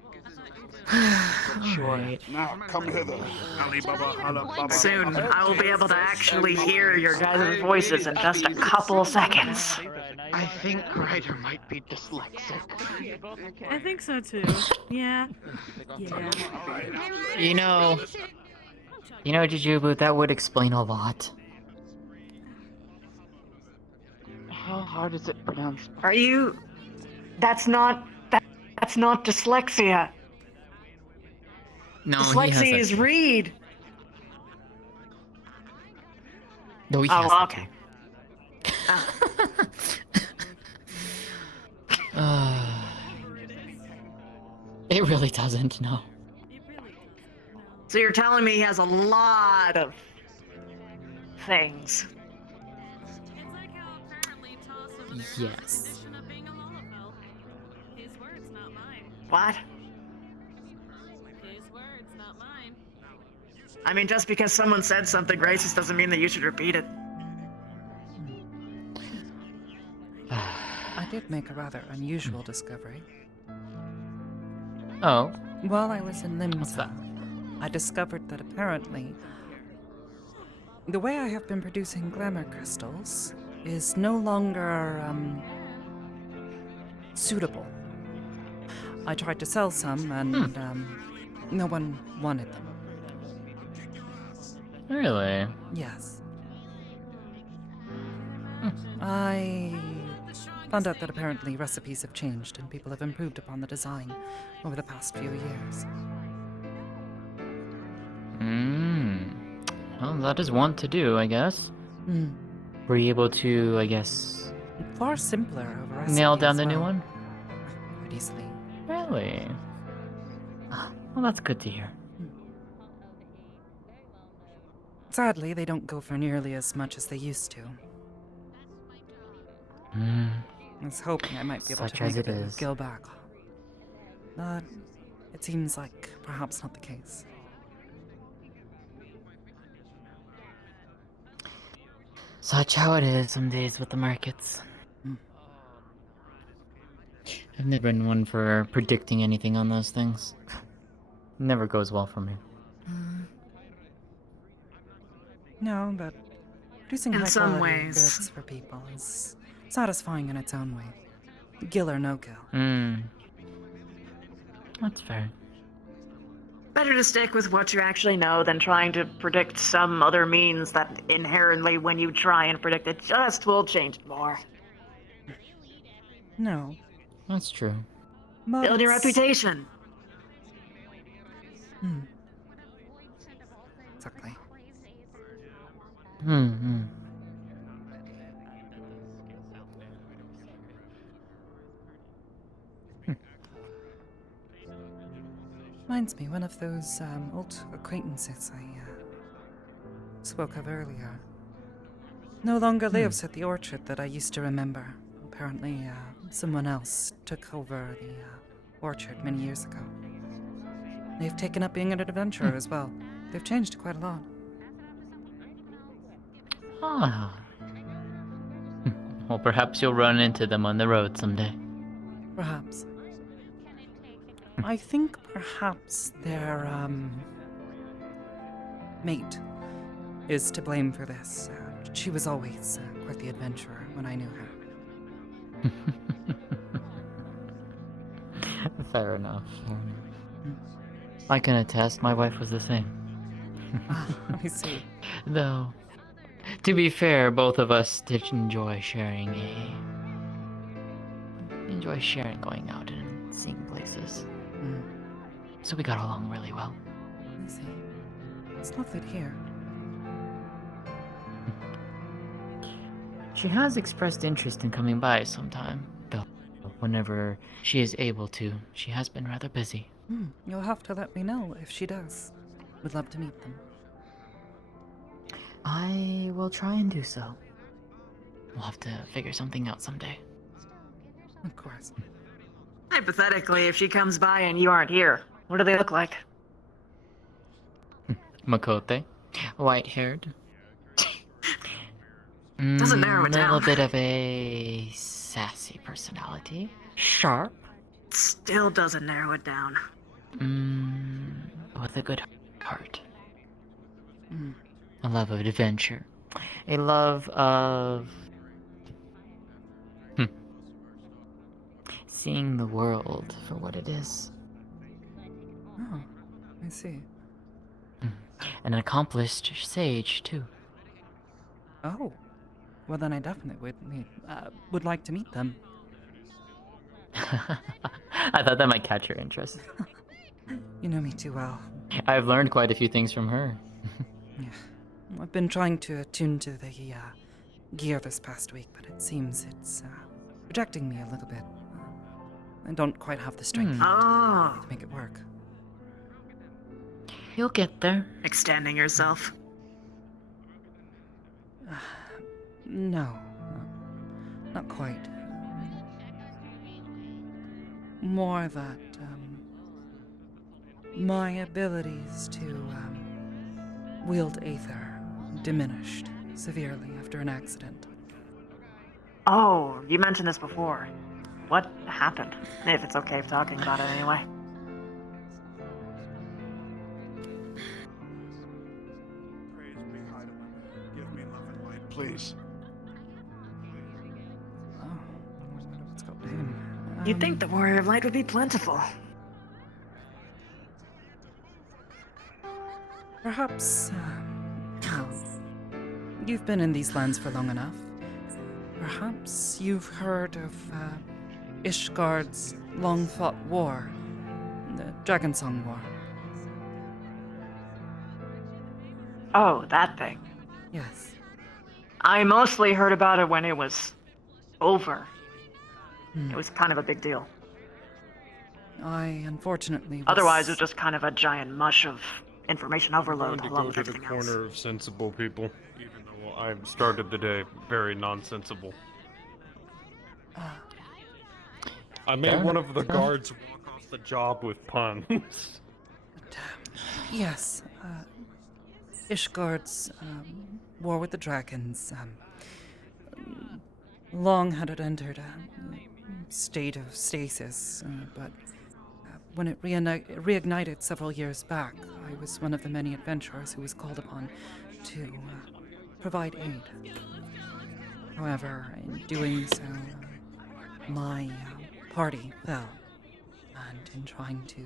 Alright. Now, come hither. Soon, I will be able to actually hear your guys' voices in just a couple seconds. I think Ryder might be dyslexic. I think so too. Yeah. You know, You know, Jujubu, that would explain a lot. How hard is it pronounced? Are you? That's not dyslexia. No, he has Dyslexia is that. read. No, he has that Okay. It really doesn't, no. So you're telling me he has a lot of things. Yes. His words, not mine. What? His words, not mine. I mean, just because someone said something racist doesn't mean that you should repeat it. I did make a rather unusual discovery. Oh? While I was in Limsa, I discovered that apparently the way I have been producing glamour crystals is no longer suitable. I tried to sell some and no one wanted them. Really? Yes. I found out that apparently recipes have changed and people have improved upon the design over the past few years. Well, that is one to do, I guess. Were you able to, I guess... Far simpler of a recipe nail down as the new well. one? Quite easily. Really? Well, that's good to hear. Sadly, they don't go for nearly as much as they used to. I was hoping I might be able Such to make as a it bit is. of Gil back. But it seems like perhaps not the case. Such how it is some days with the markets. I've never been one for predicting anything on those things. Never goes well for me. No, but producing In some high-quality ways. goods for people is satisfying in its own way. Gil or no Gil. That's fair. Better to stick with what you actually know than trying to predict some other means that inherently, when you try and predict it, just will change it more. No. That's true. But Build your it's- reputation. Exactly. Reminds me, one of those old acquaintances I spoke of earlier no longer lives at the orchard that I used to remember. Apparently, someone else took over the orchard many years ago. They've taken up being an adventurer as well. They've changed quite a lot. Ah. Well, perhaps you'll run into them on the road someday. Perhaps. I think perhaps their mate is to blame for this. She was always quite the adventurer when I knew her. Fair enough. I can attest, my wife was the same. I see. Though, to be fair, both of us did enjoy sharing going out and seeing places. So we got along really well. I see. It's lovely to hear. She has expressed interest in coming by sometime, though whenever she is able to. She has been rather busy. You'll have to let me know if she does. Would love to meet them. I will try and do so. We'll have to figure something out someday. Of course. Hypothetically, if she comes by and you aren't here, what do they look like? Makote, white-haired. Doesn't narrow it A little down. bit of a sassy personality. Sharp. Still doesn't narrow it down. With a good heart. A love of adventure. A love of... seeing the world for what it is. Oh, I see. And an accomplished sage, too. Oh. Well, then I definitely would like to meet them. I thought that might catch your interest. You know me too well. I've learned quite a few things from her. Yeah. I've been trying to attune to the gear this past week, but it seems it's rejecting me a little bit. I don't quite have the strength to make it work. You'll get there. Extending yourself. No, not quite. More that my abilities to wield Aether diminished severely after an accident. Oh, you mentioned this before. What happened? If it's okay talking about it anyway. Give me love and light, please. Oh, I wonder what's got to him. You'd think the Warrior of Light would be plentiful. Perhaps, well, you've been in these lands for long enough. Perhaps you've heard of Ishgard's long-fought war, the Dragonsong War. Oh, that thing. Yes. I mostly heard about it when it was over. It was kind of a big deal. I unfortunately was... Otherwise, it was just kind of a giant mush of information overload I'm along going with to go to the everything else. corner of sensible people, even though I started the day very nonsensible. I made one of the guards walk off the job with puns. Yes, Ishgard's war with the dragons. Long had it entered a state of stasis, but when it reignited several years back, I was one of the many adventurers who was called upon to provide aid. However, in doing so, my party fell, and in trying to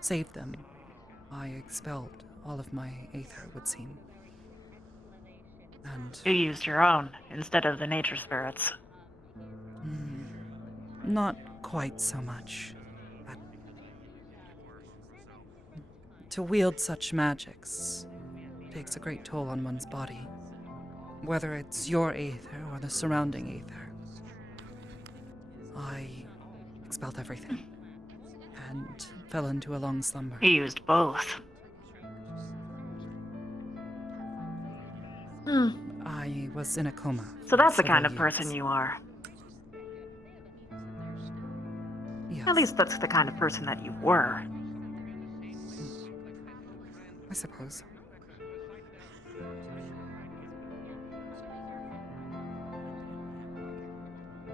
save them, I expelled all of my Aether, it would seem. And You used your own instead of the nature spirits. not quite so much, but to wield such magics takes a great toll on one's body, whether it's your Aether or the surrounding Aether. I expelled everything and fell into a long slumber. He used both. I was in a coma. So that's the for kind of several person years. you are. Yes. At least that's the kind of person that you were. I suppose.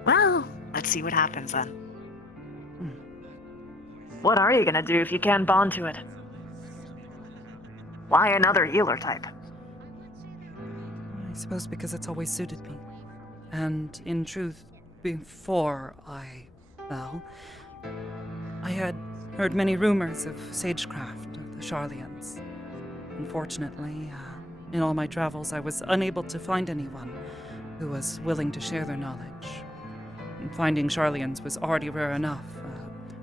Well, let's see what happens then. What are you gonna do if you can't bond to it? Why another healer type? I suppose because it's always suited me. And in truth, before I fell, I had heard many rumors of sagecraft of the Sharlians. Unfortunately, in all my travels, I was unable to find anyone who was willing to share their knowledge. And finding Sharlians was already rare enough.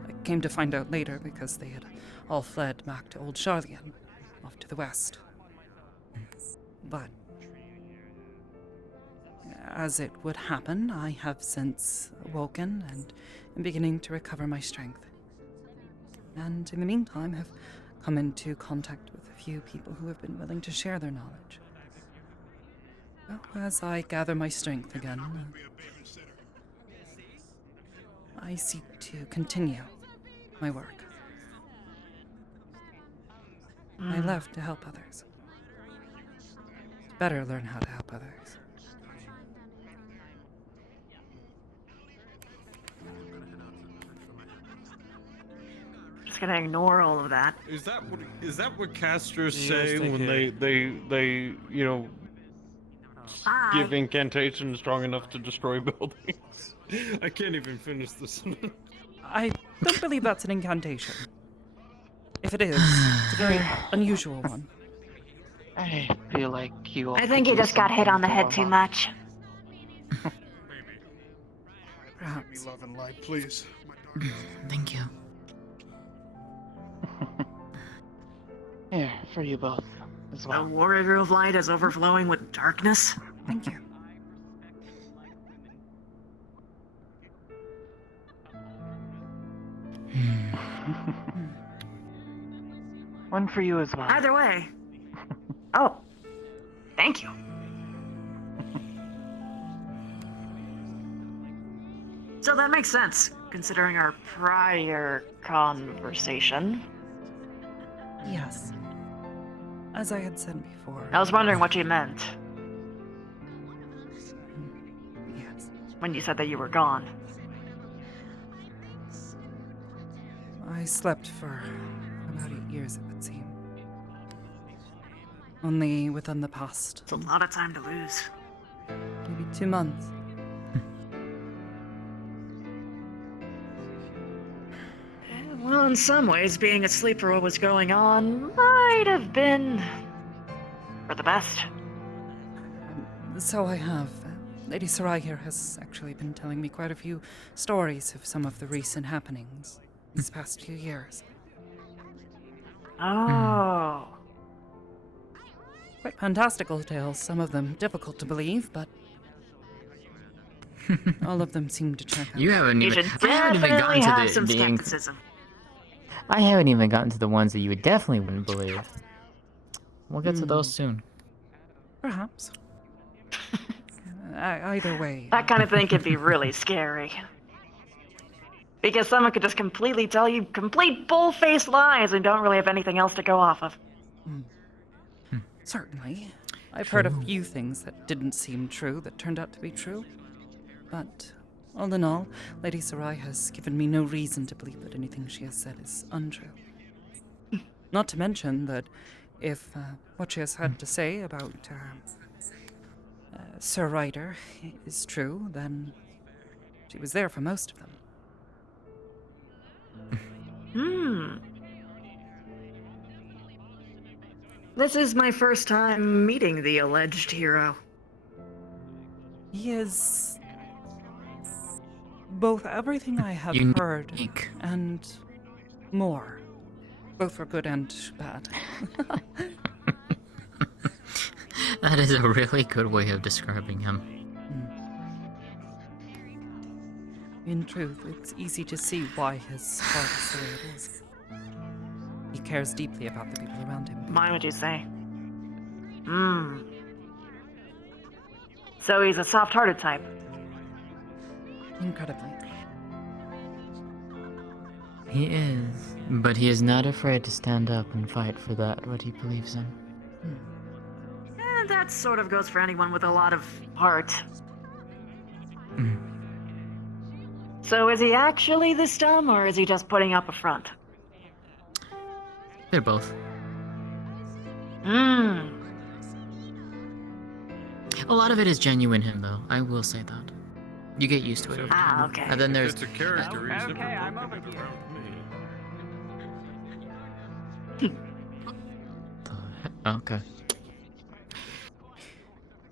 I came to find out later because they had all fled back to Old Sharlian, off to the west. But as it would happen, I have since awoken and am beginning to recover my strength. And in the meantime, have come into contact with a few people who have been willing to share their knowledge. Well, as I gather my strength again, I seek to continue my work. I left to help others. Better learn how to help others. Just gonna ignore all of that. Is that what casters Yes, say they when can. they you know give incantations strong enough to destroy buildings? I can't even finish this. I don't believe that's an incantation. If it is, it's a very unusual one. I feel like you all I think could he use just got hit something on the to head warm too up. much. Perhaps. Love and light, please. Thank you. Here, for you both, as The well. warrior of light is overflowing with darkness. Thank you. One for you as well. Either way. Oh, thank you. So that makes sense, considering our prior conversation. Yes. As I had said before. I was wondering what you meant. Yes. When you said that you were gone. I slept for about 8 years, it would seem. Only within the past. It's a lot of time to lose. Maybe 2 months. Well, in some ways, being asleep for what was going on might have been for the best. So I have. Lady Sarai here has actually been telling me quite a few stories of some of the recent happenings these past few years. Oh. Quite fantastical tales, some of them difficult to believe, but all of them seem to check out. You haven't even, I haven't even gotten have to some the skepticism. I haven't even gotten to the ones that you would definitely wouldn't believe. We'll get to those soon. Perhaps. Either way. That kind of thing can be really scary. Because someone could just completely tell you complete bull-faced lies and don't really have anything else to go off of. Certainly. I've heard a few things that didn't seem true that turned out to be true. But, all in all, Lady Sarai has given me no reason to believe that anything she has said is untrue. Not to mention that if what she has had to say about Sir Ryder is true, then she was there for most of them. This is my first time meeting the alleged hero. He is both everything I have heard and more. Both for good and bad. That is a really good way of describing him. In truth, it's easy to see why his heart is the way it is. He cares deeply about the people around him. Mind what you say. So he's a soft-hearted type. Incredibly. He is, but he is not afraid to stand up and fight for that what he believes in. And that sort of goes for anyone with a lot of heart. So is he actually this dumb, or is he just putting up a front? They're both. Hmm. A lot of it is genuine him, though. I will say that. You get used to it. Ah, okay. And then there's. It's a character. He's Okay, I'm over around here. me. Okay.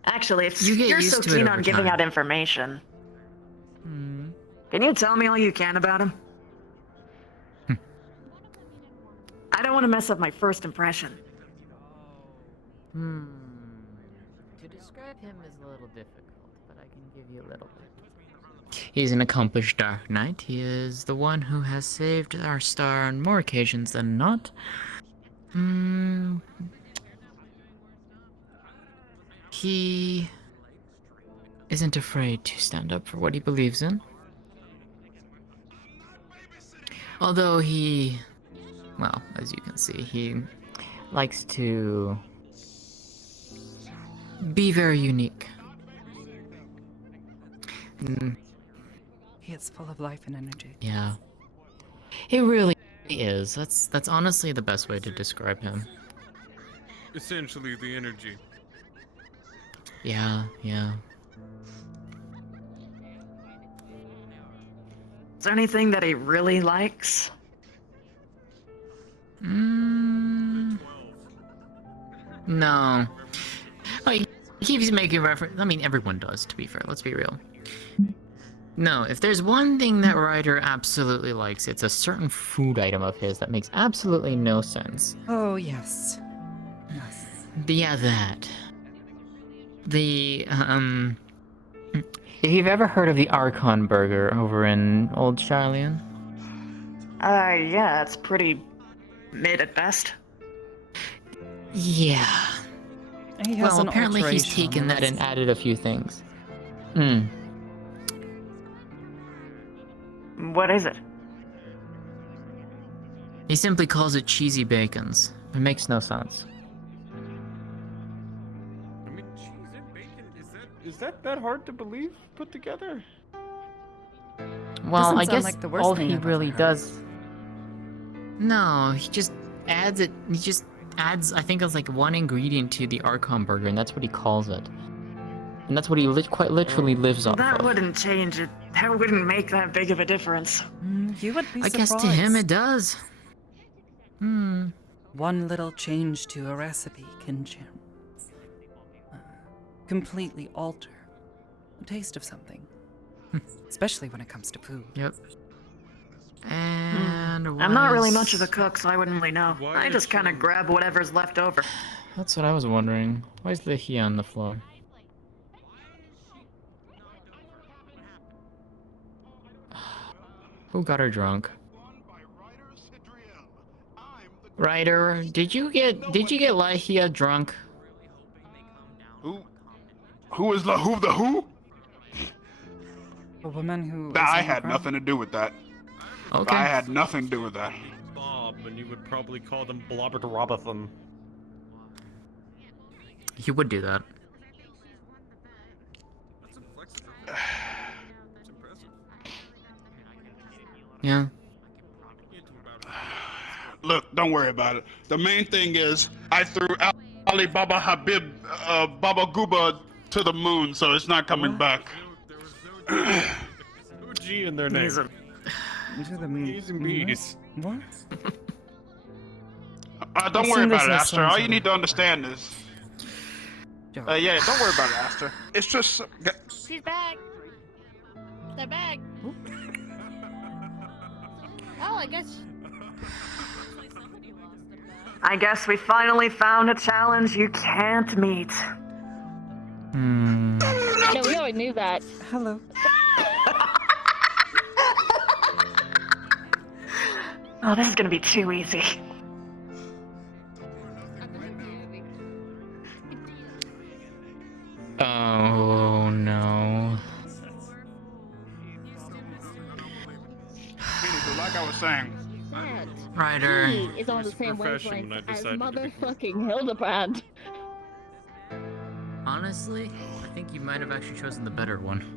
Actually, if You get you're used so to it keen over on giving time. out information, can you tell me all you can about him? I don't want to mess up my first impression. To describe him is a little difficult, but I can give you a little bit. He's an accomplished Dark Knight. He is the one who has saved our star on more occasions than not. He isn't afraid to stand up for what he believes in. Although he, well, as you can see, he likes to be very unique. He is full of life and energy. Yeah. He really is. That's honestly the best way to describe him. Essentially, the energy. Yeah. Is there anything that he really likes? No. Oh, he keeps making reference. I mean, everyone does, to be fair. Let's be real. No, if there's one thing that Ryder absolutely likes, it's a certain food item of his that makes absolutely no sense. Oh, yes. Yes. Yeah, that. If you've ever heard of the Archon Burger over in Old Charlian? Yeah, it's pretty mid at best. Yeah. He has Well, an apparently he's alteration on taken the that and recipe. added a few things. Hmm. What is it? He simply calls it cheesy bacons. It makes no sense. I mean, cheese and bacon, is that hard to believe put together? Well, Doesn't I sound guess like the worst all thing he I've ever really heard. does... No, he just adds it, I think it's like one ingredient to the Archon Burger, and that's what he calls it. And that's what he quite literally lives off That of. wouldn't change it. That wouldn't make that big of a difference. You would be I surprised. guess to him it does. Hmm. One little change to a recipe can completely alter the taste of something. Especially when it comes to food. Yep. And I'm not really much of a cook, so I wouldn't really know. I just kind of grab whatever's left over. That's what I was wondering. Why is the he on the floor? Who got her drunk? Ryder, did you get Lahia drunk? Who is the who? A woman who. Nah, is I in the had crowd? nothing to do with that. Okay. I had nothing to do with that. Bob, and you would probably call them Blobbert Robathon. He would do that. Yeah. Look, don't worry about it. The main thing is, I threw Ali Baba Habib Baba Gooba to the moon, so it's not coming back. No G in their name. To the A's and B's. What? Don't I've worry seen about this it, as Aster. some All sort you of- need to understand is... yeah, don't worry about it, Aster. It's just... She's back. They're back. Oh, I guess. I guess we finally found a challenge you can't meet. Hmm. No, we already knew that. Hello. Oh, this is gonna be too easy. Oh no. Anywho, like I was saying... Ryder. He is on the same profession, wavelength I as decided to be- motherfucking Hildebrand. Honestly, I think you might have actually chosen the better one.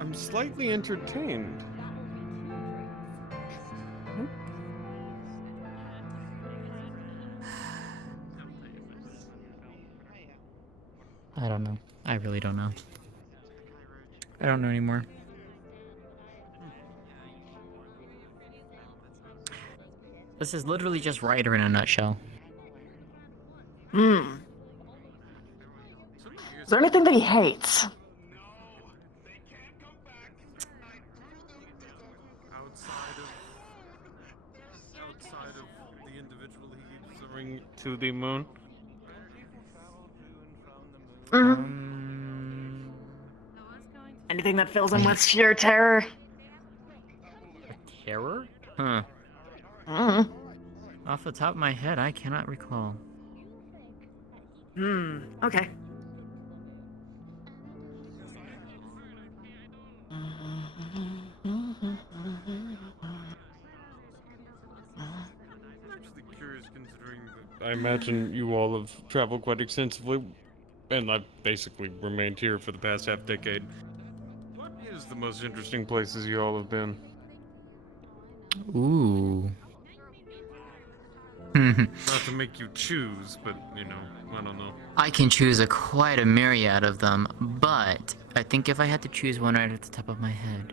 I'm slightly entertained. I don't know. I really don't know. I don't know anymore. This is literally just Ryder in a nutshell. Hmm. Is there anything that he hates? Outside of the individual he keeps throwing to the moon. Anything that fills him with sheer terror? Terror? Huh. Off the top of my head, I cannot recall. Okay. Actually curious considering that I imagine you all have traveled quite extensively, and I've basically remained here for the past half decade. What is the most interesting places you all have been? Ooh. Not to make you choose, but, you know, I don't know. I can choose quite a myriad of them, but I think if I had to choose one right at the top of my head,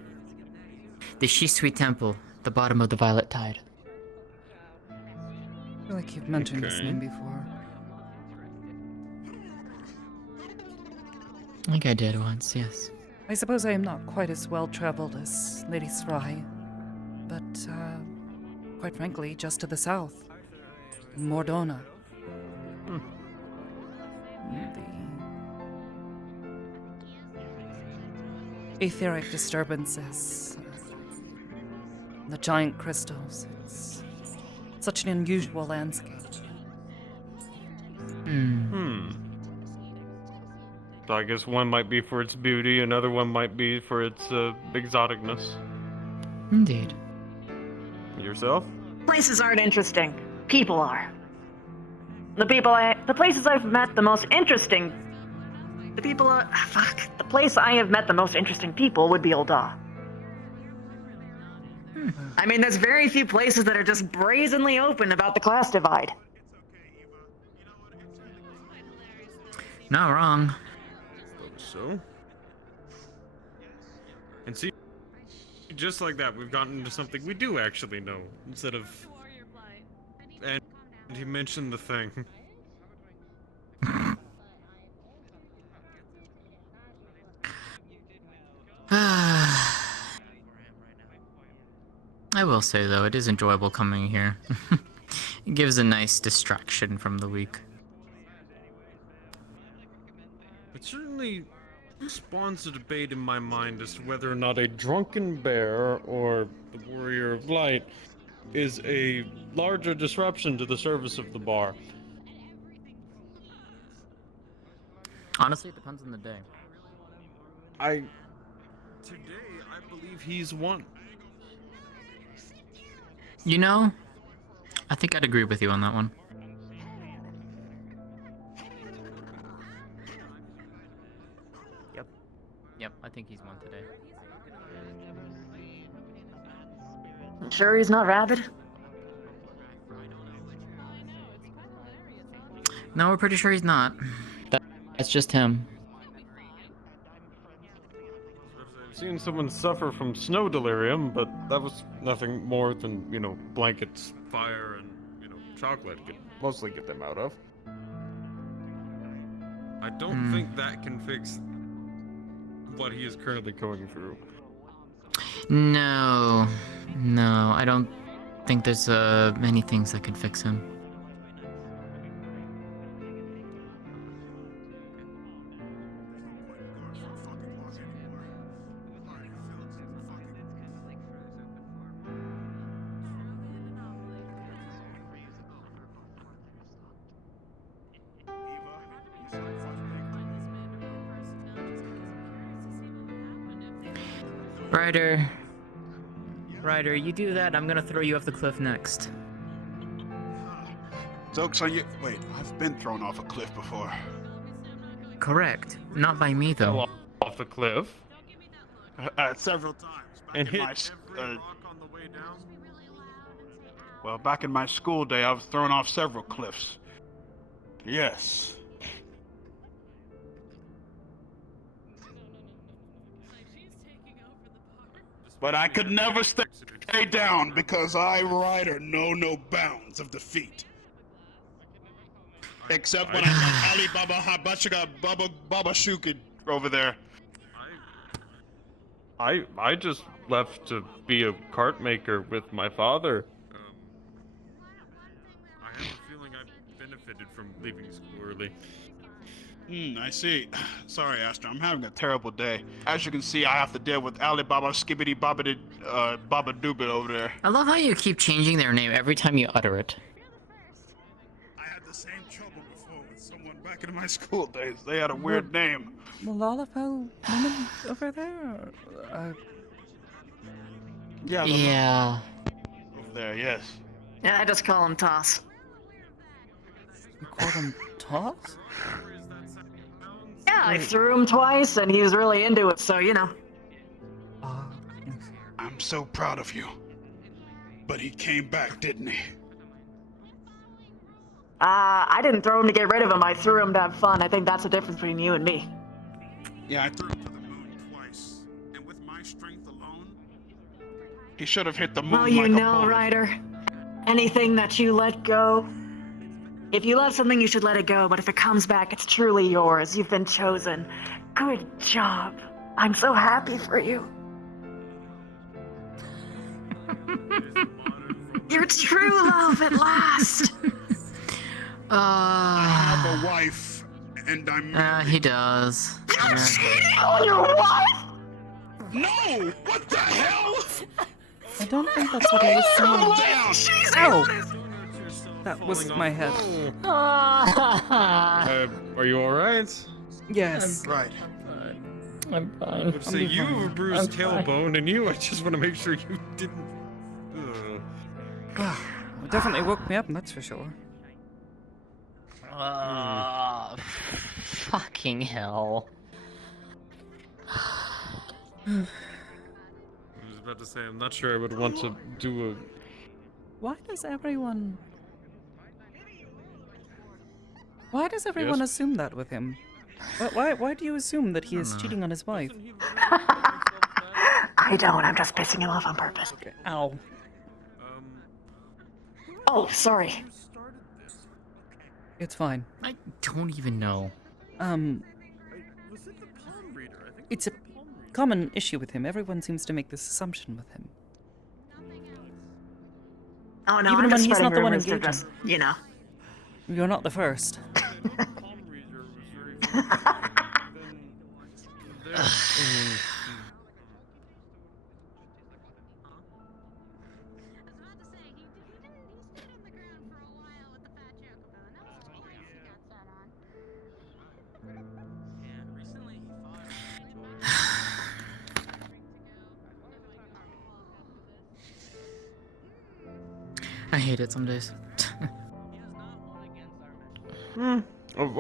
the Shisui Temple, the bottom of the Violet Tide. feel like you've mentioned his name before. I think I did once, yes. I suppose I am not quite as well-traveled as Lady Sry, but, quite frankly, just to the south. Mordona. The etheric disturbances, the giant crystals. It's such an unusual landscape. So I guess one might be for its beauty, another one might be for its exoticness. Indeed. Yourself? Places aren't interesting. People are. The places I've met the most interesting. The place I have met the most interesting people would be Ul'dah. I mean, there's very few places that are just brazenly open about the class divide. Not wrong. So? And see, just like that, we've gotten into something we do actually know, instead of... And he mentioned the thing. I will say, though, it is enjoyable coming here. It gives a nice distraction from the week. It certainly spawns a debate in my mind as to whether or not a drunken bear or the warrior of light is a larger disruption to the service of the bar. Honestly, it depends on the day. Today, I believe he's one. You know, I think I'd agree with you on that one. Yep, I think he's one today. Sure he's not rabid? No, we're pretty sure he's not. That's just him. I've seen someone suffer from snow delirium, but that was nothing more than, you know, blankets, fire, and, you know, chocolate could mostly get them out of. I don't think that can fix what he is currently going through. No, I don't think there's many things that could fix him. Ryder, you do that, I'm gonna throw you off the cliff next. Joke's on you. Wait, I've been thrown off a cliff before. Correct. Not by me, though. Off the cliff? Several times. And hit Well, back in my school day, I was thrown off several cliffs. Yes. But I could never stay down because I, Ryder, know no bounds of defeat. Except when I met Ali Baba Habashiga Baba Shuka over there. I just left to be a cart maker with my father. I have a feeling I benefited from leaving school early. I see. Sorry, Aster, I'm having a terrible day. As you can see, I have to deal with Ali Baba Skibbity Bobbity Baba Doobit over there. I love how you keep changing their name every time you utter it. I had the same trouble before with someone back in my school days. They had a weird name. The Lalafell woman over there? Yeah. Over there, yes. Yeah, I just call him Toss. You call him Toss? Yeah, I threw him twice, and he was really into it, so, you know. I'm so proud of you. But he came back, didn't he? I didn't throw him to get rid of him. I threw him to have fun. I think that's the difference between you and me. Yeah, I threw him to the moon twice. And with my strength alone, he should have hit the moon Well, you like know, a bullet. Ryder, anything that you let go. If you love something, you should let it go, but if it comes back, it's truly yours. You've been chosen. Good job. I'm so happy for you. Your true love at last. I have a wife, and I'm married. He does. You're cheating on your wife? No! What the hell? I don't think that's what he was saying. Down. Ow! That was my head. Are you alright? Yes. Right. I'm fine. So you have a bruised tailbone, and I just want to make sure you didn't. It definitely woke me up, that's for sure. Fucking hell. I was about to say, I'm not sure I would want to do a. Why does everyone assume that with him? Why do you assume that he is cheating on his wife? I don't. I'm just pissing him off on purpose. Okay. Ow. Oh, sorry. It's fine. I don't even know. It's a common issue with him. Everyone seems to make this assumption with him. Oh no, Even I'm when just he's not the one rumors to engaging. just, you know. You're not the first. I hate it some days. Oh.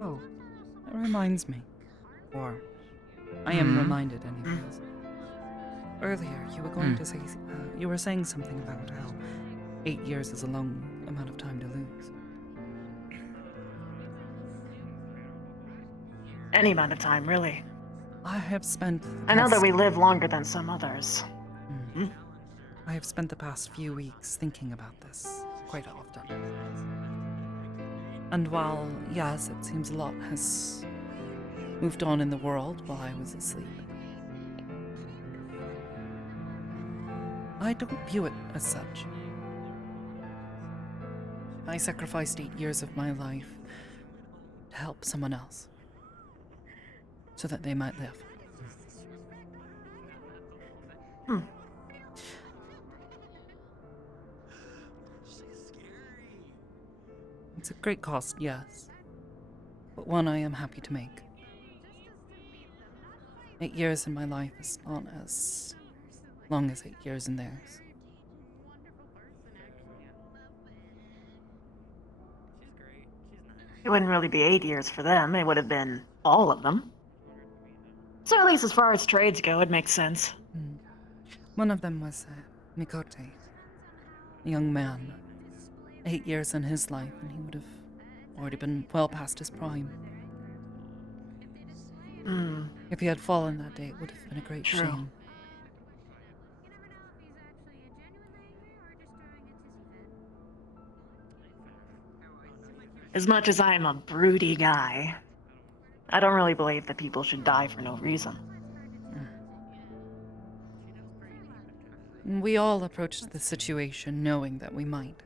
Oh, that reminds me. Or, I am reminded anyways. Earlier, you were going to say, you were saying something about how 8 years is a long amount of time to lose. Any amount of time, really. I have spent... I know that we live longer than some others. I have spent the past few weeks thinking about this quite often. And while, yes, it seems a lot has moved on in the world while I was asleep, I don't view it as such. I sacrificed 8 years of my life to help someone else, so that they might live. It's a great cost, yes, but one I am happy to make. 8 years in my life is not as long as 8 years in theirs. It wouldn't really be 8 years for them. It would have been all of them. So at least as far as trades go, it makes sense. One of them was Mikote, a young man. 8 years in his life, and he would have already been well past his prime. If he had fallen that day, it would have been a great shame. As much as I am a broody guy, I don't really believe that people should die for no reason. We all approached the situation knowing that we might.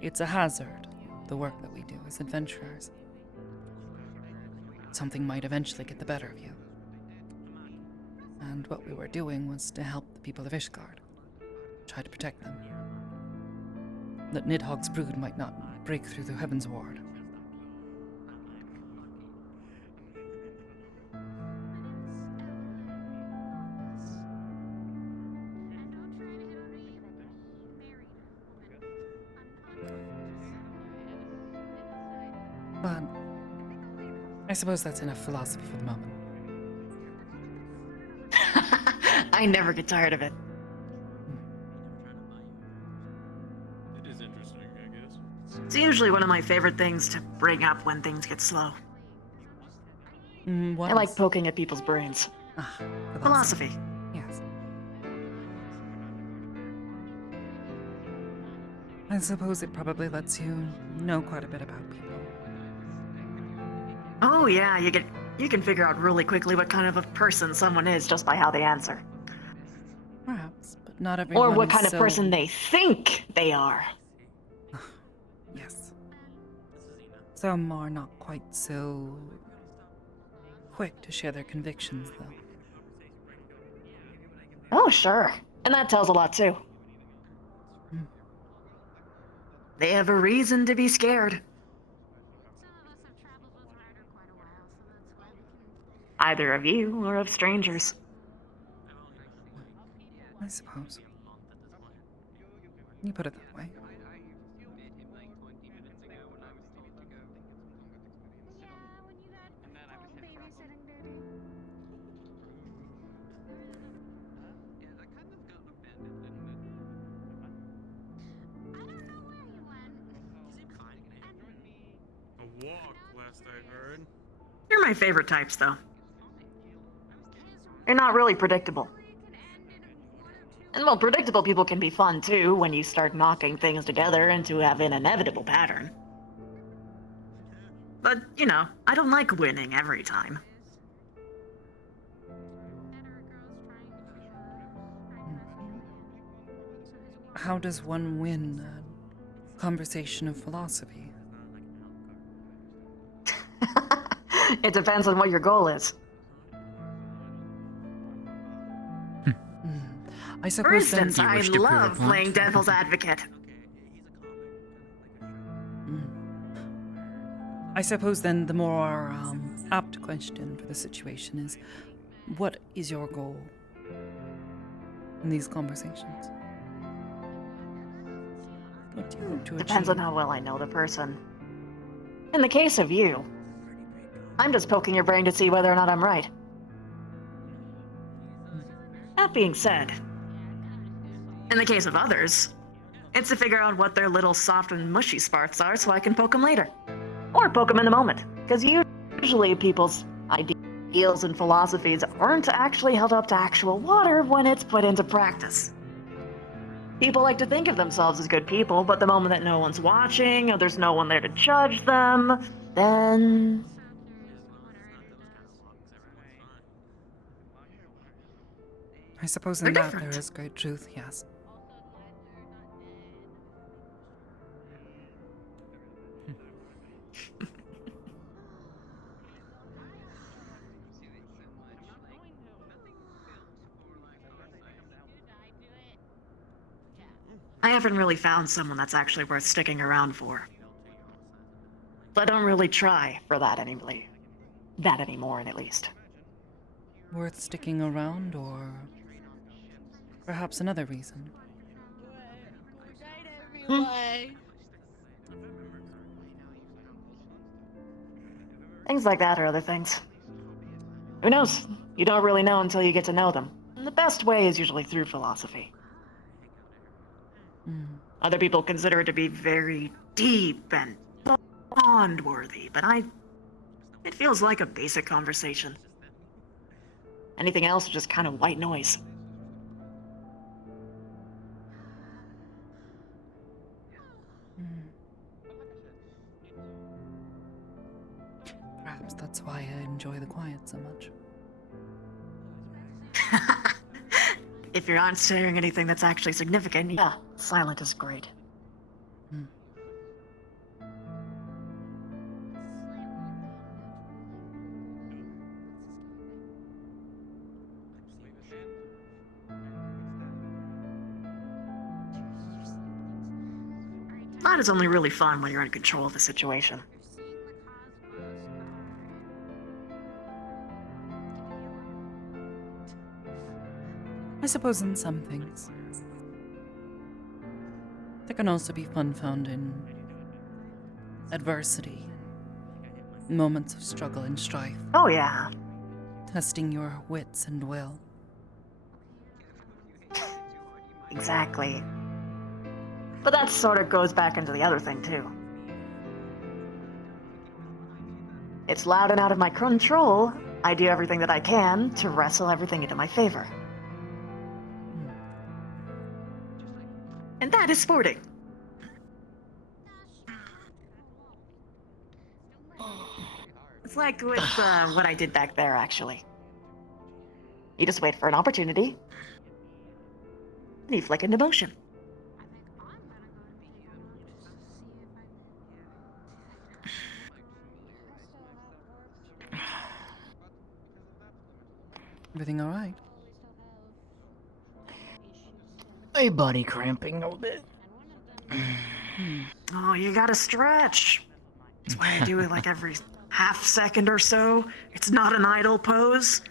It's a hazard, the work that we do as adventurers. Something might eventually get the better of you. And what we were doing was to help the people of Ishgard, try to protect them. That Nidhogg's brood might not break through the Heaven's Ward. But I suppose that's enough philosophy for the moment. I never get tired of it. It is interesting, I guess. It's usually one of my favorite things to bring up when things get slow. I like poking at people's brains. Philosophy. Yes. I suppose it probably lets you know quite a bit about people. Oh yeah, you can figure out really quickly what kind of a person someone is just by how they answer. Perhaps, but not everyone Or what is kind of so- person they think they are. Yes. Some are not quite so quick to share their convictions, though. Oh, sure. And that tells a lot, too. They have a reason to be scared. Either of you or of strangers. I suppose. You put it that way. A walk, last I heard. You're my favorite types, though. You're not really predictable. And well, predictable people can be fun, too, when you start knocking things together into have an inevitable pattern. But, you know, I don't like winning every time. How does one win a conversation of philosophy? It depends on what your goal is. I For suppose then- instance, I love playing devil's advocate. I suppose then the more apt question for the situation is, what is your goal in these conversations? What do you hope to Depends achieve? on how well I know the person. In the case of you, I'm just poking your brain to see whether or not I'm right. That being said, in the case of others, it's to figure out what their little soft and mushy sparks are so I can poke them later. Or poke them in the moment, because usually people's ideals and philosophies aren't actually held up to actual water when it's put into practice. People like to think of themselves as good people, but the moment that no one's watching, or there's no one there to judge them, then... I suppose They're in that different. there is great truth, yes. I haven't really found someone that's actually worth sticking around for. So I don't really try for that anymore. That anymore, at least. Worth sticking around, or perhaps another reason? Things like that or other things. Who knows? You don't really know until you get to know them. And the best way is usually through philosophy. Other people consider it to be very deep and bond-worthy, but it feels like a basic conversation. Anything else is just kind of white noise. Perhaps that's why I enjoy the quiet so much. If you're not sharing anything that's actually significant, yeah, silent is great. That is only really fun when you're in control of the situation. I suppose in some things. There can also be fun found in adversity, moments of struggle and strife. Oh, yeah. Testing your wits and will. Exactly. But that sort of goes back into the other thing, too. It's loud and out of my control. I do everything that I can to wrestle everything into my favor. And that is sporting. It's like with what I did back there, actually. You just wait for an opportunity, and you flick into motion. Everything all right? My body cramping a bit. Oh, you gotta stretch. That's why I do it like every half second or so. It's not an idle pose.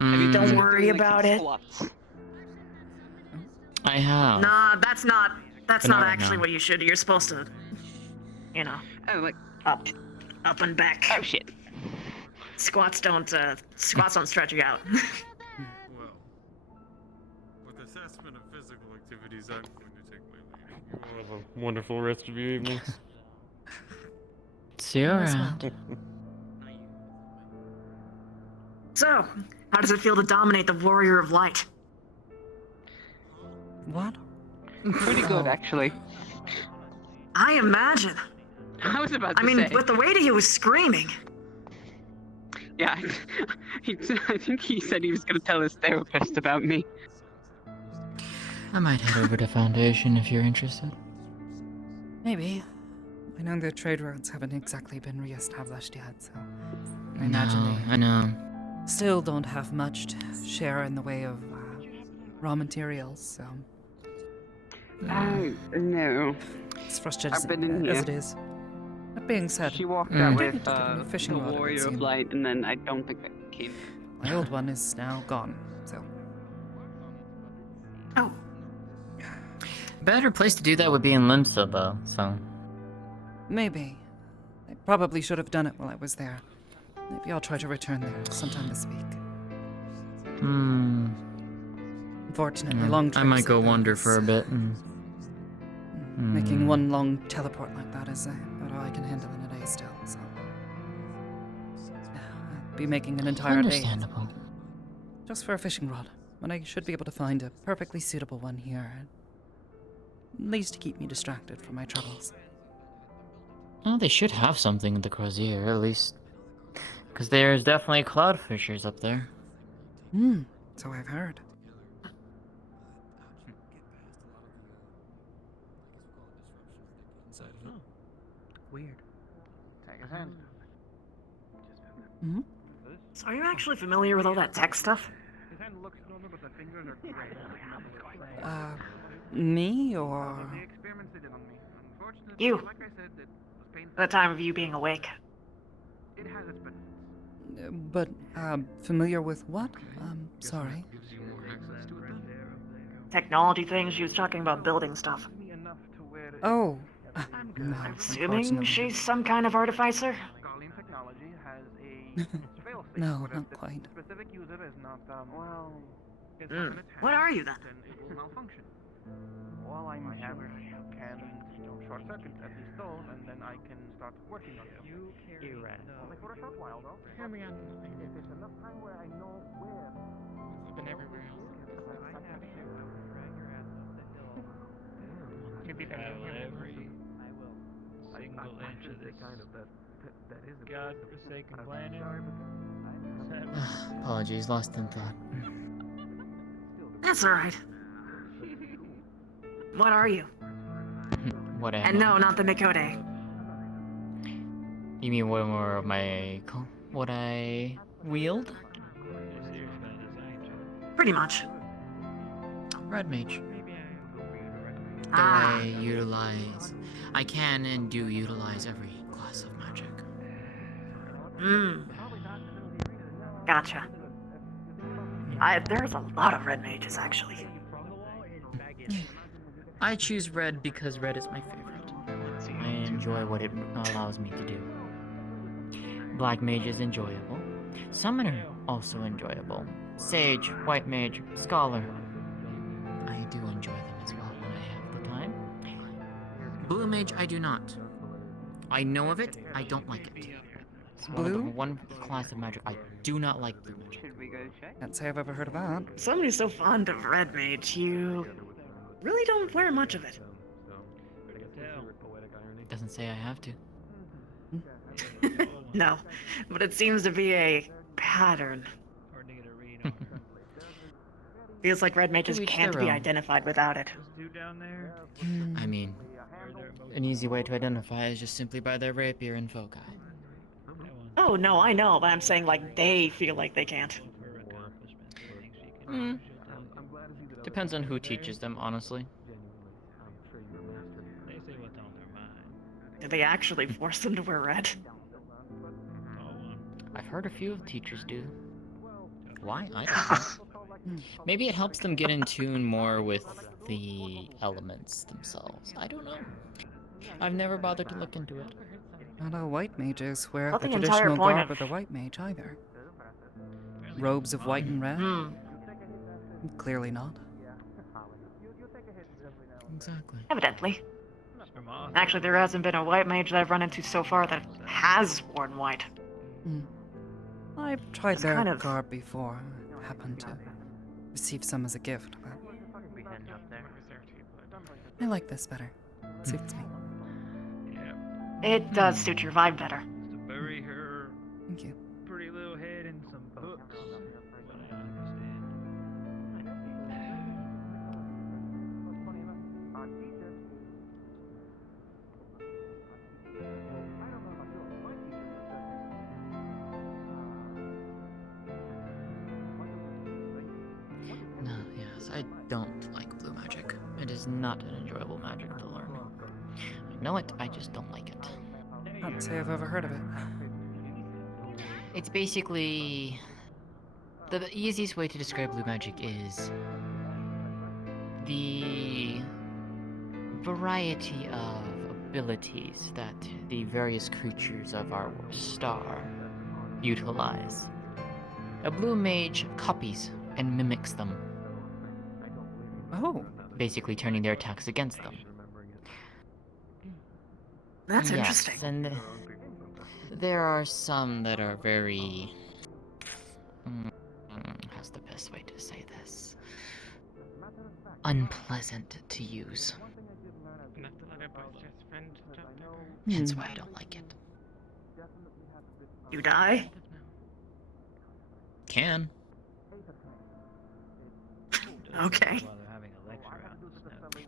Don't worry about it. I have. Nah, that's not But not right actually now. what you should do. You're supposed to, you know, like up and back. Oh shit. Squats don't stretch you out. Well, with assessment of physical activities, I'm going to take my leave. You all have a wonderful rest of your evening. See you around. So, how does it feel to dominate the Warrior of Light? What? Pretty good, actually. I imagine. I was about to I mean, say. with the way that he was screaming. Yeah, I think he said he was going to tell his therapist about me. I might head over to Foundation if you're interested. Maybe. I know the trade routes haven't exactly been re-established yet, so I imagine they I know. still don't have much to share in the way of raw materials, so No. it's frustrating I've been in as here. it is. That being said, She walked I out do with need to get a new fishing the rod, it would Warrior of seem. Light, and then I don't think that came. My old one is now gone, so Better place to do that would be in Limsa, though, so. maybe. I probably should have done it while I was there. Maybe I'll try to return there sometime this week. Unfortunately, long trips I might go like that wander is- for a bit. Making one long teleport like that is about all I can handle in a day still, so. I'd be making an entire day Understandable. just for a fishing rod, when I should be able to find a perfectly suitable one here. At least to keep me distracted from my troubles. Oh, they should have something in the Crozier, at least. Because there's definitely cloud fishers up there. So I've heard. Weird. Take his hand. Hmm? So are you actually familiar with all that tech stuff? His hand looks normal, but the fingers are great. Me or? The experiments they did on me. Unfortunately, You. like I said, it was painful. The time of you being awake. It has its benefits. But, familiar with what? Sorry. Technology things, she was talking about building stuff. Oh. I'm assuming she's some kind of artificer? Garlean technology has a fail-safe. No, but if not the quite. specific user is not, well, is Mm. not in its What hands, are you then? Then it will malfunction. Well, I'm a average can, short circuit at the stove, and then I can start working on it. Well, like for a short while, though. Here we go. If it's enough time where I know where. It's been everywhere else. Maybe that's every single inch of this godforsaken planet. Apologies, lost in thought. That's alright. What are you? What am And I? no, not the Mikode. You mean what more of my... what I wield? Pretty much. Red Mage. The Ah. way I utilize... I can and do utilize every class of magic. Gotcha. There's a lot of red mages, actually. I choose red because red is my favorite. I enjoy what it allows me to do. Black Mage is enjoyable. Summoner, also enjoyable. Sage, White Mage, Scholar. I do enjoy them as well when I have the time. Blue Mage, I do not. I know of it, I don't like it. It's one class of magic I do not like Blue Mage. Can't say I've ever heard of that. Somebody's so fond of Red Mage, you really don't wear much of it. Doesn't say I have to. No, but it seems to be a pattern. Feels like Red Mages To each can't their be own. identified without it. I mean, an easy way to identify is just simply by their rapier and foci. Oh, no, I know, but I'm saying, like, they feel like they can't. Depends on who teaches them, honestly. Did they actually force them to wear red? I've heard a few of teachers do. Why? I don't know. Maybe it helps them get in tune more with the elements themselves. I don't know. I've never bothered to look into it. Not all white mages wear Well, the the entire traditional point garb of- of the white mage either. Robes of white and red? Clearly not. Exactly. Evidently. Actually, there hasn't been a white mage that I've run into so far that has worn white. I've tried It's their kind of- garb before. Happened to receive some as a gift, but I like this better. Suits me. It does suit your vibe better. Bury her Thank you. pretty little head in some books. No, yes, I don't like blue magic. It is not an enjoyable magic to learn. I know it, I just don't like it. Can't say I've ever heard of it. It's basically... The easiest way to describe blue magic is... the variety of abilities that the various creatures of our star utilize. A blue mage copies and mimics them. Oh. Basically turning their attacks against them. That's Yes, interesting. and there are some that are very... how's the best way to say this? Unpleasant to use. Hence why I don't like it. You die? Can. Okay.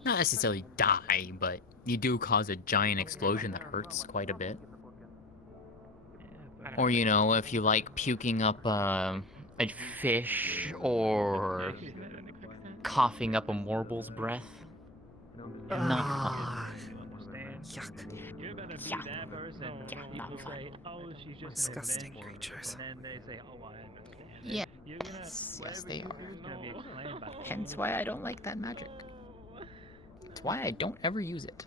Not necessarily die, but you do cause a giant explosion that hurts quite a bit. Or, you know, if you like puking up a fish or coughing up a warble's breath. Not fun. Yuck. Yeah. Yeah, not fun. Disgusting creatures. Yes, yes they are. Hence why I don't like that magic. It's why I don't ever use it.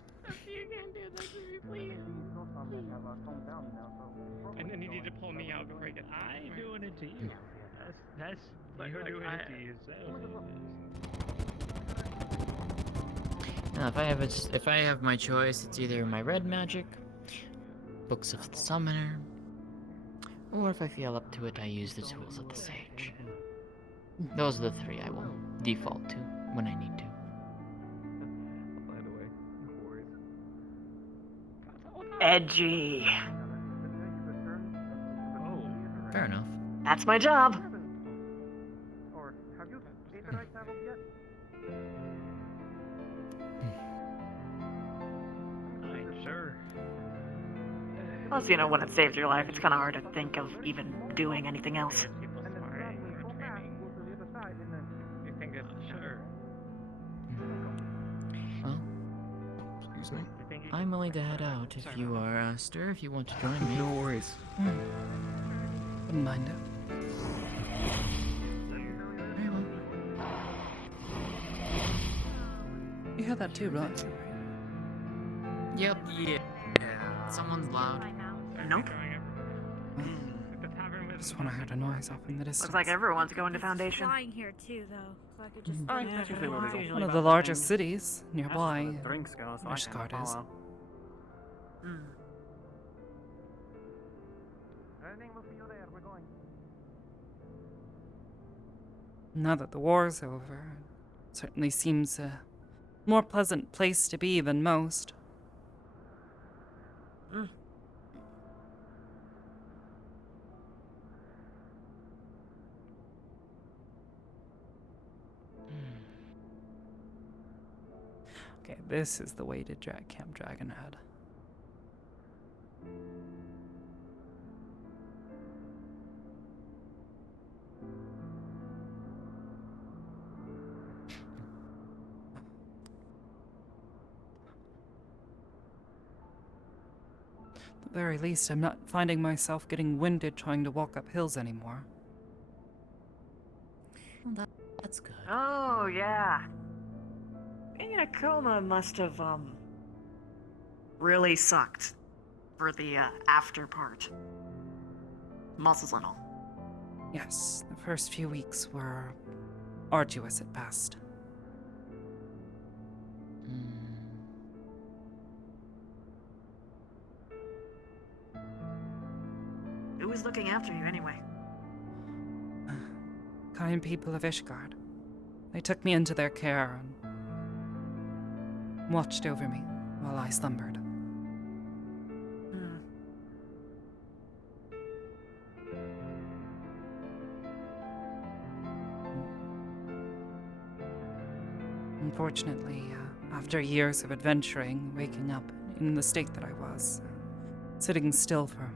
And then you need to pull me out before I get. I ain't doing it to you. That's you're doing it to yourself. Now, if I have my choice, it's either my red magic, books of the summoner, or if I feel up to it, I use the tools of the sage. Those are the three I will default to when I need to. Edgy. Fair enough. That's my job. Sure. Plus, you know, when it saves your life, it's kind of hard to think of even doing anything else. You think it's sure? Well, Excuse me? I'm willing to head out if you are, Aster, if you want to join me. No worries. Wouldn't mind it. Very well. You hear that too, right? Yep. Yeah. Someone's loud. Nope. Just when I heard a noise off in the distance. Looks like everyone's going to Foundation. Flying here too, though, so I could just. Oh, yeah, that's usually where we go. One of the largest cities nearby. That's where the drinks go, so I can Ishgard is. follow. Now that the war's over, it certainly seems a more pleasant place to be than most. Okay, this is the way to Camp Dragonhead. At the very least, I'm not finding myself getting winded trying to walk up hills anymore. Well, that's good. Oh, yeah. Being in a coma must have, really sucked for the, after part. Muscles and all. Yes, the first few weeks were arduous at best. Who was looking after you anyway? Kind people of Ishgard. They took me into their care and watched over me while I slumbered. Unfortunately, after years of adventuring, waking up in the state that I was, sitting still for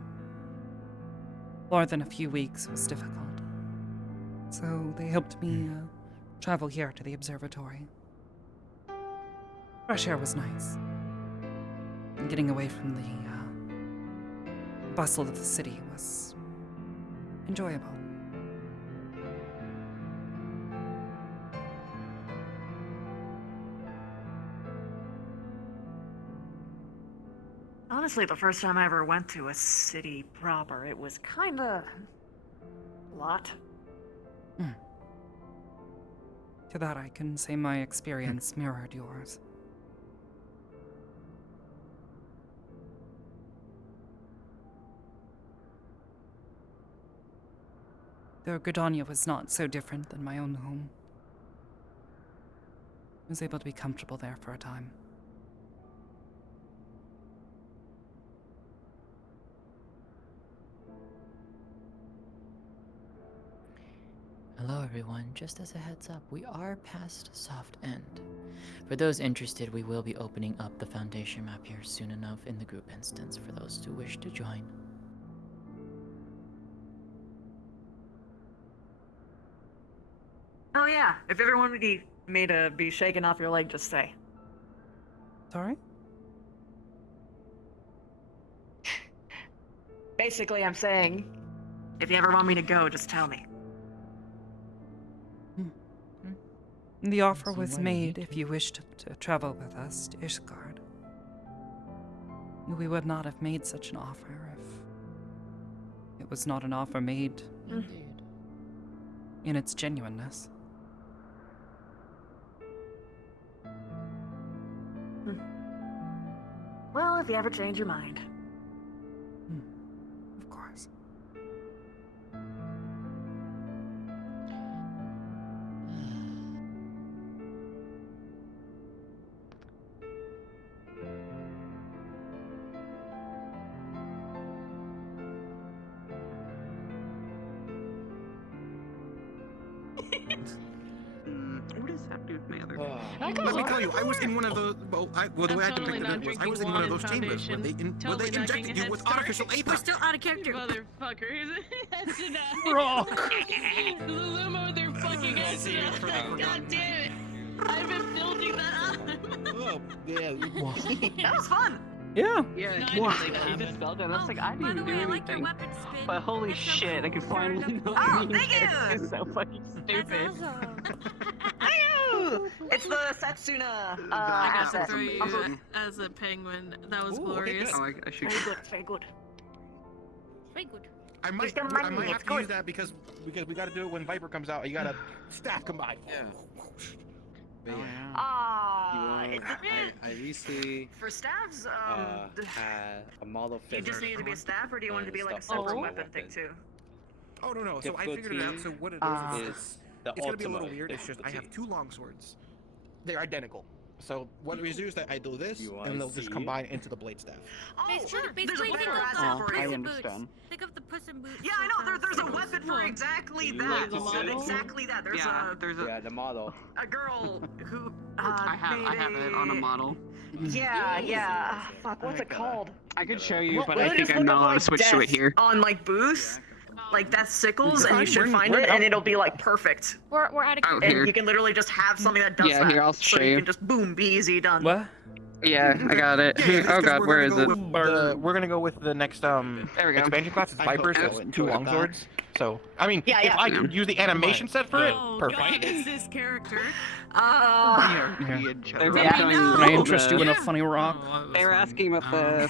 more than a few weeks was difficult. So they helped me travel here to the observatory. Fresh air was nice. And getting away from the bustle of the city was enjoyable. Honestly, the first time I ever went to a city proper, it was kinda... a lot. To that I can say my experience mirrored yours. Though Gridania was not so different than my own home. I was able to be comfortable there for a time. Hello everyone, just as a heads up, we are past soft end. For those interested, we will be opening up the Foundation map here soon enough in the group instance for those who wish to join. Oh yeah, if everyone would need me to be shaken off your leg, just say. Sorry? Basically, I'm saying, if you ever want me to go, just tell me. The offer was made if you wished to travel with us to Ishgard. We would not have made such an offer if it was not an offer made in its genuineness. Well, if you ever change your mind. Of course. What does that do with my other? Let me tell you, I was in one of those. Well, the way I depicted it was, I was in one of those chambers where they injected you with artificial apex. We're still out of character. Motherfuckers. Rock. The limo, they're fucking Aster. God damn it. I've been building that up. Oh, yeah. That was fun. Yeah. Yeah, No, I yeah. didn't think Even spelled it. I was like, I By didn't the do way, I like your anything. weapon spin. But holy That's so shit, cool. I can finally know Oh, the thank you! It's so fucking stupid. That's awesome. It's the Satsuna I got asset. to throw you Also, as a penguin. That was Ooh, okay, glorious. good. Oh, I should. very good, very good. Very good. I might have to use that because we got to do it when Viper comes out. You got to staff combine. Yeah. I recently for stabs, had a model you just need to be a staff, or do you want it to be like a separate weapon thing too? Oh no. So I figured it out. So what it is it's gonna be a little weird. It's just I have 2 long swords. They're identical. So what we do is that I do this, and they'll just combine into the blade staff. Basically, think of the Puss in Boots. Yeah, I know. There's a weapon for exactly that. Exactly that. There's the model. a girl who. I have it on a model. Yeah. Fuck, what's it called? I could show you, but I think I'm not allowed to switch to it here. On like Booth. Like that's sickles, and you should find it, and it'll be like perfect. We're out of And you can literally just have something that does that. Yeah, here, I'll show so you you. can just boom, be easy, done. What? Yeah, I got it. Oh god, where is it? We're gonna go with the next there we go. expansion class. It's Vipers. It's 2 long swords. So I mean, if I could use the animation set for it, perfect. God, is this character? Can I interest you in a funny rock? They were asking about the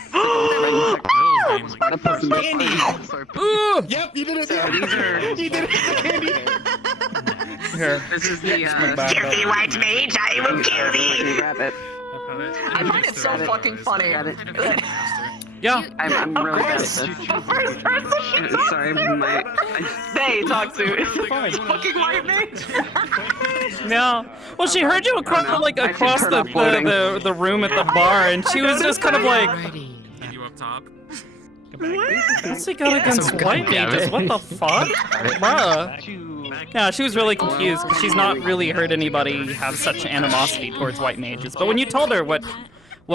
Yep, you did it. You did it. Here. This is the Kill me, white mage, I will kill thee. rabbit. I find it so fucking funny. Yeah. I'm really bad at this. Sorry, They talk to. It's fine. fucking white mage. Yeah. Well, she heard you across the room at the bar, and she was just kind of like, You up top? what's he got against white mages? What the fuck? Bruh. Yeah, she was really confused because she's not really heard anybody have such animosity towards white mages. But when you told her what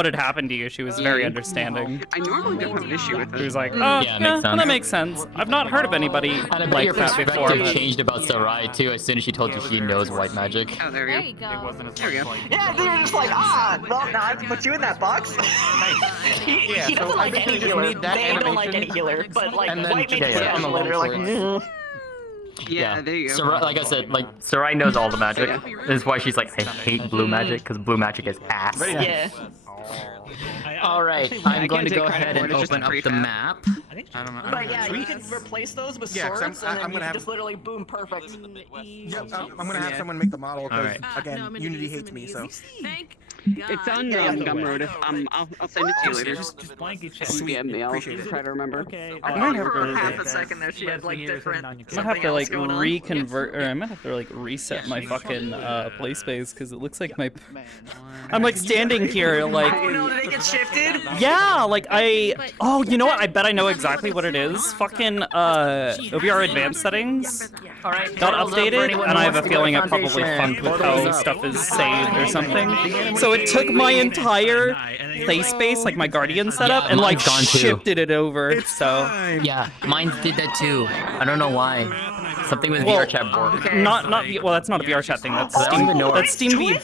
had happened to you, she was very understanding. I normally don't have an issue with it. She was like, oh, yeah, well, that makes sense. I've not heard of anybody like that before. Your changed about Sarai too as soon as she told you she knows white magic. Oh, there you go. It wasn't as there we go. Yeah, they were just like, well, no, I put you in that box. he doesn't like any healer. They don't like any healer, but like white mages on the litter, like. Yeah, there you go. Sarai, like I said, like Sarai knows all the magic. This is why she's like, I hate blue magic because blue magic is ass. Yeah. All right, I'm going to go ahead and open up the map. I don't know. But yeah, you can replace those with swords, and then you can just literally boom perfect. Yep, I'm gonna have someone make the model because again, Unity hates me. So. It's on Gumroad. I'll send it to you later. Just blanket check. Yeah, I'll try to remember. Okay. I might have For to, half a second there, she had like different. I might have to like reconvert, or I might have to like reset my fucking play space because it looks like I'm like standing here like. Oh no, did it get shifted? Yeah, like oh, you know what? I bet I know exactly what it is. Fucking OVR advanced settings got updated, and I have a feeling I probably fucked with how stuff is saved or something. So it took my entire play space, like my Guardian setup, and like shifted it over. So yeah, mine did that too. I don't know why. Something with VR chat broke. Not well. That's not a VR chat thing. That's Steam. That's Steam VR.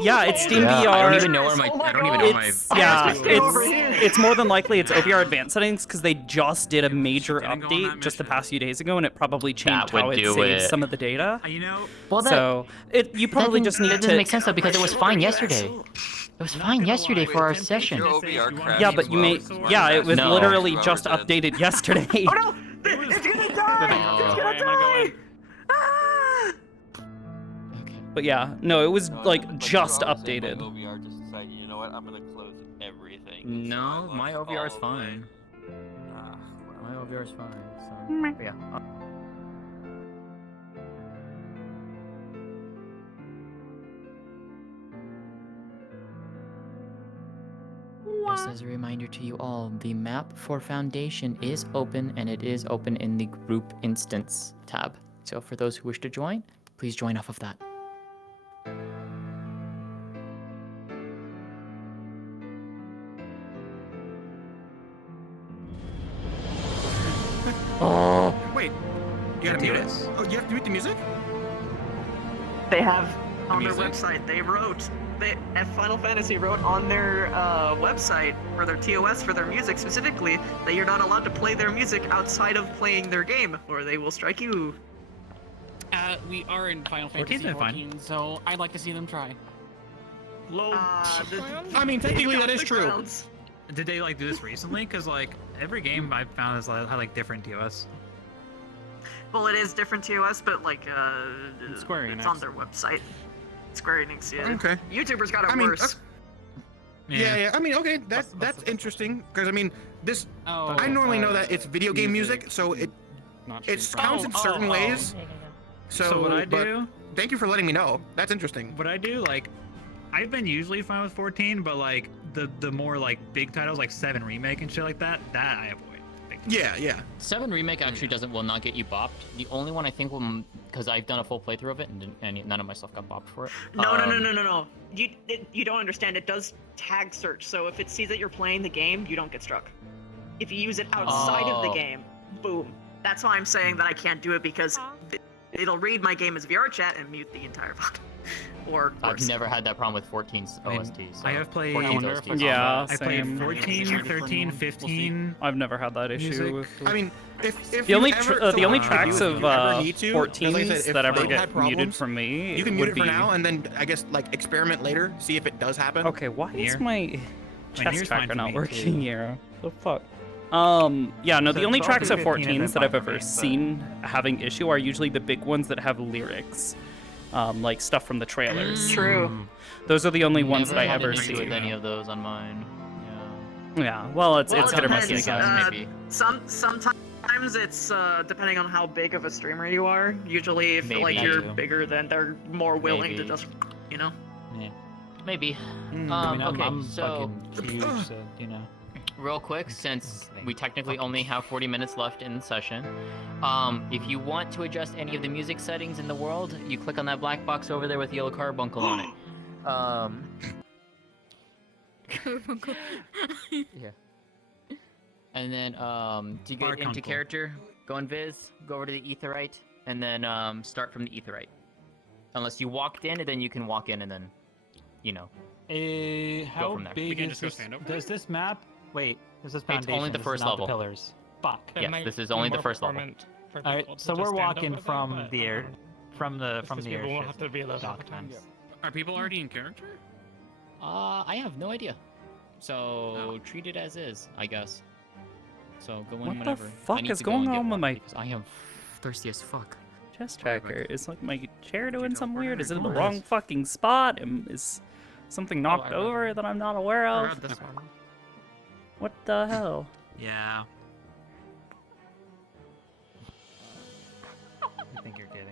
Yeah, it's Steam VR. I don't even know where my. I don't even know my. Yeah, it's more than likely it's OVR advanced settings because they just did a major update just the past few days ago, and it probably changed how it saves some of the data. Well, so you probably just need to. That doesn't make sense though because it was fine yesterday. It was fine yesterday for our session. Yeah, but you may. Yeah, it was literally just updated yesterday. Oh no! It's gonna die! It's gonna die! But yeah, no, it was like just updated. OVR just decided, you know what? I'm gonna close everything. No, my OVR is fine. My OVR is fine. So yeah. Just as a reminder to you all, the map for Foundation is open, and it is open in the Group Instance tab. So for those who wish to join, please join off of that. Oh! Wait, you gotta mute it? Oh, you have to mute the music? They have on their website, Final Fantasy wrote on their website, or their TOS for their music specifically, that you're not allowed to play their music outside of playing their game, or they will strike you. We are in Final Fantasy 14, so I'd like to see them try. I mean, technically that is true. Did they like do this recently? Because like every game I've found has like different TOS. Well, it is different TOS, but like Square it's Enix. on their website. Square Enix, yeah. Okay. YouTubers got it I mean, worse. Yeah. I mean, okay, that's interesting because I mean, this. I normally know that it's video game music, so it counts in certain ways. So what I but do? Thank you for letting me know. That's interesting. What I do, like, I've been usually fine with 14, but like the more like big titles like 7 Remake and shit like that I avoid. Yeah. 7 Remake actually will not get you bopped. The only one I think will, because I've done a full playthrough of it and none of my stuff got bopped for it. No. You don't understand. It does tag search, so if it sees that you're playing the game, you don't get struck. If you use it outside of the game, boom. That's why I'm saying that I can't do it because it'll read my game as VR chat and mute the entire VOD. Or I've never had that problem with 14's OST. So I have played 14's OST. Yeah, I played 14, 13, 15. I've never had that issue. Music. I mean, if The only the only tracks of 14s that ever get muted from me you can would mute it be for now and then I guess like experiment later, see if it does happen. Okay, why is my chest Nier's tracker fine for not me, working too. here? The fuck? Yeah, no, the only tracks of 14s that I've ever seen having issue are usually the big ones that have lyrics. Like stuff from the trailers. True. Those are the only ones that Never I had ever an issue see. with any of those on mine. Yeah, well, it's hit or miss, I depends. guess. Maybe. Sometimes it's depending on how big of a streamer you are. Usually, if Maybe. like you're Maybe. bigger, then they're more willing to Maybe. just, you know. Maybe. I mean, I'm Okay, so fucking huge, so, you know. real quick, since we technically only have 40 minutes left in the session, if you want to adjust any of the music settings in the world, you click on that black box over there with the yellow carbuncle on it. Yeah. And then to get into character, go in Viz, go over to the Aetherite, and then start from the Aetherite. Unless you walked in, and then you can walk in and then, you know. How from there. big is this? Does this map? Wait, this is It's foundation. only the this is first not level. The pillars. Fuck. Yes, this is only the first level. All right, so we're walking from the air, from the airship. Dock times. Are people already in character? I have no idea. So treat it as is, I guess. So go in What the whenever. I fuck need is to go and going get on with one my because I am thirsty as fuck. chest tracker? Is like my chair doing something weird? Is it in the wrong fucking spot? Is something knocked over that I'm not aware of? What the hell? Yeah. I think you're kidding.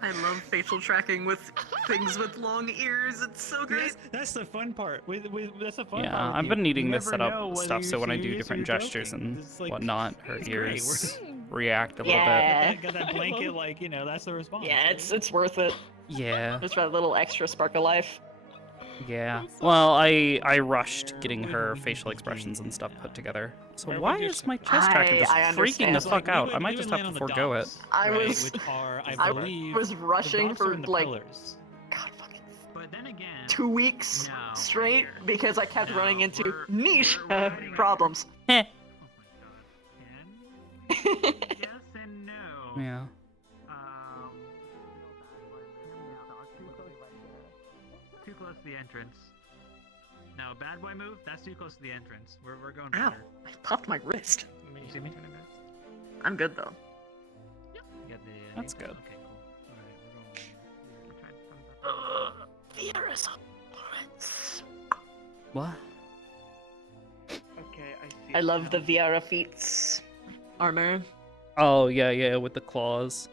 I love facial tracking with things with long ears. It's so great. That's the fun part. That's the fun part. Yeah, with I've you. been needing You this never set know up whether stuff you're so when I do serious or different you're gestures joking. and It's like- whatnot, her it's great. ears react a little Yeah. bit. Got that blanket, like, you know, that's the response. Yeah, it's worth it. Yeah. Just for that little extra spark of life. Yeah. Well, I rushed getting her facial expressions and stuff put together. So why is my chest tracker just I freaking the understand. fuck out? I might just have to forego it. I right, was, which are, I I believe, was the rushing docks are for in the like pillars. But then again, 2 weeks straight because I kept running into niche problems. Heh. yes and no. Yeah. Too close to the entrance. Now, bad boy move, that's too close to the entrance. We're going Ow, better. I popped my wrist. You see me? I'm good though. You got the, That's good. Okay, cool. Alright, There is a What? Okay, I see. I love the Viera feats armor. Oh, yeah, with the claws.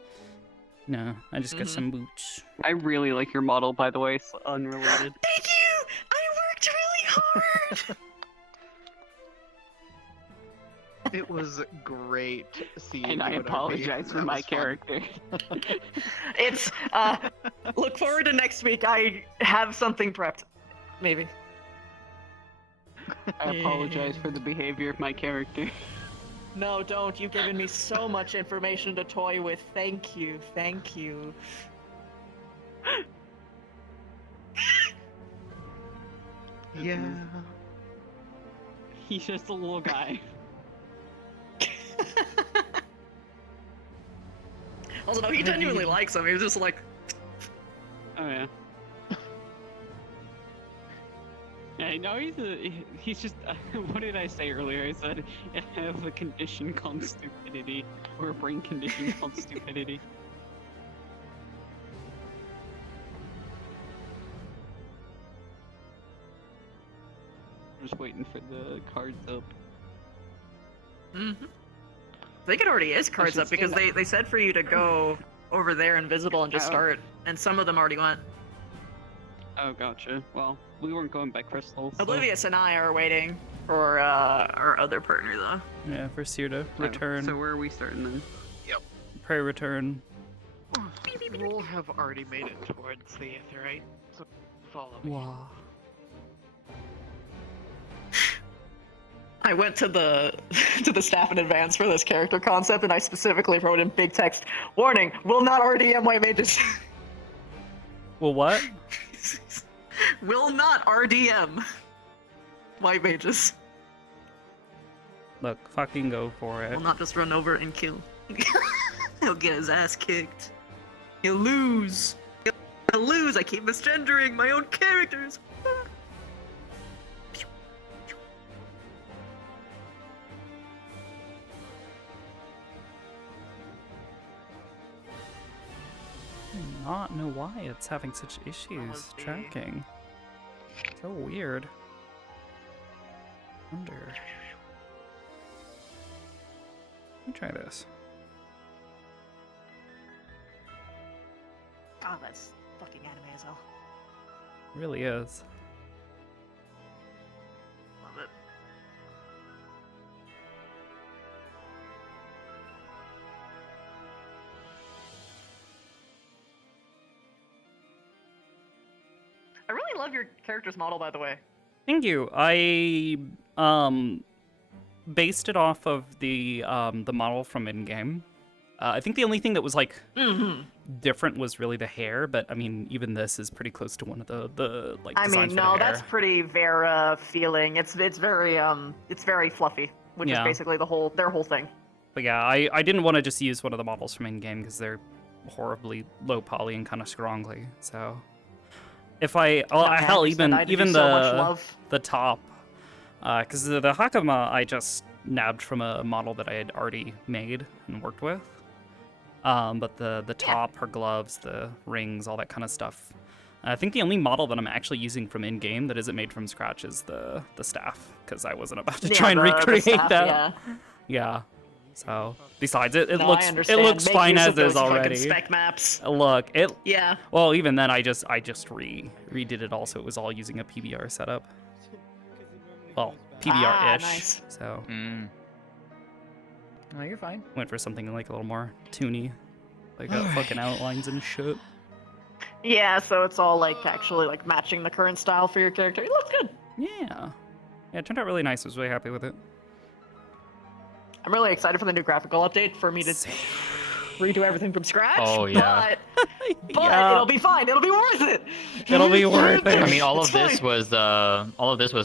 No, I just got Mhm. some boots. I really like your model, by the way. It's unrelated. Thank you! I worked really hard! It was great seeing And I you in our apologize game. for That my was fun. character. It's, look forward to next week. I have something prepped. Maybe. I apologize for the behavior of my character. No, don't. You've given me so much information to toy with. Thank you. Thank you. Yeah. He's just a little guy. Also, no, he genuinely likes him. He was just like, Oh yeah. Yeah, now he's just, what did I say earlier? I said, I have a condition called stupidity, or a brain condition called stupidity. I'm just waiting for the cards up. Mm-hmm. I think it already is cards up because they said for you to go over there invisible and just start, and some of them already went. Oh, gotcha. Well, we weren't going by crystals. So. Oblivious and I are waiting for our other partner, though. Yeah, for Seer to return. So where are we starting then? Yep. Pray return. We'll have already made it towards the Aetherite, so follow me. Wow. I went to the staff in advance for this character concept, and I specifically wrote in big text, "Warning: will not RDM white mages." Well, what? Will not RDM white mages. Look, fucking go for it. Will not just run over and kill. He'll get his ass kicked. He'll lose. He'll lose. I keep misgendering my own characters. I do not know why it's having such issues tracking. So weird. Wonder. Let me try this. God, that's fucking anime as hell. Really is. Love it. I really love your character's model, by the way. Thank you. I based it off of the model from in-game. I think the only thing that was like different was really the hair, but I mean even this is pretty close to one of the like I designs mean, for no, the hair. that's pretty Vera feeling. It's very fluffy, which is Yeah. basically their whole thing. But yeah, I didn't want to just use one of the models from in-game because they're horribly low poly and kind of scroungly. So if hell even the top, because the Hakama I just nabbed from a model that I had already made and worked with. But the top, her gloves, the rings, all that kind of stuff. I think the only model that I'm actually using from in-game that isn't made from scratch is the staff, because I wasn't about to try and recreate staff, that. Yeah. So besides, it No, looks I understand. looks Make fine use as of those is fucking already. spec maps. Look, it. Yeah. Well, even then, I just redid it. Also, it was all using a PBR setup. Well, PBR-ish. Nice. So. No, you're fine. Went for something like a little more toony, like fucking outlines and shit. Yeah, so it's all like actually like matching the current style for your character. It looks good. Yeah. Yeah, it turned out really nice. I was really happy with it. I'm really excited for the new graphical update for me to redo everything from scratch. Oh, yeah. But Yeah. it'll be fine. It'll be worth it. It'll be worth it. I mean, all It's of this fine. was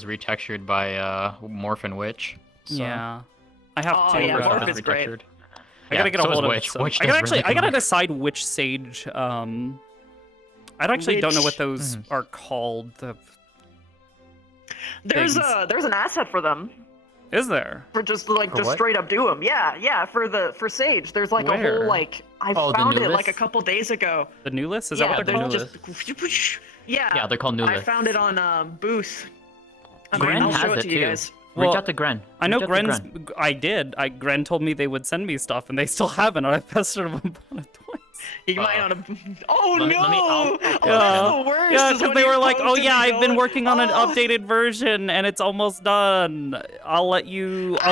retextured by Morphin Witch. So. Yeah. I have Oh, to. yeah, uh, Morph is great. I gotta get a so is hold of Witch. some- Witch I gotta does really I gotta good. decide which sage. I actually don't know what those Mm-hmm. are called. There's things. there's an asset for them. Is there? For just like For just what? straight up do them. Yeah, for Sage. There's like a Where? whole like I Oh, the found new it like a list? couple days ago. The new list? Is yeah, that what they're called? just yeah. Yeah, they're called new I lists. found it on Booth. Gren I'll show has it it to you too. guys. Reach out to Gren. I know Reach out to Gren's. Gren. I did. Gren told me they would send me stuff, and they still haven't. And I pestered them about it twice. You might not have. Oh Let me- no! let me- I'll- Oh, that's the worst. Yeah, is because when they you were like, post "Oh and yeah, they I've been go, working on an "Oh." updated version, and it's almost done. I'll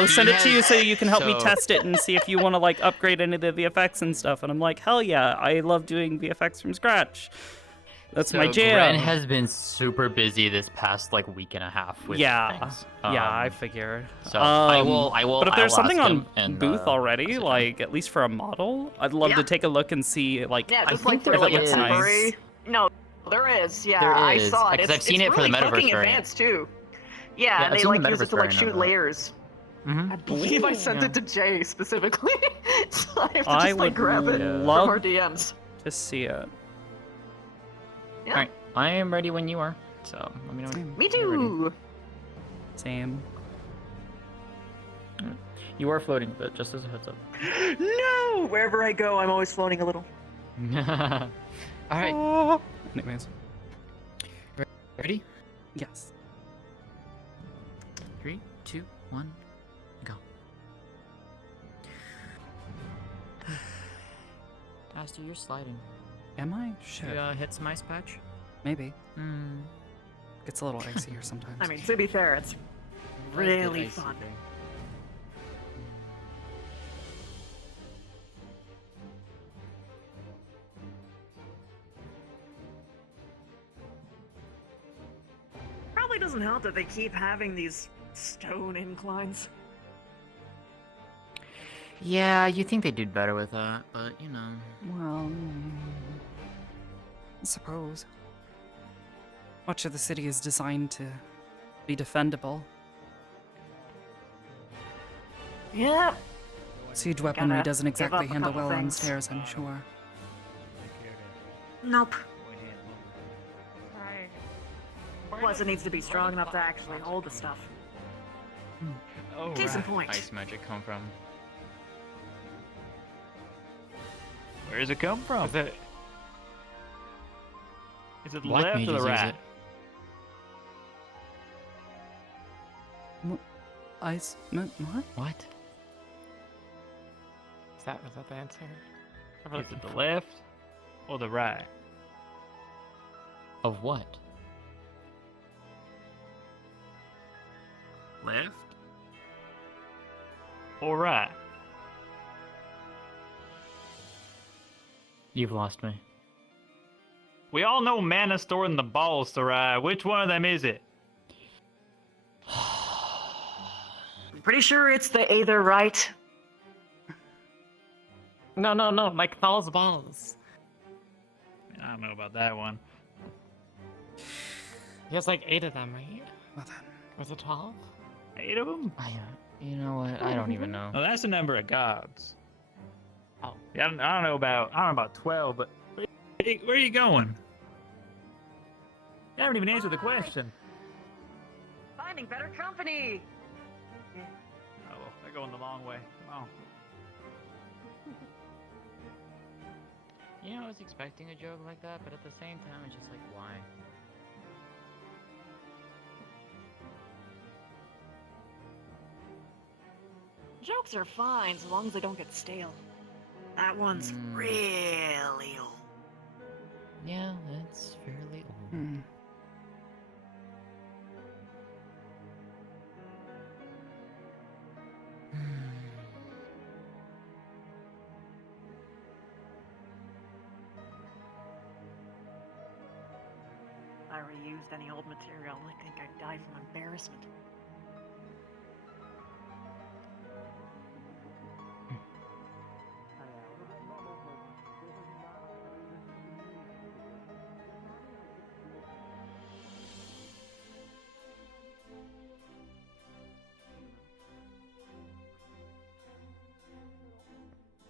send it to you so you can help me So- test it and see if you want to like upgrade any of the VFX and stuff." And I'm like, "Hell yeah, I love doing VFX from scratch. That's my So jam." Gren has been super busy this past like week and a half with things. Yeah, I figured. So I will. But if there's I will something ask on him and, Booth already, like at least for a model, I'd love to take a look and see. Like, Yeah, I just think like for like a looks temporary. nice. No, there is. Yeah, There I is, saw it. because I've seen it's it for the really Metaverse fucking variant. advanced too. Yeah, Yeah, and I've they seen like the use it Metaverse to like variant shoot of that. layers. I believe I sent it to Jay specifically, so I have to I just like would grab it love from our DMs. to see it. Yeah. All right, I am ready when you are. So let me know. When Me too. Same. You are floating a bit, just as a heads up. No! Wherever I go, I'm always floating a little. Alright. Oh. Anyways. Ready? Yes. 3, 2, 1, go. Aster, you're sliding. Am I? Shit. You hit some ice patch? Maybe. Hmm. Gets a little icy here sometimes. I mean, to be fair, it's really fun. Probably doesn't help that they keep having these stone inclines. Yeah, you think they did better with that, but you know. Well, I suppose. Much of the city is designed to be defendable. Yeah. Siege weaponry Gotta doesn't give exactly up a handle couple well on things. stairs, I'm sure. Nope. Plus, it needs to be strong enough to actually hold the stuff. Oh, Case in point. Ice magic come from? Where does it come from? Is it Black left or mages the use right? Ice. What? What? Was that the answer? Is it the left or the right? Of what? Left or right? You've lost me. We all know mana stored in the balls to ride. Which one of them is it? I'm pretty sure it's the either right. No, like Thal's balls. I don't know about that one. He has like 8 of them, right? Well then. Was it 12? 8 of them? You know what? I don't even know. Well, that's the number of gods. Oh. Yeah, I don't know about 12, but where are you going? You haven't even answered the question. Finding better company. Oh, well, they're going the long way. Come on. You know, I was expecting a joke like that, but at the same time, it's just like, why? Jokes are fine so long as they don't get stale. That one's really old. Yeah, that's fairly old. If I reused any old material, I think I'd die from embarrassment.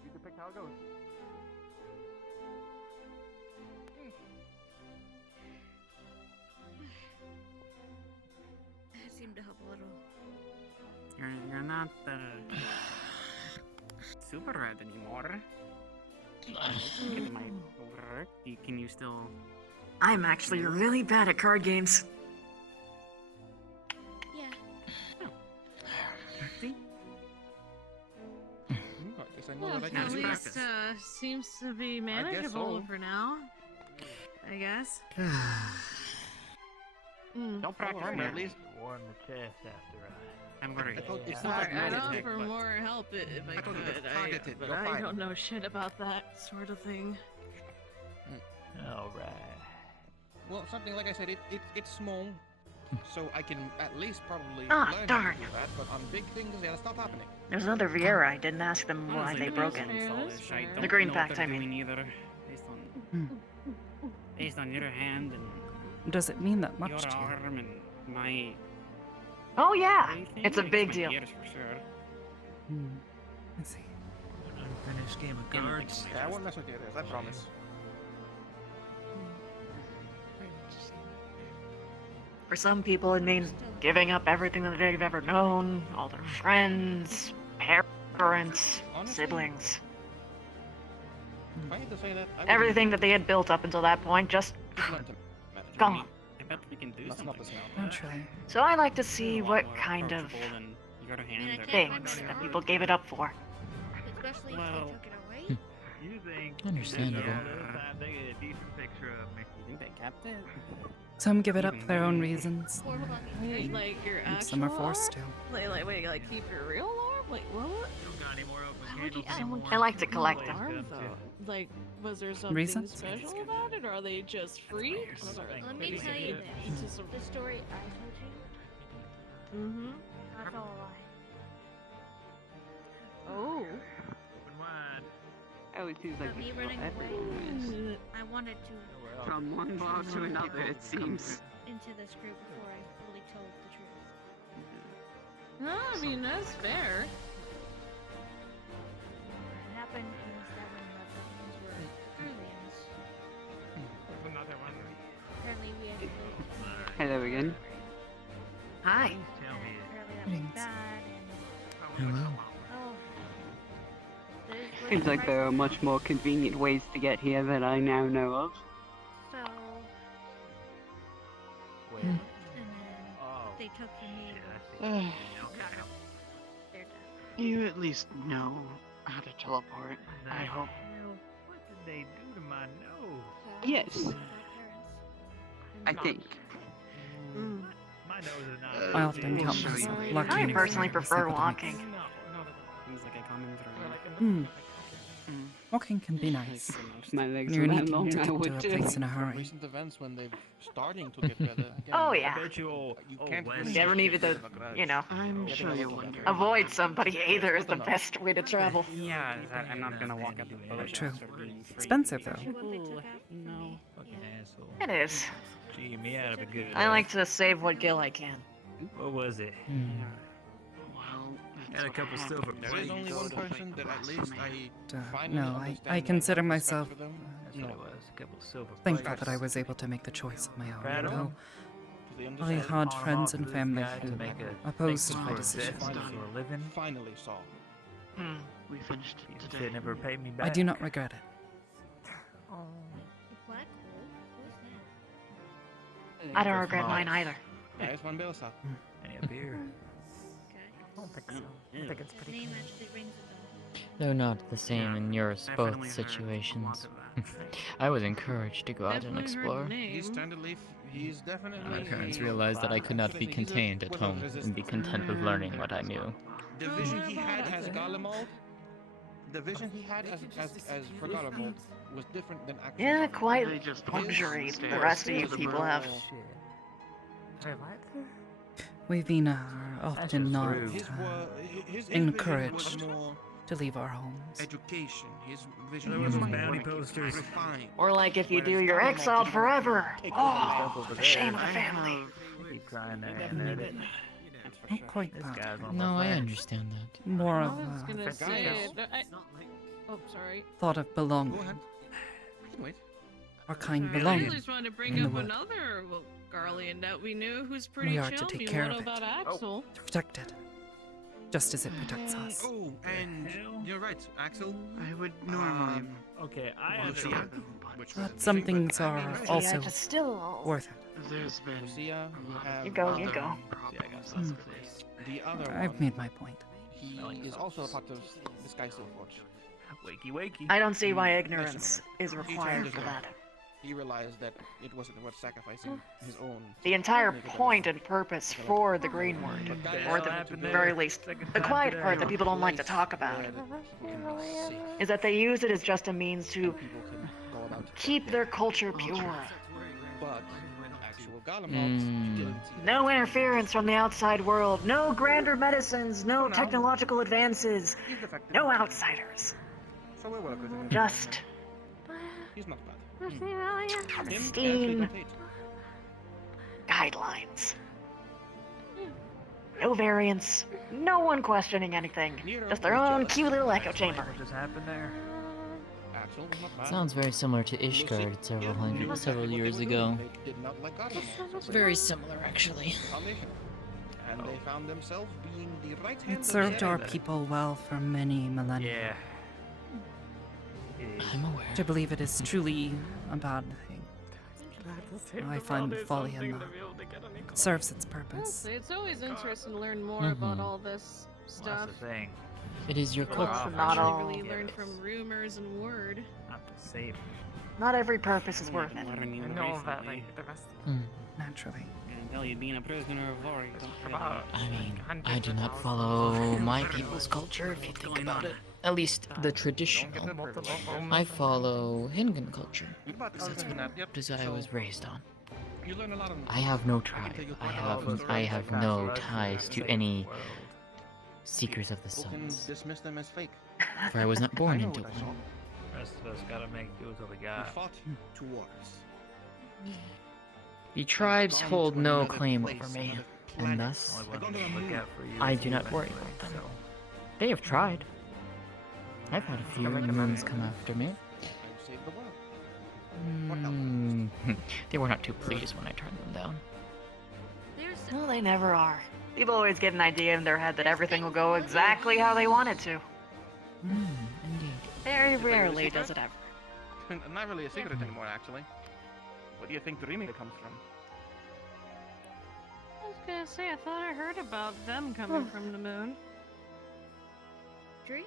You can pick how it goes. That seemed to help a little. You're not super red anymore. Get my work. Can you still? I'm actually really bad at card games. Yeah. See? Well, at least seems to be manageable for now. I guess. Don't practice. At least Warm the chest after I'm worried. I'd offer more help if I could. But I don't know shit about that sort of thing. All right. Well, something like I said, it's small, so I can at least probably Ah, learn darn. how to do that. But on big things, yeah, that's not happening. There's another Viera. I didn't ask them why they broke it. The green pact, I mean. Either, based on your hand and Does it mean that much your to you? arm and my. Oh yeah, everything, it's a my big deal. ears for sure. I see. An unfinished game of cards. Yeah, I won't mess with you there, I promise. For some people, it means giving up everything that they've ever known, all their friends, parents, siblings. Funny to say that, Everything that they had built up until that point just gone. I bet we can do That's not something. the Not really. So I like to see what kind of You got a hand there. things that people gave it up for. Especially if Well- they took it away. You think? Understandable. Yeah, this time they get a decent picture of me. You think they kept it? Some give it up for their own reasons. Wait, like your actual Some are forced to. Wait, like keep your real arm? Like what? Don't got any more open How would you candles. I like to collect them. arm though? Like, was there something Reasons? special about it, or are they just free? Let me tell you this. The story I told you, Mm-hmm. that's all a lie. Oh. Open wide. Oh, it seems like But me it's running everyone away, I wanted to from one bar to another, it seems. into this group before I fully told the truth. No, I mean that's fair. What happened is that when the Philippines were aliens, Another one. apparently we had to live Hello again. Hi. Tell me. apparently that was bad and Hello. oh. Seems like there are much more convenient ways to get here than I now know of. So Wait. and then Oh. they took the meat. Uh, They're done. you at least know how to teleport, I hope. What did they do to my nose? Yes, I think. My nose is not. I often count myself lucky. I in personally receive prefer the walking. Things like I comment Hmm. Walking can be nice. My legs When you're were that needing long, to I get would to a too. place in a hurry. Recent events when they're starting to get better. Again, Oh yeah. I bet you all. You Oh, can't Wes. really You ever needed to, you know, I'm sure you're wondering. avoid somebody either is the best way to travel. Yeah, I'm not gonna walk up the boat. True. Expensive though. Ooh, no. Fucking asshole. It is. Gee, me out of a good. I like to save what gil I can. What was it? Well, Had a couple silver There is only one person that at least I finally No, understand I that consider respect myself for them. That's what it was. A couple silver. thankful plates. that I was able to make the choice of my own. Proud of Though They I understand had On friends off and this family guy to who make a opposed thank my you for decision. investing for a living. finally saw. we finished You today. said never paid me back. I do not regret it. The black hole? Who's that? I don't regret mine either. There's one bill, sir. Any up here? Okay. I don't think so. I think it's His pretty name clean. actually rings a bell. Though not the same in yours both situations. I was encouraged to go out and explore. He's trying to leave. He's definitely. My parents realized that I could not be contained at home and be content with learning what I knew. The vision he had as Garlemald. The vision he had as for Garlemald was different than actually. Yeah, quite They just luxury stairs the rest of you to the people bottom. have. Wait, what? We've been often not His vision encouraged was more to leave our homes. education. His vision There was was more bounty posters. refined. Or like if you do, you're exiled forever. Oh, the shame of the family. Keep trying to end it. Not quite This that. guy's on No, my I back. understand that. More I of was a gonna say. Oh, sorry. thought of belonging. Go ahead. I can wait. Our kind I belonging. just wanted to in bring the up wood. another Garlean that we knew who's pretty We are to chummy. take care What of it. about Axel? To protect it. Just as it protects us. Oh, and you're right, Axel. I would normally. Okay, I Lucia, understand. which was But some interesting, things but I are mean, also Just still. worth it. There's been Lucia, we have You go, other you go. problems Hmm. as of late. the other I've one. made my point. He is also a part of the Sky Steelforge. Wakey, wakey. I don't see why ignorance is He required turned for his that. back. He realized that it wasn't worth sacrificing his own. The entire point and purpose for the Green Word, or at the very least, the quiet part that people don't like to talk about, is that they use it as just a means to People can go about keep their culture pure. but actual Garlemald didn't see that. No interference from the outside world, no grander medicines, no technological advances, He's the fact that- no outsiders. So we work with him. Just He's not bad. pristine guidelines. No variance, no one questioning anything, just their own cute little echo chamber. What just happened there? Axel, not bad. Sounds very similar to Ishgard several years ago. They did not like others. Very similar, actually. And they found themselves being the right hand It of served the our enemy. people well for many millennia. I'm aware. To believe it is truly a bad thing. I find folly in that. It serves its purpose. It's always interesting to learn more about all this stuff. That's the thing. It is your Well, call. not all. really learn from rumors and word. Not the same. Not every purpose is worth it. Learning I know that, recently. like, the rest Naturally. And tell you, being a prisoner of war, you don't feel I mean, I do not follow my people's culture, if you think about it. At least the traditional. I follow Hingan culture. Because that's what I was raised on. You learn a lot of I have no tribe. I have no ties to any Seekers of the People can Suns. dismiss them as fake. For I was not born I know into what I one. saw. rest of us gotta make do with what we We got. fought 2 wars. The tribes hold no another claim place, over me, another and planet. thus, Only one thing to look at for you I is do the not worry investment, about them. so- They have tried. I've had a few moons come after me. Save the world. They were not too pleased when I turned them down. No, they never are. People always get an idea in their head that everything will go exactly how they want it to. Indeed. Very Is that really rarely secret? does it ever. Not really a secret anymore, actually. What do you think the remake comes from? I was gonna say, I thought I heard about them coming from the moon. Dreaming?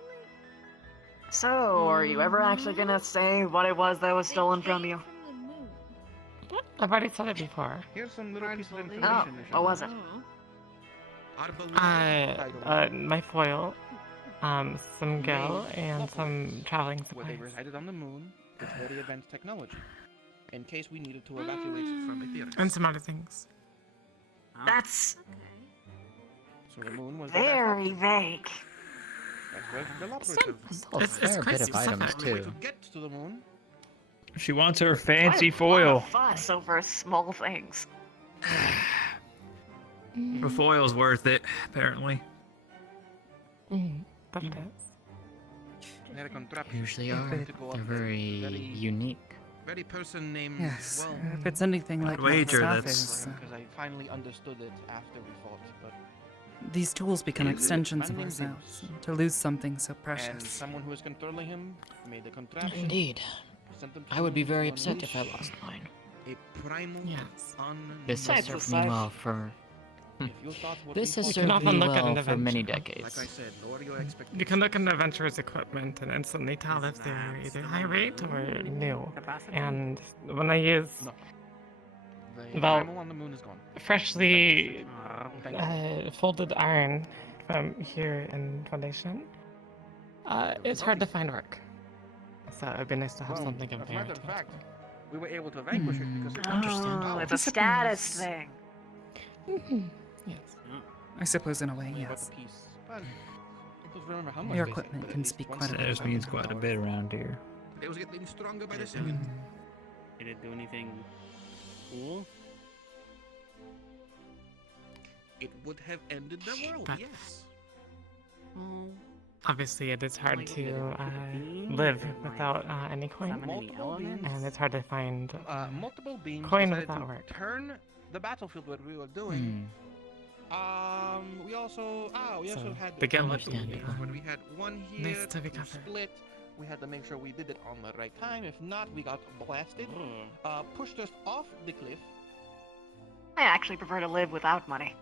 So, are you ever actually gonna say what it was that was stolen from you? I've already said it before. Here's some little piece of Oh, information. what was it? My foil, some gel, and some traveling Where they supplies. resided on the moon with very advanced technology, in case we needed to evacuate from Ethereum. And some other things. That's So the moon was the best very option. vague. That's where the operative. Still a fair bit of items, The way too. to get to the moon. She wants her fancy Why foil. fuss over small things. The foil's worth it, apparently. That it is. They had a contraption Usually are. to go up They're there. very unique. Very person named. Yes, Well, if it's anything like what wager stuff that's- is, because I finally understood it after we fought, but. these tools become Is it extensions of Manning ourselves. Zeus? To lose something so And precious. someone who was controlling him made the contraption. Indeed. Sent them to I would be the very moon upset if I unleash lost mine. A primal Yes. This has That's served me a well for... If you thought what This we has fought- served often me look at an well for many adventure. decades. Like I said, lower your You expectations. can look into Adventurer's equipment and instantly tell if they're either high rate or new. And when I use The well, primal on the moon is gone. freshly Thank you. folded iron from here in Foundation, it's hard to find work. So it'd be nice to have Well, something as up a there. matter of fact, we were able to vanquish it because it Oh, it's a status thing. Yes. I suppose in a way, Only about yes. the piece. But just remember how much Your basically, equipment but at can least speak one quite a That bit. just means quite a bit around here. It was getting stronger by the second. Did it do anything cool? It would have ended the world, But- yes. Obviously, it is hard Like, to did it cook a bean? live Did it, like, without any coin, summon any Multiple elements? and it's hard to find Multiple beams coin decided without to work. turn the battlefield what we were Hmm. doing. We also So, had the gel multiple understanding. beams when we had one here Needs to be covered. split. We had to make sure we did it on the right time. If not, we got blasted. Pushed us off the cliff. I actually prefer to live without money.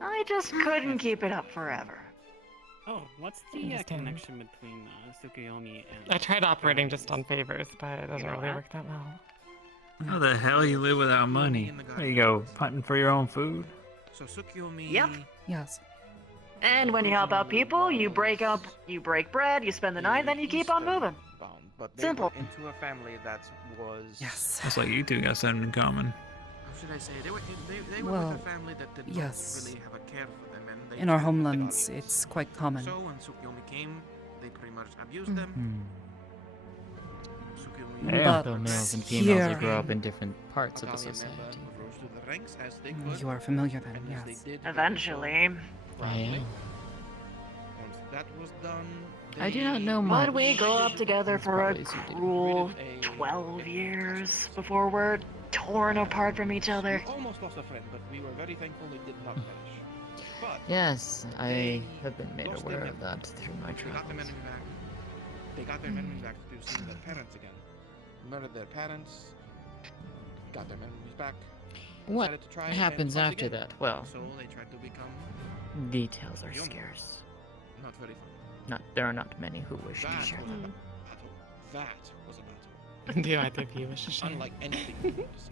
I just couldn't keep it up forever. Oh, what's the Understand. connection between Tsukuyomi and... I tried operating just on favors, but it doesn't know really what? work that well. How the hell you live without money? There you go, hunting for your own food. So Tsukuyomi. Yep. Yes. And when you help out people, you break bread, you spend the night, then you keep on moving. Bound, but they Simple. were into a family that was. Yes. Looks like you two got something in common. How should I say? They were Well, with a family that did yes. not really have a care for them, and they In our just wanted the homelands, audience. it's quite common. So when Tsukuyomi came, they pretty much abused them. Tsukuyomi But Though males and females here- grow up in different parts of the battalion member society. rose through the ranks as they could. You are familiar then, and as yes. they did, Eventually. I am. Once that was done. I do not know much. But we grew up together for a Probably as you do. cruel 12 years before we're torn apart from each other. We almost lost a friend, but we were very thankful it did not finish. But Yes, I have been made aware of that through my they got their travels. memories back. They got their memories back to see their parents again. Murdered their parents. Got their memories back. What decided to try happens and fight after again. that? Well, So they tried to become details are human. scarce. Not very fun. There are not many who wish to That share was them. a battle. That was a battle. Do I think you wish to share? Unlike anything you want to see.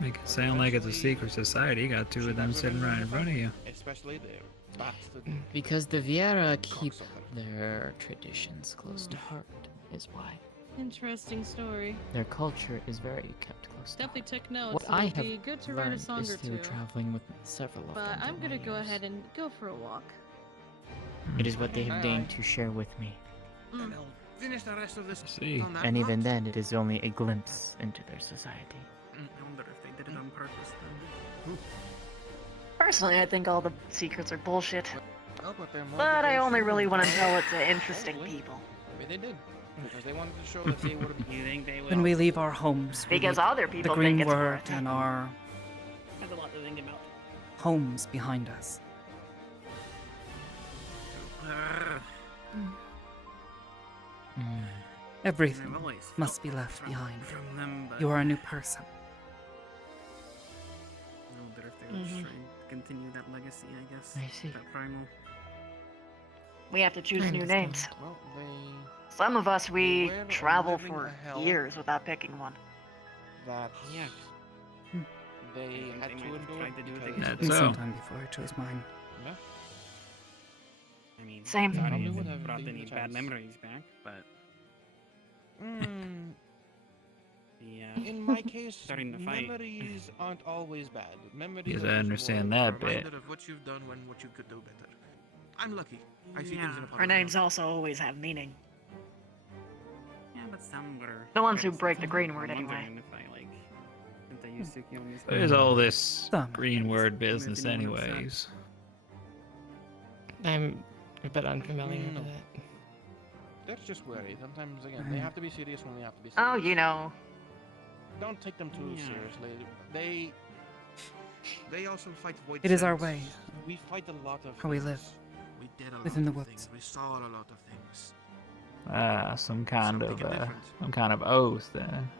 Make it sound like it's a secret society. You got two of them sitting right in front of you. Especially their bastard. Because the Vieira keep their traditions close to heart, is why. Interesting story. Their culture is very kept close to Definitely heart. took notes. What It I would have be good to write a learned song is or through two. traveling with several of But them. I'm gonna over go the years. ahead and go for a walk. It is what they have deigned to share with me. Mm. Finish the rest of this. See. on that And even lot. then, it is only a glimpse into their society. I wonder if they did it on purpose then. Personally, I think all the secrets are bullshit. Oh, but their But I only motivation- really want to tell it to interesting people. Maybe they did. Because they wanted to show that they would be. You think they will? When we leave our homes, we Because leave other the people green think it's word worth it. and our That's a lot to think about. homes behind us. Everything I've always must be felt left behind. from them, but You are a new person. I wonder if they will try and continue that legacy, I guess. I see. That primal. We have to choose I new understand. names. Well, they. Some of us, we Where travel living for a hell- years without picking one. That. Yeah. They had They to might have endure. tried to do it because- again. That's And so. sometime before I chose mine. Yeah. I mean, Same. sorry Probably if would it have brought taken any the bad chance. memories back, but Mm, the in my case, starting to fight. memories aren't always bad. Memories Yes, are I just understand more that a bit. reminder of what you've done when what you could do better. I'm lucky. I see things in a Our positive names light. also always have meaning. Yeah, but some were. The ones who criticism. break the green word I'm anyway. wondering if I like, if they used to kill me. There's all this Some. green word business, Making anyone upset. anyways. I'm a bit unfamiliar No. with it. That's just wary. Sometimes, again, they have to be serious when they have to be serious. Oh, you know. Don't take them too Yeah. seriously. They also fight void It is our sins. way. We fight a lot of How we things. live. We did a lot Within the of woods. things. We saw a lot of things. Some kind Something of different. some kind of oath then.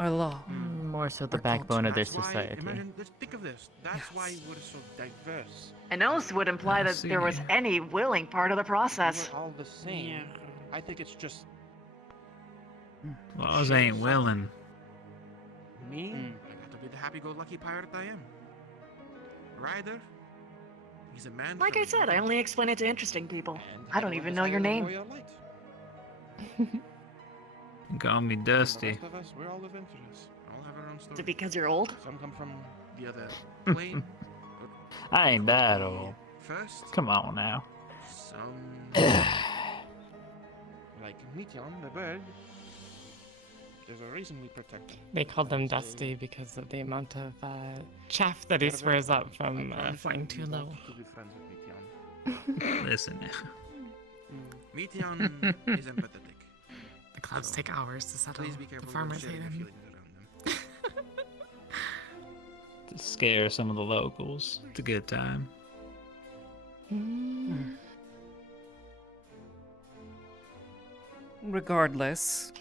Our law. More so the Our backbone of their That's why, society. imagine, just think of this. That's Yes. why we're so diverse. An oath would imply I that there was see. any willing part of the process. We're all the same. Yeah. I think it's just Laws ain't willing. me. I got to be the happy-go-lucky pirate I am. Ryder, he's a man. Like from I said, I only explain it to interesting people. and I don't everyone even know your decided name. Warrior Light. Call me And Dusty. The rest of us, we're all adventurous. We all have our own Is story. it because you're old? Some come from the other plane. I ain't that old. First, Come on now. some like Meteon, the bird. There's a reason we protect them. They called them Dusty because of the amount of chaff that he swears up from flying too low. To be friends with Meteon. Listen. Meteon is empathetic. The clouds So, take hours to settle. Please be The careful with farmers sharing hate your him. feelings around them. To scare some of the locals. It's a good time. Regardless,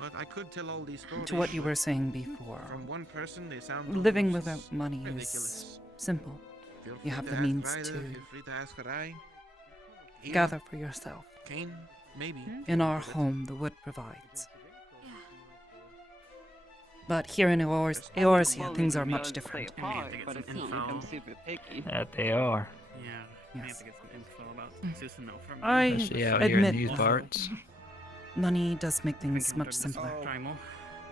But I could tell all these stories. to what you but were saying before, From one person, they sound living almost without money ridiculous. is simple. Feel You free have to the ask means Ryder, to feel free to ask Rai. Ian, gather for yourself. Kane, maybe. In our home, the wood provides. But here in Eorzea, things are much different. I have to get some info. That they are. Yeah, I have Yes. to get some info about Susanoo from I Especially out here in admit these parts. money does make things much Oh, simpler. Primal.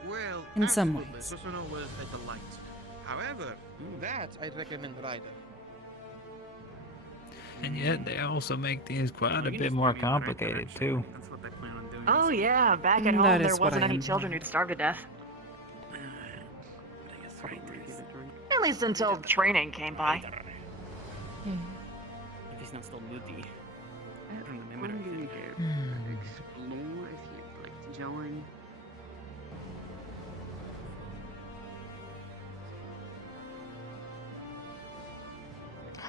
Well, In some absolutely, ways. Susanoo was a delight. However, that I'd recommend Ryder. And yet they also make things quite a You bit just more put me in the right complicated direction. too. That's what they plan on doing. Oh yeah, back at That home there is what wasn't I any am children glad. who'd starve to death. But I guess Ryder's- At least until training came by. If he's not still moody.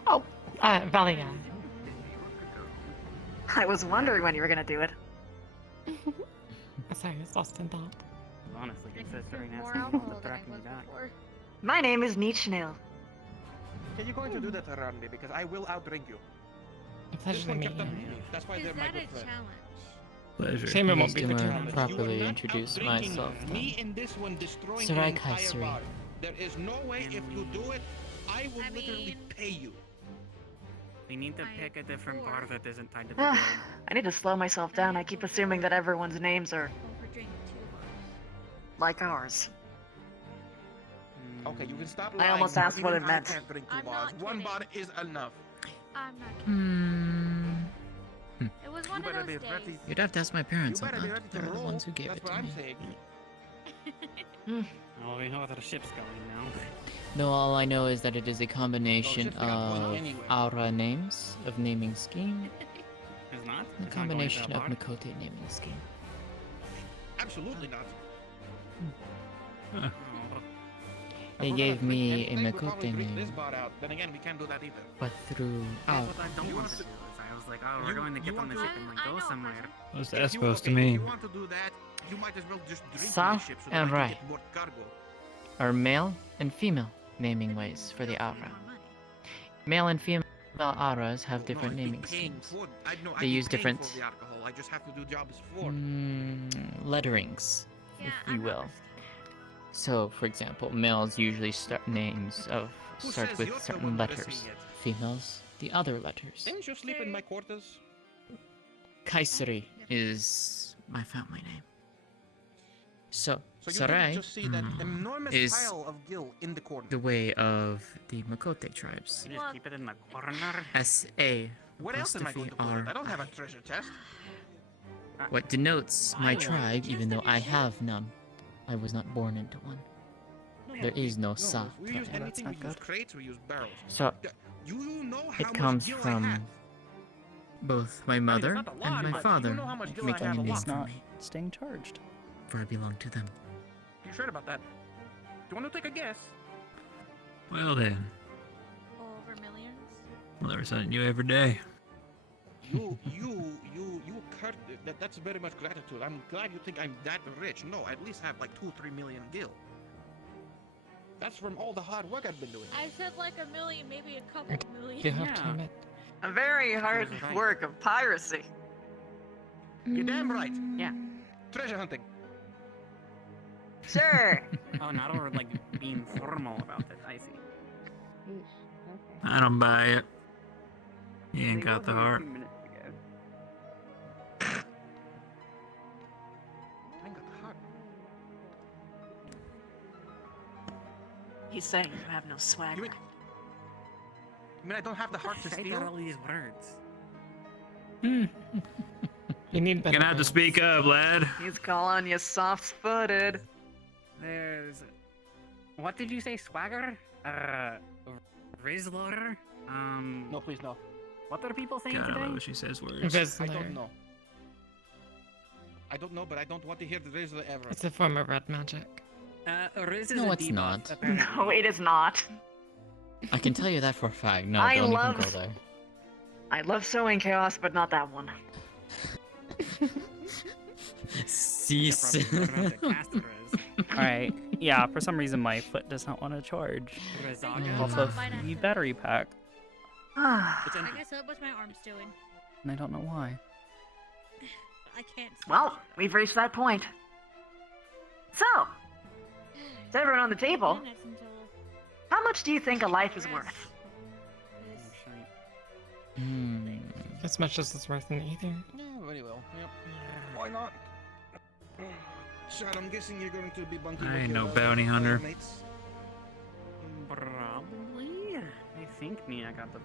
Oh, Valia. I was wondering when you were gonna do it. Sorry, I was lost in thought. Honestly, considering More that's alcohol the than I tracking was back. before. My name is Nichnil. Can you going to do that around me? Because I will outdrink you. A pleasure This to one meet kept up you. with me. That's why Is they're my that good a friend. challenge? Pleasure. Shame it won't Please be do the I challenge. properly introduce myself Me then. in this one destroying Sarai an entire Kaiseri. bar. There is no way if you do it, I will literally pay you. We need to pick a different bar that isn't tied to the Ah, guild. I need to slow myself down. I keep assuming that everyone's names are like ours. Okay, you can stop I lying. almost now. asked what Even it meant. I can't drink 2 I'm bars. not 1 kidding. bar is enough. I'm not kidding. It was one of better those be ready. days. You'd have to ask my parents You on better be that. ready to They're the roll. ones who gave That's it what to I'm me. saying. Oh, we know that the ship's going now. No, all I know is that it is a combination ship's not going of anywhere. aura names, of naming scheme, It's not? and a It's not going to combination a of bar? Makote naming scheme. Absolutely not. They If we're gave gonna me drink a anything, we'll Makote probably drink this name, bar out. Then again, we can't do that either. but through That's aura. what I don't want to do. Is I was like, oh, we're going to get on the ship and like go somewhere. What's If that you- supposed to okay, mean? If you want to do that, you might as well just drink Sa the ship so that and I Rai can get more cargo. are male and female naming ways for the aura. Male and female auras have different naming schemes. They use different For the alcohol. I just have to do jobs for. letterings, if you will. So, for example, males usually start names Who start says with you're the certain one letters. missing it? Females, the other letters. Didn't you sleep in my quarters? Kaiseri is my family name. So, So you Sarai didn't just see that enormous is pile of gill in the corner. the way of the Makote tribes. You just keep it in the corner. S.A. What else am I going to put it? I don't have a treasure chest. What denotes my tribe, even though I have none. I was not born into one. There is no Sa. We use anything. We use crates. We use barrels. So, Do you know how it much comes gill I from have? both my mother not a lot, and my but you father know how much gill I making have, a a name lot. for Not me, staying charged. for I belong to them. You sure about that? Do you want to take a guess? Well then, Over millions. well, there's something new every day. You that's very much gratitude. I'm glad you think I'm that rich. No, I at least have like 2-3 million gil. That's from all the hard work I've been doing. I said like a million, maybe a couple million. You have to admit. A very hard work of piracy. You're damn right. Yeah. Treasure hunting. Sure. Oh, not over like being formal about it. I see. I don't buy it. You ain't got the heart. I ain't got the heart. He's saying you have no swagger. You mean I don't have the heart to Say steal? all these words. You need better. Gonna have to speak up, lad. He's calling you soft-footed. There's. What did you say? Swagger? Rizzler? No, please no. What are people saying God, I today? love when she says words. I don't know. I don't know, but I don't want to hear the razor ever. It's a form of red magic. Riz is No, a it's debuff, not. apparently. No, it is not. I can tell you that for a fact. No, I don't love- even go there. I love sowing chaos, but not that one. Cease. Alright, yeah, for some reason my foot does not want to charge. Off of the battery pack. Ah. I guess what's my arms doing? And I don't know why. I can't. Well, we've reached that point. So, is everyone on the table? How much do you think a life is worth? As much as it's worth in either. Yeah, very well. Yep. Why not? Chad, I'm guessing you're going to be bunking I with ain't your, no bounty hunter. mates. Probably. I think Mia got the.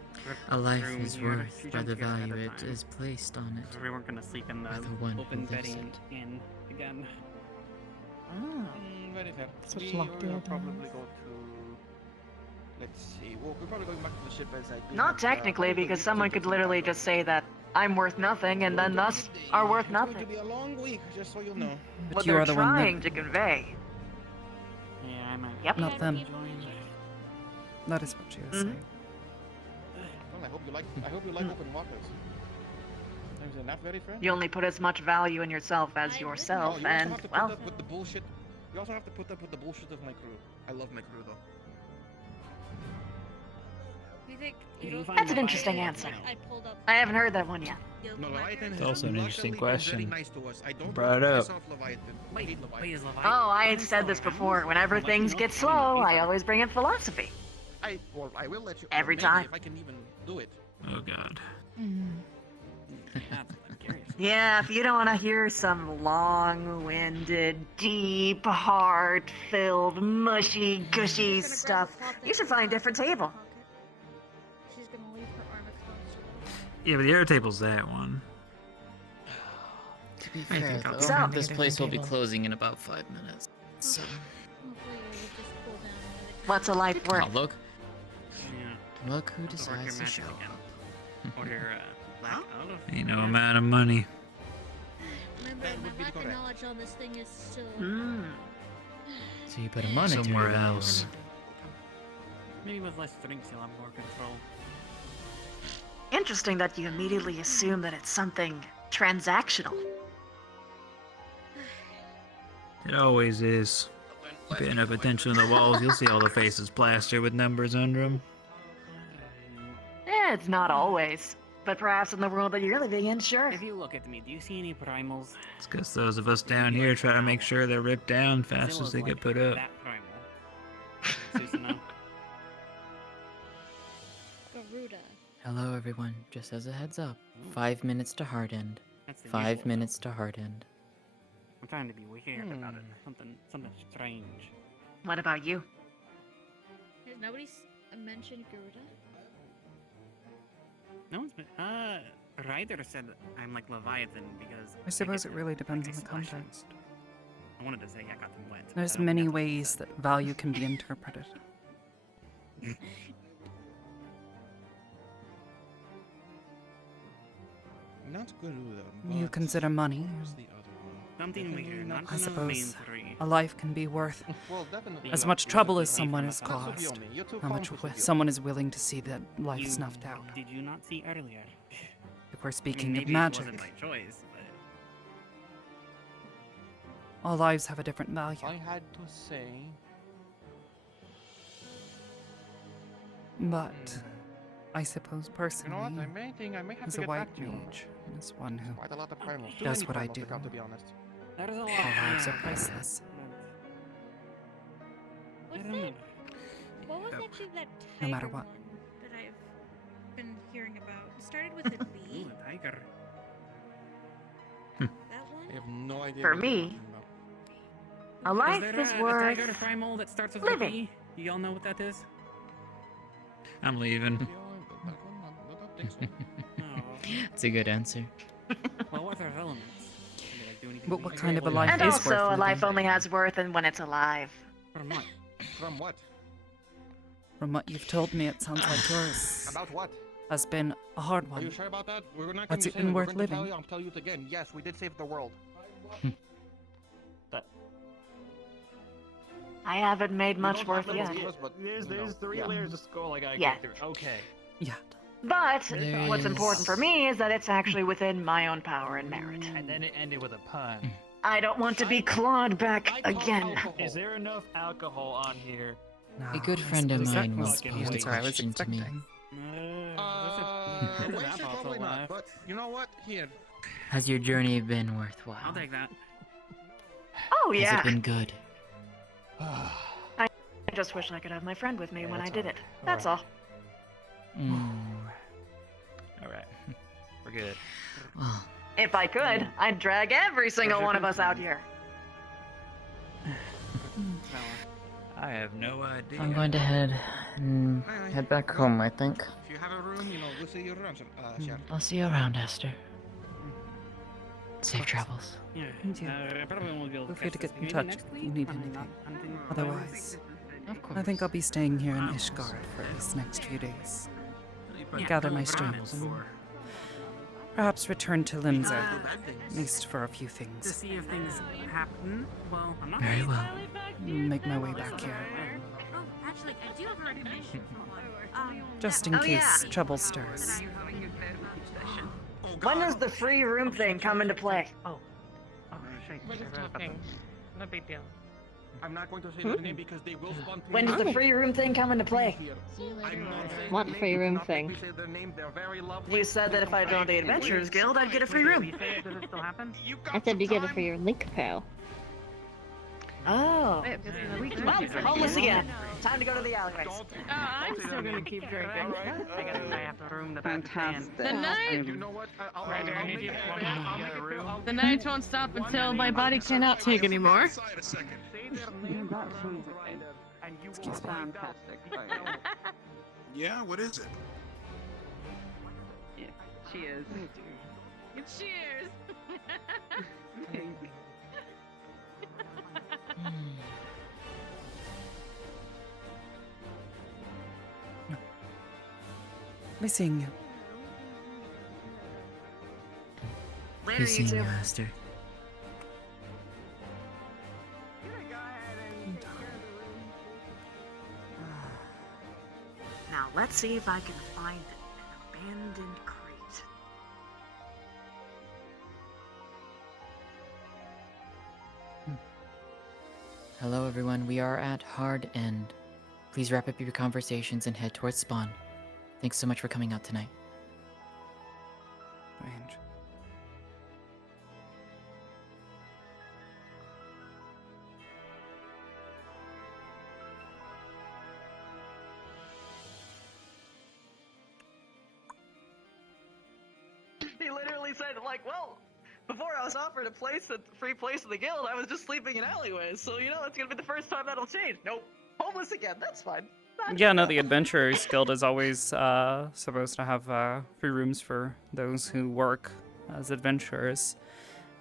A life room is here. worth She by jumped the here ahead value of it time. is placed on it. We weren't gonna sleep in the, By the one who open lives bedding it. inn again. Very fair. That's what We you love to will do. probably go to. Let's see. Well, we're probably going back to the ship as I do. Not technically, because someone could literally just say that I'm worth nothing, and then thus are worth It's going to nothing. be a long week, just so you know. But What you they're are the one trying that... to convey. Yeah, I might. Yep. Not them. That is what she was Mhm. saying. Well, I hope you like open waters. Is it not very friend? You only put as much value in yourself as yourself, you also and have to put well. up with the bullshit. You also have to put up with the bullshit of my crew. I love my crew though. That's an interesting answer. I haven't heard that one yet. No, Leviathan It's also an interesting question. Very nice to us. I don't Brought it up. myself Leviathan. I hate Leviathan. Oh, I said this before. Whenever things get slow, I always bring in philosophy. I will let you. Every maybe time. If I can even do it. Oh god. Yeah, if you don't want to hear some long-winded, deep, heart-filled, mushy, gushy stuff, you should find a different table. She's gonna leave her arm exposed. Yeah, but the air table's that one. To be fair, though, So- this place will be closing in about 5 minutes. So, What's a life worth? oh, look who decides to show up. Order black olive. Ain't no amount of money. Remember, my lack of knowledge on this thing is still. So you put a monetary Somewhere value on else. it. Maybe with less drinks you'll have more control. Interesting that you immediately assume that it's something transactional. It always is. Paying up attention to the walls, you'll see all the faces plastered with numbers under them. It's not always, but perhaps in the world that you're living in, sure. If you look at me, do you see any primals? It's because those of us down here try to make sure they're ripped down fast as they get put up. That primal. Susanna. Garuda. Hello, everyone. Just as a heads up, 5 minutes to hard end. That's the 5 usual. minutes to hard end. I'm trying to be weird about it. Something strange. What about you? Has nobody mentioned Garuda? No one's been. Ryder said I'm like Leviathan because. I suppose it really depends on the context. I wanted to say I got them wet. There's many ways that value can be interpreted. Not Garuda. You consider money. Something weird. Not I from the main suppose three. a life can be worth Well, definitely. as much trouble as someone has caused. How much someone is willing to see that life You- snuffed out. Did you not see earlier? If we're I speaking mean, of maybe magic, It wasn't my choice, but all lives have a different value. I had to say. But I suppose You know personally, what? I may have as to a get white back to you. mage, as one who Quite a lot of primals. Too does many what I primals to do, count, to be honest. there's a lot. all lives are priceless. What's I don't know. that? What was actually that No matter tiger what. one that I've been hearing about? It started with a B. Ooh, a tiger. That one? I have no idea. For what you're me, talking about. a life there is a worth tiger primal that starts with living. a B? You all know what that is? I'm leaving. It's a good answer. Well, what are elements? But what kind of a life And is also, worth a living? life only has worth when it's alive. From what? From what? From what you've told me, it sounds like yours About what? has been a hard Are one. you sure about that? We're not going What's to it say been that. We're worth going to tell living? you. I'll tell you it again. Yes, we did save the world. I haven't made much don't worth have yet. levels, but, There's 3 yeah. layers of skull I gotta Yeah. get through. Okay. Yeah. But There what's is- important for me is that it's actually within my own power and merit. And then it ended with a pun. I don't want to be clawed back again. Is there enough alcohol on here? No, A good I friend of suppose that mine was was the supposed to answer I was question to me. expecting. Wasted probably not. But you know what? Here. Has your journey been worthwhile? I'll take that. Oh Has yeah. it been good? I just wish I could have my friend with me when I did it. That's all. Alright. We're good. Well, If I could, I'd drag every single one of us out here. I have no idea. I'm going to head back home, I think. If you have a room, you know, we'll see you around. Sharon. I'll see you around, Aster. Safe travels. Yeah. Thank you. Probably won't be able Feel free to catch get this in maybe touch next if week. you need I'm anything. not hunting Otherwise, Of course. I think I'll be staying here in Ishgard for these next few days. Gather my strength and perhaps return to Limsa, at least for a few To things. see if things happen. Well, I'm not. Very well. Make my way back here. Oh, actually, I do have a recommendation for one. Just in Oh, case yeah. trouble stirs. When does the free room thing come into play? Oh, shit. We're just talking. No big deal. I'm not going to say the name because they will spawn. When does the free room thing come into play? What free room thing? You said that if I joined the Adventurers Guild, I'd get a free room. Does it still happen? I said you get it for your link, pal. Oh. Well, homeless again. Time to go to the alleyways. I'm still gonna keep drinking. I gotta say, I have a room that I Fantastic. stand. The night, You know what? the night won't stop until my body cannot take anymore. That sounds fantastic. Yeah, what is it? Yeah, cheers. Cheers. Missing you. Later, Good you seeing two. you, Aster. Now, let's see if I can find an abandoned crate. Hello, everyone. We are at hard end. Please wrap up your conversations and head towards spawn. Thanks so much for coming out tonight. Strange. He literally said, like, well, before I was offered a free place in the guild, I was just sleeping in alleyways. So, you know, it's gonna be the first time that'll change. Nope. Homeless again. That's fine. Yeah, no, the Adventurers Guild is always supposed to have free rooms for those who work as adventurers.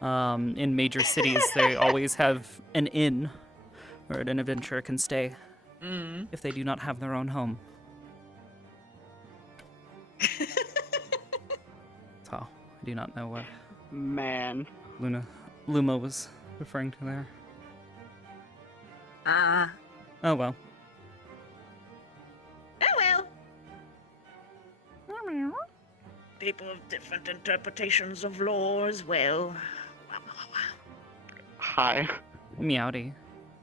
In major cities, they always have an inn where an adventurer can stay if they do not have their own home. So, I do not know what Man. Luma was referring to there. Oh well. Oh well. People have different interpretations of lore as well. Hi. Meowdy.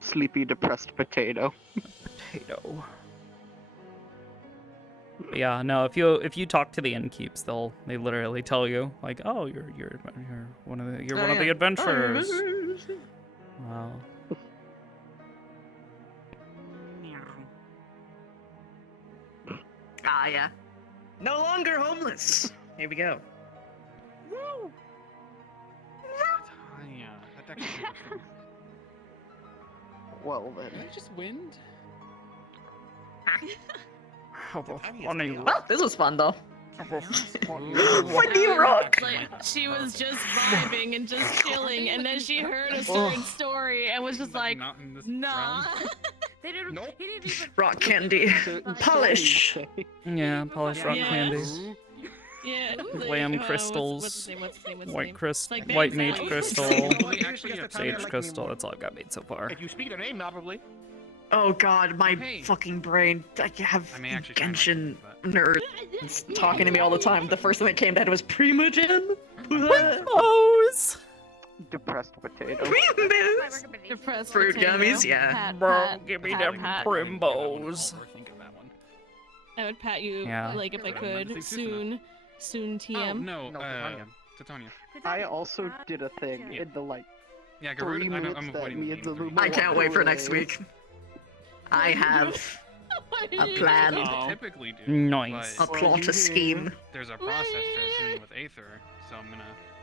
Sleepy, depressed potato. Potato. But yeah, no. If you talk to the innkeeps, they literally tell you like, oh, you're one of the adventurers. Wow. Ah, yeah. No longer homeless. Here we go. Woo! Well then. Did I just wind? Well, this was fun though. Funny rock. Like, she was just vibing and just chilling, and then she heard a certain story and was just like, nah. They didn't, he didn't even Rock candy. Polish. Yeah, polished rock Yeah. candy. Yeah. like, Lamb what's crystals. the name? White crystal. Like, White they- mage crystal. Sage crystal. That's all I've got made so far. If you speak their name, probably. Oh god, my fucking brain. I have Genshin nerds talking to me all the time. The first thing that came to head was Primogen. Primbos. Depressed potato. Primbos. Depressed Fruit potato. gummies, yeah. Pat, Bro, pat, give me pat, them pat. Primbos. I would pat you, Yeah. like, if I could, soon TM. No, Titania. I also did a thing in the like Yeah, 3 minutes that me and the Luma I can't walked wait for away. next week. I have a plan. Typically do. Nice. A plot, a scheme. There's a process to doing with Aether, so I'm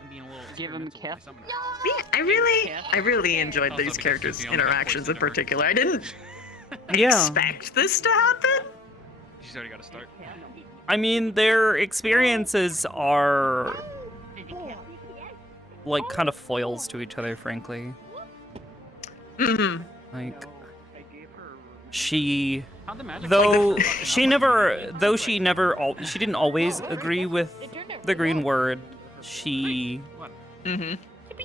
being a little Give him experimental with my kiss. summoner. Yeah, I really enjoyed these characters' interactions in particular. I didn't Yeah. expect this to happen. She's already got to start. I mean, their experiences are like kind of foils to each other, frankly. Mm-hmm. Like she she didn't always agree with the green word. She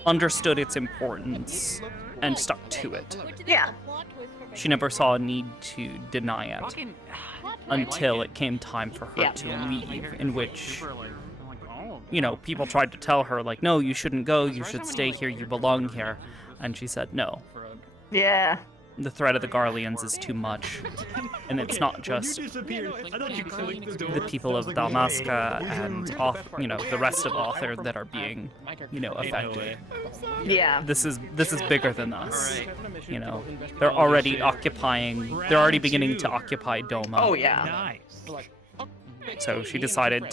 understood its importance and stuck to it. Yeah. She never saw a need to deny it. until it came time for her to leave, in which, you know, people tried to tell her, like, no, you shouldn't go, you should stay here, you belong here. And she said, no. Yeah. The threat of the Garleans is too much. And it's not just the people of Dalmasca and, you know, the rest of Aster that are being, you know, affected. Yeah. This is bigger than us. You know, they're already beginning to occupy Doma. Oh yeah. Nice. So she decided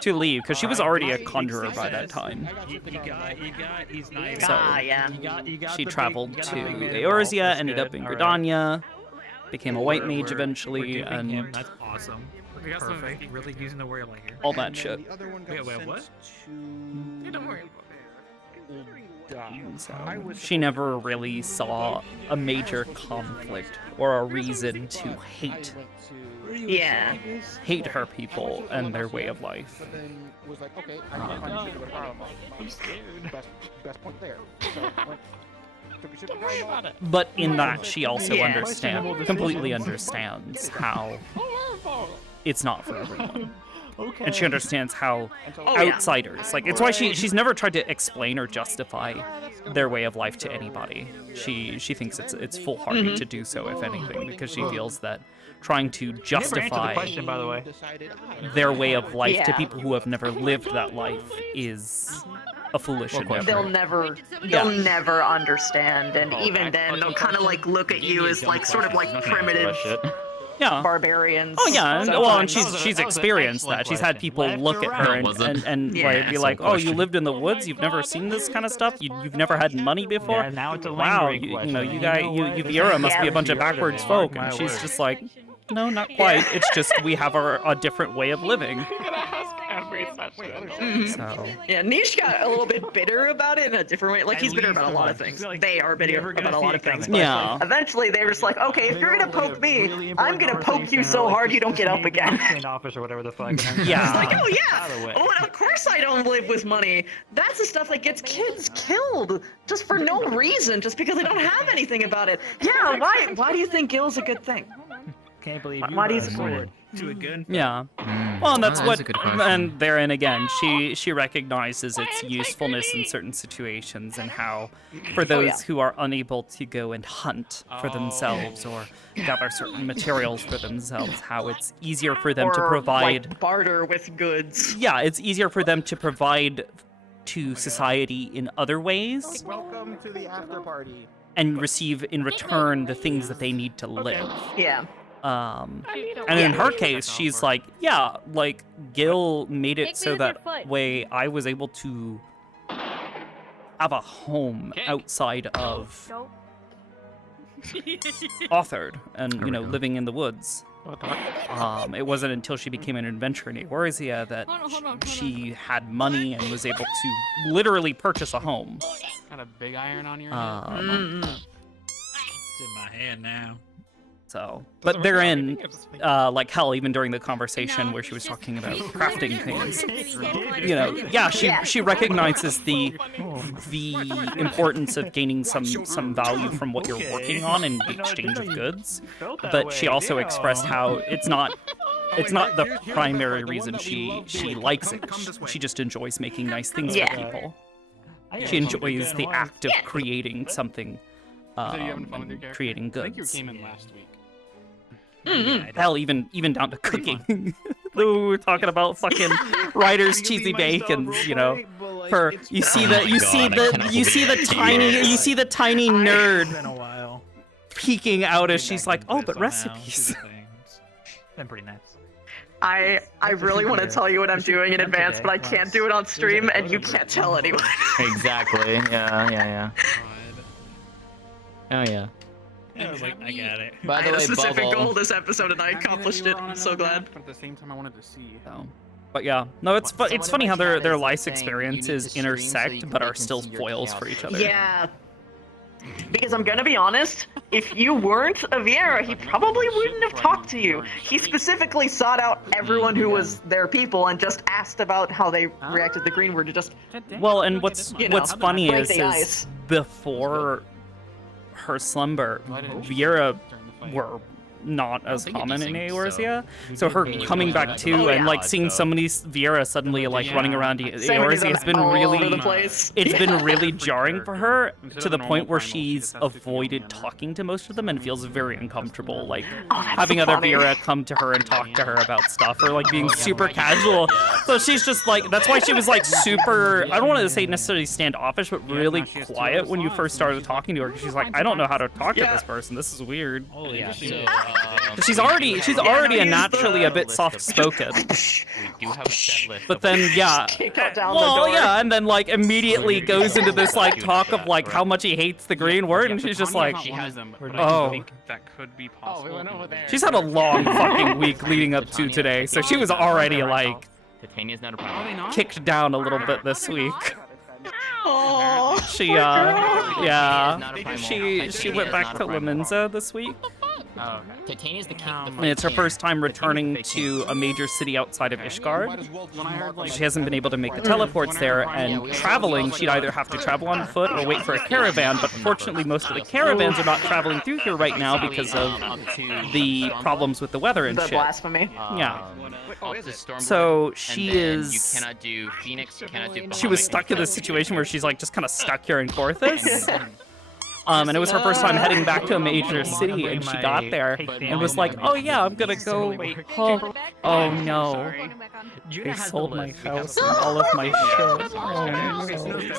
to leave because she was already a conjurer by that time. He's nice. So she traveled to Eorzea, ended up in Gridania, became a white mage eventually, and that's awesome. Perfect. Really using the word like here. All that shit. Wait, what? Don't worry. So she never really saw a major conflict or a reason to hate her people and their way of life. But in that, she also completely understands how it's not for everyone. And she understands how outsiders, like, it's why she's never tried to explain or justify their way of life to anybody. She thinks it's foolhardy to do so, if anything, because she feels that trying to justify their way of life to people who have never lived that life is a foolish endeavor. They'll never understand, and even then they'll kind of like look at you as like sort of like primitive barbarians. Oh yeah, and she's experienced that. She's had people look at her and like be like, "Oh, you lived in the woods. You've never seen this kind of stuff. You've never had money before. Yeah, now it's a wow, lingering you know, you Vera must be a bunch of backwards folk." And she's just like, "No, not quite. It's just we have a different way of living." So yeah, Niche got a little bit bitter about it in a different way. Like, he's bitter about a lot of things. They are bitter about a lot of things. But yeah. Eventually, they were just like, okay, if you're gonna poke me, I'm gonna poke you so hard you don't get up again. Office or whatever the fuck. Yeah. It's like, oh yeah. Oh, and of course I don't live with money. That's the stuff that gets kids killed just for no reason, just because they don't have anything about it. Yeah. Why do you think Gil's a good thing? Can't believe you why do you support it? To a gun. Yeah. Well, and that's and therein again, she recognizes its usefulness in certain situations, and how for those who are unable to go and hunt for themselves or gather certain materials for themselves, how it's easier for them to provide like barter with goods. Yeah, it's easier for them to provide to society in other ways. Welcome to the after party. And receive in return the things that they need to live. Yeah. And in her case, she's like, yeah, like, Gil made it so that way I was able to have a home outside of Authored and, you know, living in the woods. It wasn't until she became an adventurer in Eorzea that she had money and was able to literally purchase a home. Got a big iron on your It's in my hand now. So, but therein, like hell, even during the conversation where she was talking about crafting things, you know, yeah, she recognizes the importance of gaining some value from what you're working on in the exchange of goods, but she also expressed how it's not the primary reason she likes it. She just enjoys making nice things for people. She enjoys the act of creating something, and creating goods. I think you came in last week. Hell, even down to cooking. We're talking about fucking Ryder's cheesy bacons, you know. You see the tiny nerd peeking out as she's like, oh, but recipes. Been pretty nice. I really want to tell you what I'm doing in advance, but I can't do it on stream, and you can't tell anyone. Exactly. Yeah. Oh yeah. I was like, I got it. By the I had way, a specific Bubble. goal this episode, and I accomplished it. I'm so glad. But at the same time, I wanted to see. But yeah, no, it's funny how their life experiences intersect, but are still foils for each other. Yeah. Because I'm gonna be honest, if you weren't a Vieira, he probably wouldn't have talked to you. He specifically sought out everyone who was their people and just asked about how they reacted to the green word to just. Well, and what's funny break is the ice. before her slumber, Vieira were not as common in Eorzea. So her coming back too and like seeing somebody Viera suddenly like running around Eorzea has been really it's been really jarring for her to the point where she's avoided talking to most of them and feels very uncomfortable like having other Viera come to her and talk to her about stuff or like being super casual. So she's just like that's why she was like super I don't want to say necessarily standoffish but really quiet when you first started talking to her because she's like I don't know how to talk to this person. This is weird. She's already a naturally a bit soft spoken. We do have a set list. But then and then like immediately goes into this like talk of like how much he hates the green word and she's just like That could be possible. She's had a long fucking week leading up to today, so she was already like Titania's not a problem. kicked down a little bit this week. She went back to Limenza this week. Oh, okay. Titania's the king. And it's her first time returning to a major city outside of Ishgard. She hasn't been able to make the teleports there, and traveling, she'd either have to travel on foot or wait for a caravan, but fortunately most of the caravans are not traveling through here right now because of the problems with the weather and shit. Blasphemy. Yeah. So she is... You cannot do Phoenix, you cannot do... She was stuck in this situation where she's like just kind of stuck here in Corthus. And it was her first time heading back to a major city, and she got there and was like, "Oh yeah, I'm gonna go home." Oh no, they sold my house and all of my shit. Oh, no.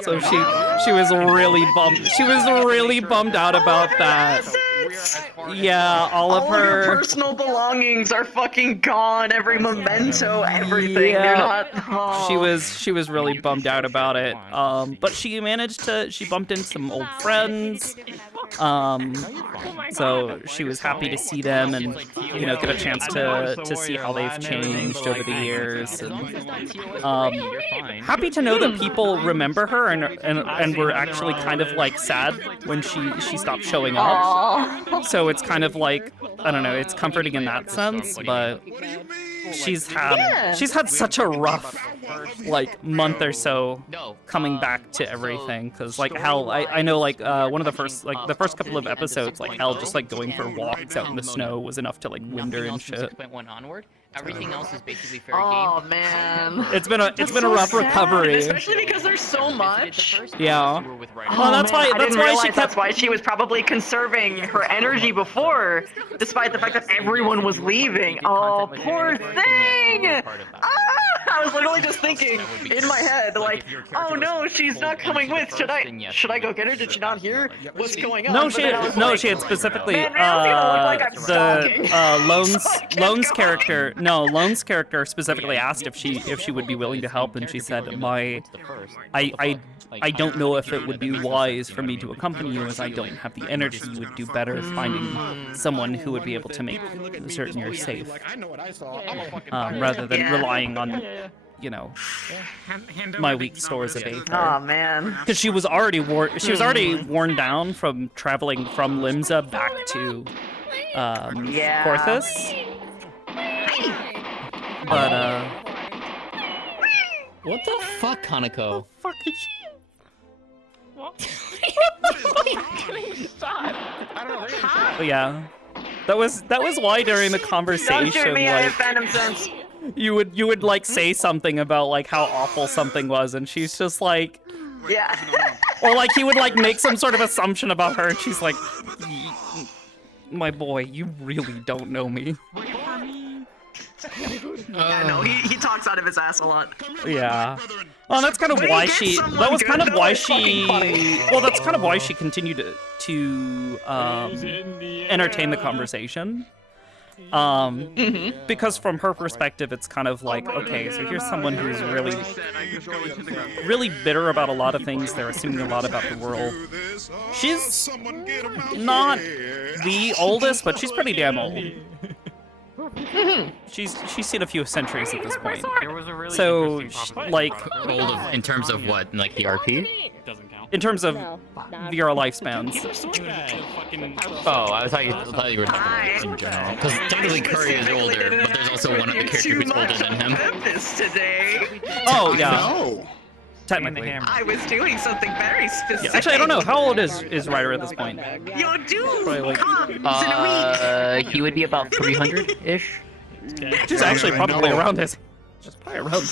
So she was really bummed. She was really bummed out about that. Yeah, all of her personal belongings are fucking gone. Every memento, everything. They're not. Oh. She was really bummed out about it. But she managed to. She bumped into some old friends. So she was happy to see them and get a chance to see how they've changed over the years. And, happy to know that people remember her and were actually kind of like sad when she stopped showing up. So it's kind of like I don't know, it's comforting in that sense, but she's had such a rough like month or so coming back to everything because like hell I know like one of the first couple of episodes like hell just like going for walks out in the snow was enough to like wind her and shit. Everything else is basically fair game. Oh man, it's been a rough recovery, especially because there's so much. Yeah. Oh, that's why she was probably conserving her energy before, despite the fact that everyone was leaving. Oh, poor thing. I was literally just thinking in my head, like, oh no, she's not coming with. Should I go get her? Did she not hear what's going on? No, she had specifically Lone's character. No, Lone's character specifically asked if she would be willing to help, and she said, I don't know if it would be wise for me to accompany you, as I don't have the energy. You would do better finding someone who would be able to make certain you're safe, rather than relying on, my weak stores of Aether. Oh man, because she was already worn down from traveling from Limsa back to Corthus. But what the fuck, Hanako? What the fuck is she? Yeah, that was why during the conversation, like, you would like say something about like how awful something was, and she's just like, yeah, or like he would like make some sort of assumption about her, and she's like, my boy, you really don't know me. Yeah, no, he talks out of his ass a lot. Yeah. Oh, that's kind of why she. That was kind of why she. Well, that's kind of why she continued to entertain the conversation. Because from her perspective, it's kind of like, okay, so here's someone who's really bitter about a lot of things. They're assuming a lot about the world. She's not the oldest, but she's pretty damn old. She's seen a few centuries at this point. So, like, old in terms of what, like the RP? In terms of VR lifespans. Oh, I thought you were talking in general. Because technically Curry is older, but there's also one other character who's older than him. Today. Oh yeah. Technically. I was doing something very specific. Actually, I don't know. How old is Ryder at this point? Your doom Probably like- comes in a week. He would be about 300-ish. Which is actually probably around his. It's probably around.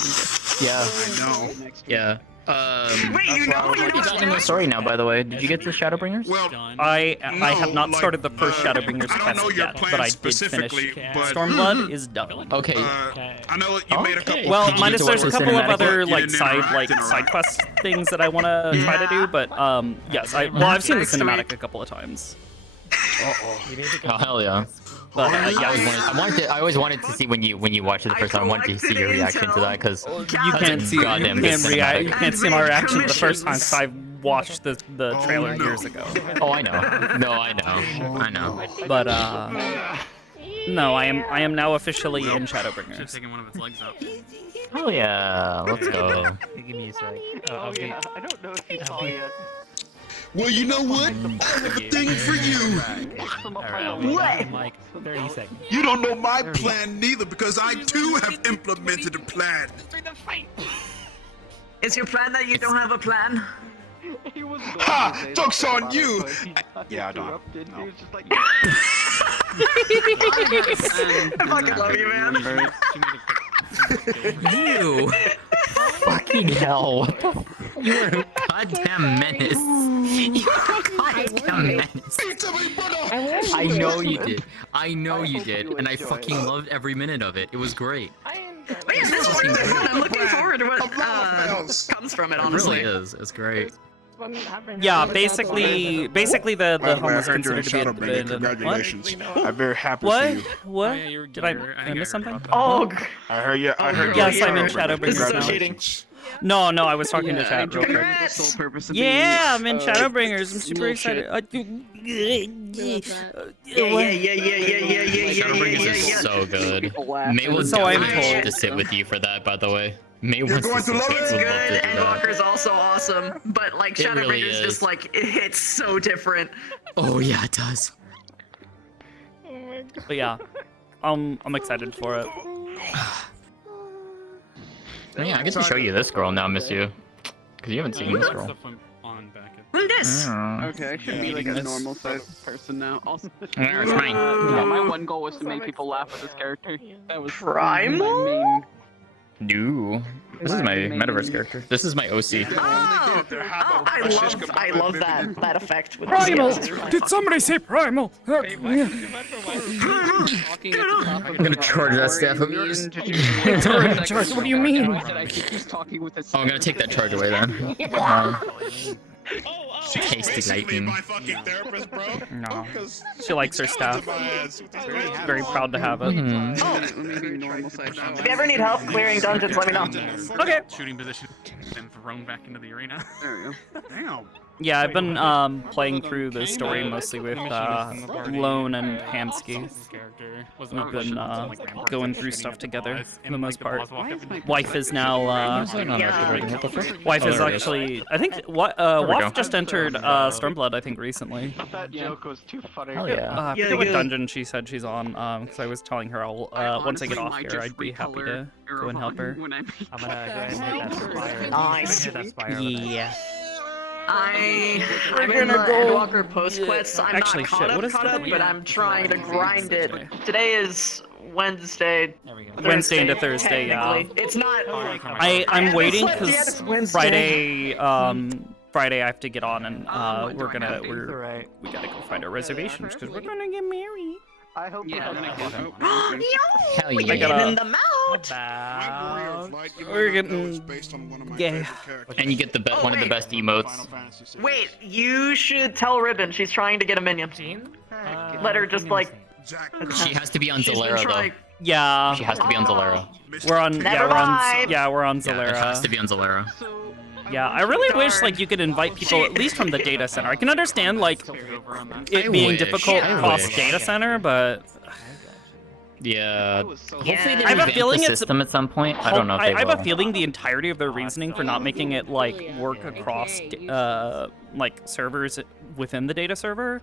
Yeah. I know. Yeah. Wait, you know? In the story now, by the way. Did you get the Shadowbringers? Well, I have not started the first Shadowbringers I don't know quest your yet, plan but I did finish. specifically, but Stormblood is done. Okay. I know you made a couple. Well, Did you minus get to there's a watch the couple of cinematic? other You like didn't side interact, quest things that I want to try to do, but yes, I've seen the cinematic a couple of times. Oh hell yeah! But I always wanted to see when you watched it the first time. I wanted to see your reaction to that because you can't see goddamn you can't see my reaction the first time because I watched the trailer years ago. Oh, I know. No, I know. But no, I am now officially in Shadowbringers. Taking one of its legs out. Hell yeah! Let's go. Give me a sec. Oh yeah, I don't know if you saw yet. Well, you know what? I have a thing for you. What? Like 30 seconds. You don't know my plan neither because I too have implemented a plan. Is your plan that you don't have a plan? Ha! Joke's on you! Yeah, I don't. He was just like, I fucking love you, man. You! Fucking hell! What the f You are a goddamn menace. You are a goddamn menace. I know you did. I know you did, and I fucking loved every minute of it. It was great. Man, this one is fun. I'm looking forward to what comes from it, honestly. It really is. It's great. Yeah, basically the home was considered to be a Congratulations. What? I'm very happy What? for you. What? Did I miss something? Oh, I heard you. I heard yes, you. I'm in Shadowbringers now. No, I was talking to chat real quick. Yeah, I'm in Shadowbringers. I'm super excited. Shadowbringers is so good. May will So I'm definitely told. to sit with you for that, by the way. May wants going to to sit love with it? you. It's Would good, love to do and that. Walker's also awesome, but like It really Shadowbringers is. just like it hits so different. Oh yeah, it does. But yeah, I'm excited for it. Oh, yeah, I get to show you this girl now, miss you. Because you haven't seen this girl. Who's this? Okay, I should be like a normal sized person now. Also, Yeah, it's mine. Yeah, my one goal was to make people laugh at this character. That was Primal? my main. No. This is my Metaverse character. This is my OC. I love that effect with Primal! the Did somebody say primal? I'm gonna charge that staff of yours. Charge, what do you mean? I think he's talking with his. Oh, I'm gonna take that charge away then. Tasty lighting. No. She likes her stuff. Very proud to have it. If you ever need help clearing dungeons, let me know. Okay. Shooting position, then thrown back into the arena. there we go. Damn. Yeah, I've been playing through the story mostly with Lone and Hamsky. We've been going through stuff together for the most part. Wife is now Wife is actually I think Waff just entered Stormblood I think recently. that joke was too funny. Hell yeah. I forget what dungeon she said she's on because I was telling her I'll once I get off here I'd be happy to go and help her. I'm gonna go ahead and hit that spire. Nice. Hit that spire over there. Yeah. I'm in the Endwalker post quest. I'm Actually, not shit, caught what up, is caught up, that? but I'm trying to grind it. Today is Wednesday. Wednesday into Thursday, yeah. technically. It's not. I'm waiting Yeah, because it's Wednesday. Friday I have to get on and we gotta go find our reservations because we're gonna get married. I hope Yeah, Hell We yeah. can give him the mount. We're getting gay. And you get the one of the best emotes. Wait, you should tell Ribbon she's trying to get a minion. Let her just like. She has to be on She's been Zalera trying- though. Yeah. She has to be on Zalera. We're on. Never mind. We're on Yeah, it has to Zalera. be on Zalera. Yeah, I really wish like you could invite people at least from the data center. I can understand like it being difficult I across wish. data center, but Yeah. Hopefully they I have a revamp feeling the it's system at some point. I don't know if they I have will. a feeling the entirety of their reasoning for not making it like work across like servers within the data server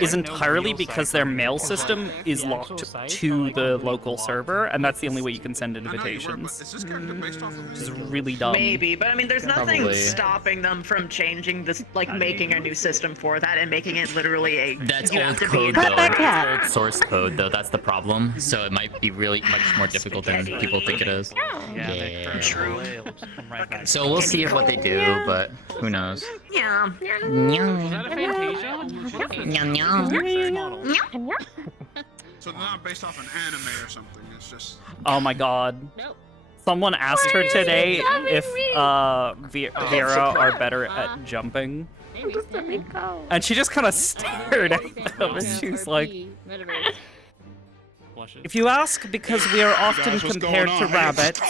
is entirely because their mail system is locked to the local server, and that's the only way you can send invitations. Which is really dumb. Maybe, but I mean, there's nothing Probably. stopping them from changing this, like making a new system for that and making it literally a. That's you old have to code be though. That's old source code though. That's the problem. So it might be really much more difficult than people think it is. Yeah. True. So we'll see what they do, but who knows? Yeah. So they're not based off an anime or something. It's just. Oh my god. Someone asked her today if Vera are better at jumping. And she just kind of stared at them and she was like, if you ask because we are often compared to rabbits,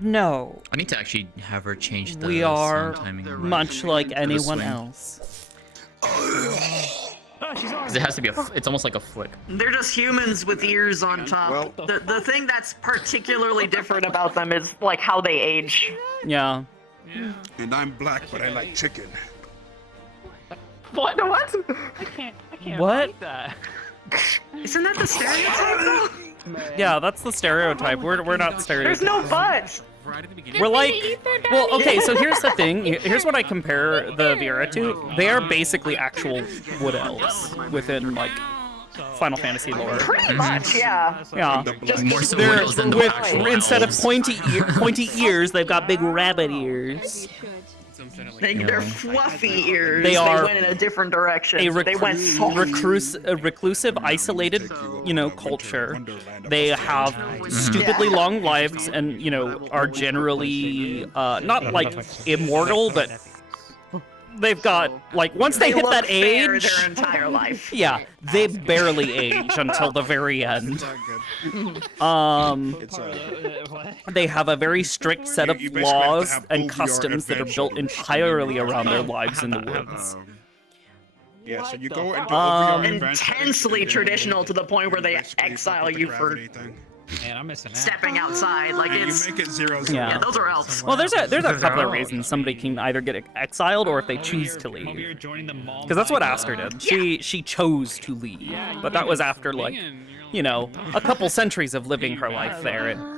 no. I need to actually have her change the We are sound timing. much like anyone swing. else. Because it has to be it's almost like a flick. They're just humans with ears on top. The thing that's particularly different about them is like how they age. Yeah. And I'm black, but I like chicken. What? What? I can't What? like that. Isn't that the stereotype though? Yeah, that's the stereotype. We're not stereotypes. There's no but. We're like, well, okay, so here's the thing. Here's what I compare the Vera to. They are basically actual wood elves within, like, Final Fantasy lore. Pretty much, yeah. Yeah. More so They're wood than the with, actual instead of elves. pointy ears, they've got big rabbit ears. They're fluffy ears. They are went in a different direction. A They went soft. reclusive, isolated, culture. They have stupidly long lives and, are generally not like immortal, but they've got like once they hit look that fair age, their entire life. yeah, they barely age until the very end. They have a very strict set of laws and customs that are built entirely around their lives in the woods. Yeah, so you go into OVR events. Intensely traditional to the point where they exile you for Man, I'm missing out. stepping outside. Like And it's you make it 0-0. yeah, those are elves. Well, there's a couple of reasons somebody can either get exiled or if they choose to leave. Because that's what Aster did. She chose to leave, but that was after like, a couple centuries of living her life there. And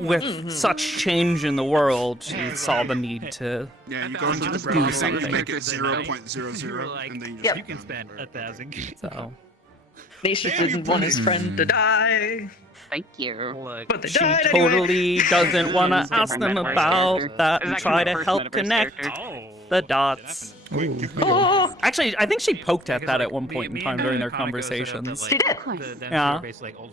with such change in the world, she saw the need to Yeah, you go into the do browser, you something. make it 0.00, and then you You can spend 1,000. So Nations didn't want his friend to die. Thank you. But they she died anyway. totally doesn't want to ask them about that and try to help connect the dots. Oh, actually, I think she poked at that at one point in time during their conversations. She did. Yeah.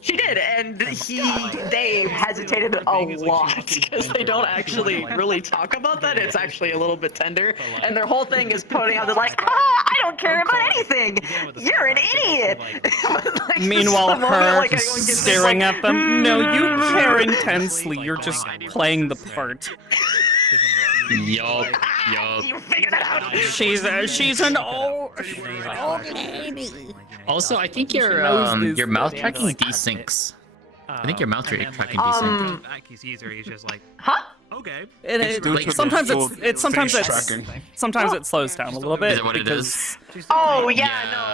She did, and they hesitated a lot because they don't actually really talk about that. It's actually a little bit tender, and their whole thing is putting out the like, I don't care about anything. You're an idiot. Like, Meanwhile, the moment, her like, everyone gets this, staring like, at them. No, you care intensely. You're just playing the part. Yup. You figured it out. She's an old lady. Also, I think knows your this mouth thing. tracking desyncs. I think your mouth tracking desyncs. He's easier. He's just like, huh? Okay. Sometimes face tracking. sometimes it slows down a little bit. Is it what it because Oh yeah,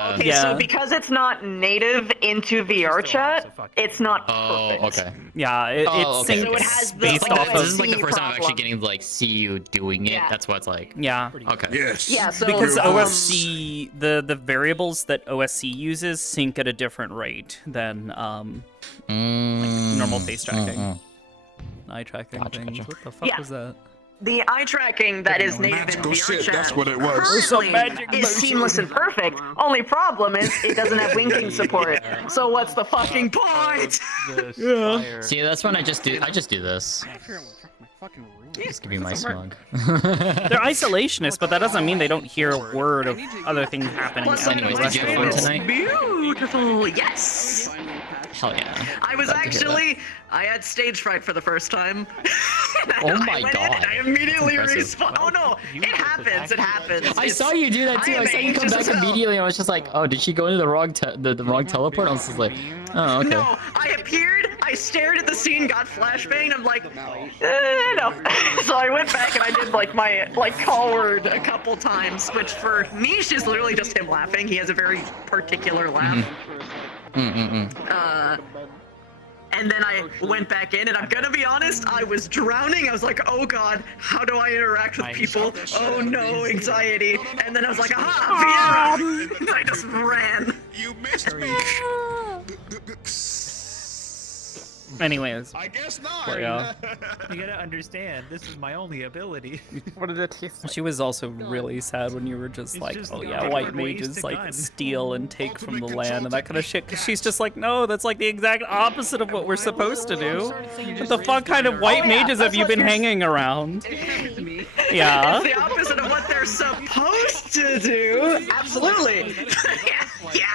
no. Okay, Yeah. so because it's not native into VR chat, it's not Oh, perfect. okay. yeah, it Oh, okay. syncs So it has the, based like, off This of is like the first time I'm actually problem. getting to see you doing it. Yeah. That's what it's like. yeah. Okay. Yes. Yeah, so Because OSC, the variables that OSC uses sync at a different rate than normal face tracking, eye tracking things. What the fuck Yeah. was that? the eye tracking that is native in Magical VR shit, chat that's what it was. currently is seamless and perfect. Only problem is it doesn't have winking support. So what's the fucking point? Yeah. See, that's when I just do this. Just give me my smug. They're isolationists, but that doesn't mean they don't hear a word of other things happening. Plus, in the Anyways, rest did you of have the fun world. tonight? Beautiful, yes. Hell yeah. I was Glad to hear that. I had stage fright for the first time. Oh my I went god. in and I immediately That's impressive. always fun. Oh no, it happens. It happens. I saw you do that too. I saw you come back immediately. I was just like, oh, did she go into the wrong the wrong teleport? I was just like, oh, okay. No, I appeared, I stared at the scene, got flashbanged, I'm like, no. So I went back and I did like my call word a couple times, which for Niche is literally just him laughing. He has a very particular laugh. And then I went back in, and I'm gonna be honest, I was drowning. I was like, oh god, how do I interact with people? Oh no, anxiety. And then I was like, aha, Vienna! And I just ran. You missed me. Anyways. I guess not. But, yeah. You gotta understand, this is my only ability. What did it taste like? She was also really sad when you were just like, oh yeah, white mages like steal and take from the land and that kind of shit. Because she's just like, no, that's like the exact opposite of what we're supposed to do. What the fuck kind of white mages have you been hanging around? Yeah. It's the opposite of what they're supposed to do. Absolutely. Yeah.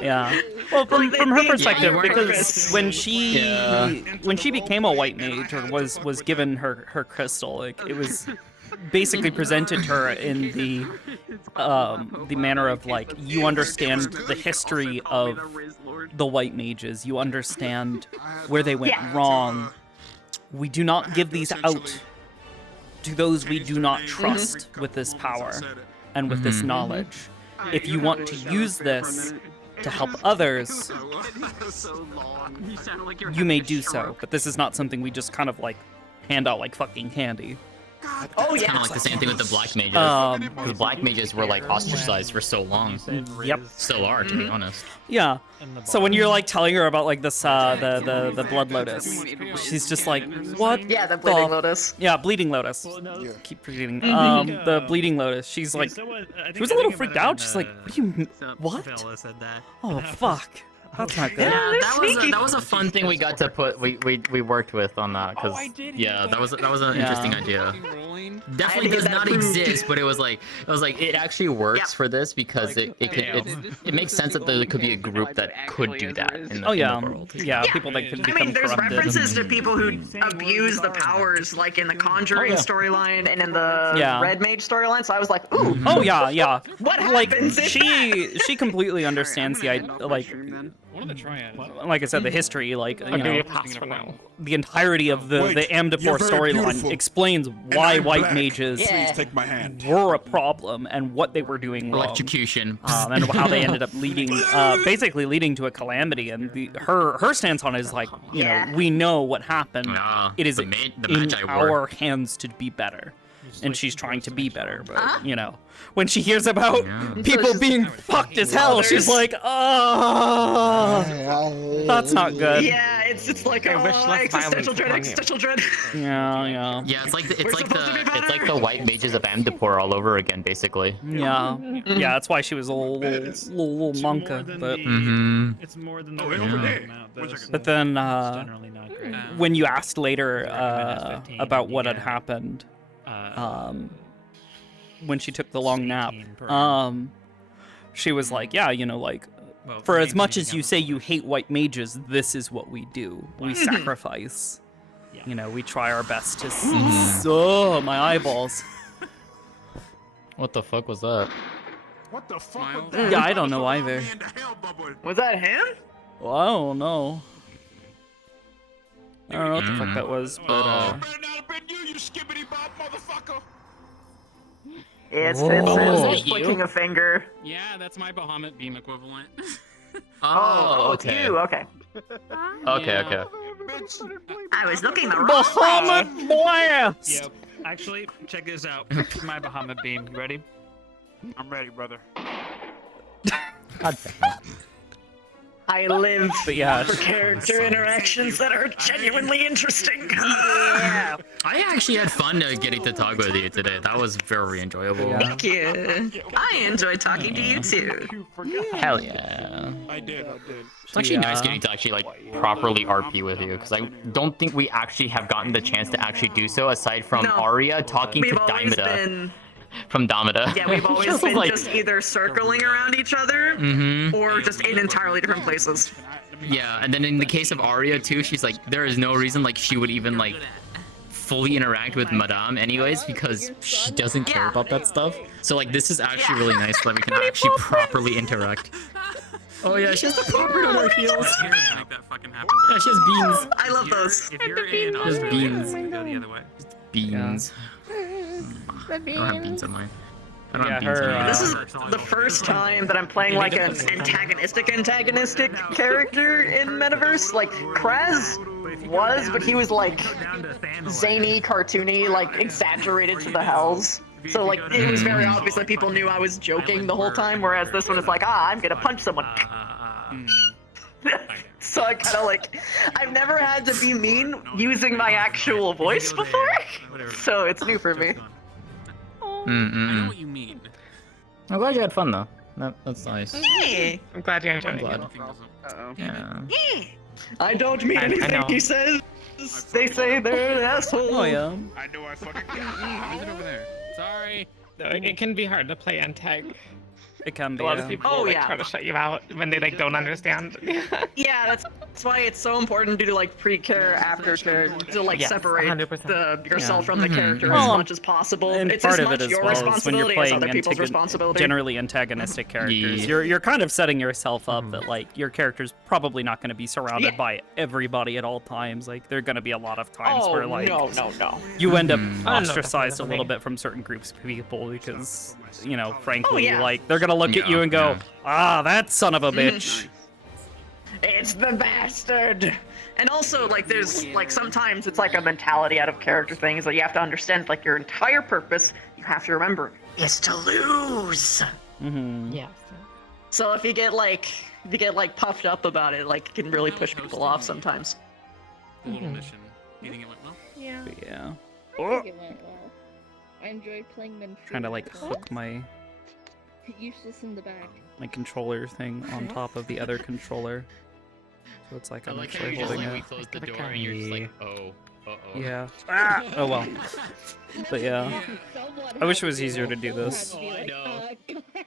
Yeah. Well, from her perspective, because when she became a white mage or was given her crystal, like it was basically presented to her in the manner of like, you understand the history of the white mages, you understand where they went wrong. We do not give these out to those we do not trust with this power and with this knowledge. If you want to use this to help others, you may do so, but this is not something we just kind of like hand out like fucking candy. Oh It's yeah. kind of like the same thing with the black mages. Because black mages were like ostracized for so long. Yep. Still are, to be honest. Yeah. So when you're like telling her about like this the blood lotus, she's just like, what? Yeah, the bleeding lotus. Yeah, bleeding lotus. Keep repeating. The bleeding lotus. She's like, she was a little freaked out. She's like, what do you? What? Oh fuck. That's not good. Yeah, that was a fun thing we got to put. We worked with on that because yeah, that was an interesting idea. Definitely does not exist, but it was like it actually works for this because it makes sense that there could be a group that could do that in the, in the world. Yeah, people that could become I mean, there's corrupted. references to people who abuse the powers, like in the Conjuring storyline and in the Red Mage storyline. So I was like, ooh. Oh yeah, yeah. What like happens if she completely understands the like I said, the history, like you know, the entirety of the Amdapor storyline explains why white mages were a problem and what they were doing wrong. Electrocution. And how they ended up leading, basically leading to a calamity. And her stance on it is like, you know, we know what happened. It is in our hands to be better. And she's trying to be better, but you know, when she hears about people being fucked as hell, she's like, oh, that's not good. Yeah, it's like existential dread. Yeah. Yeah, it's like the white mages of Amdapor all over again, basically. Yeah, yeah, that's why she was a little monka, but It's more than the but then when you asked later about what had happened, when she took the long nap, she was like, yeah, you know, like, for as much as you say you hate white mages, this is what we do. We sacrifice. You know, we try our best to oh, my eyeballs. What the fuck was that? What the fuck? Yeah, I don't know either. Was that him? Well, I don't know. I don't know what the fuck that was, but It's flicking a finger. Yeah, that's my Bahamut beam equivalent. Okay. You, okay. Okay. I was looking the wrong Bahamut blast! Yep. Actually, check this out. My Bahamut beam. You ready? I'm ready, brother. God I live but yeah, for character interactions that are genuinely interesting. Yeah. I actually had fun getting to talk with you today. That was very enjoyable. Thank you. I enjoy talking to you too. Hell yeah. I did. It's actually nice getting to actually like properly RP with you because I don't think we actually have gotten the chance to actually do so aside from Arya talking to Dimeda. From Dameda. Yeah, we've always been just either circling around each other or just in entirely different places. Yeah, and then in the case of Arya too, she's like, there is no reason like she would even like fully interact with Madame anyways because she doesn't care about that stuff. So like this is actually really nice so that we can actually properly interact. Oh yeah, she has the proper on her heels. Make that fucking happen. Yeah, she has beans. I love those. If you're in There's Australia, beans. go the other way. Beans. I don't have beans on mine. I don't have beans on mine. This is the first time that I'm playing like an antagonistic character in Metaverse. Like Krez was, but he was like zany, cartoony, like exaggerated to the hells. So like it was very obvious that people knew I was joking the whole time, whereas this one is like, I'm gonna punch someone. So I kind of like, I've never had to be mean using my actual voice before, so it's new for me. I know what you mean. I'm glad you had fun though. That's nice. Hey. I'm glad you enjoyed I'm glad. Uh-oh. Yeah. I don't mean I anything know. he says. They say they're an asshole. Oh yeah. I know I fucking can. Is it over there? Sorry. No, it can be hard to play untag. It can be. A lot of people like try to shut you out when they like don't understand. Yeah, that's why it's so important to do like pre-care, after-care, to like Yes, separate 100%. yourself from the character Well, as much as possible. And It's part as of it much as your well is when you're responsibility as playing other people's responsibility. generally antagonistic characters. Yeah. You're kind of setting yourself up that like your character's probably not going to be surrounded by everybody at all times. Like there are going to be a lot of times where like no. you end up no, ostracized a definitely. little bit from certain groups of people because you know, frankly, yeah. like they're gonna look at you and go, "Ah, that son of a bitch." It's the bastard. And also, like, there's like sometimes it's like a mentality out of character things that you have to understand. Like your entire purpose, you have to remember, is to lose. Yeah. So if you get like puffed up about it, like it can really push people off sometimes. The little mission. You think it went well? Yeah. But yeah, I think it went well. I enjoyed playing them. trying to like hook my Useless in the back. controller thing on top of the other controller, so it's like I I'm like how actually you just holding like we it. closed the door and you're just like, oh, Yeah. Oh well. But yeah. I wish it was easier to do this. I know.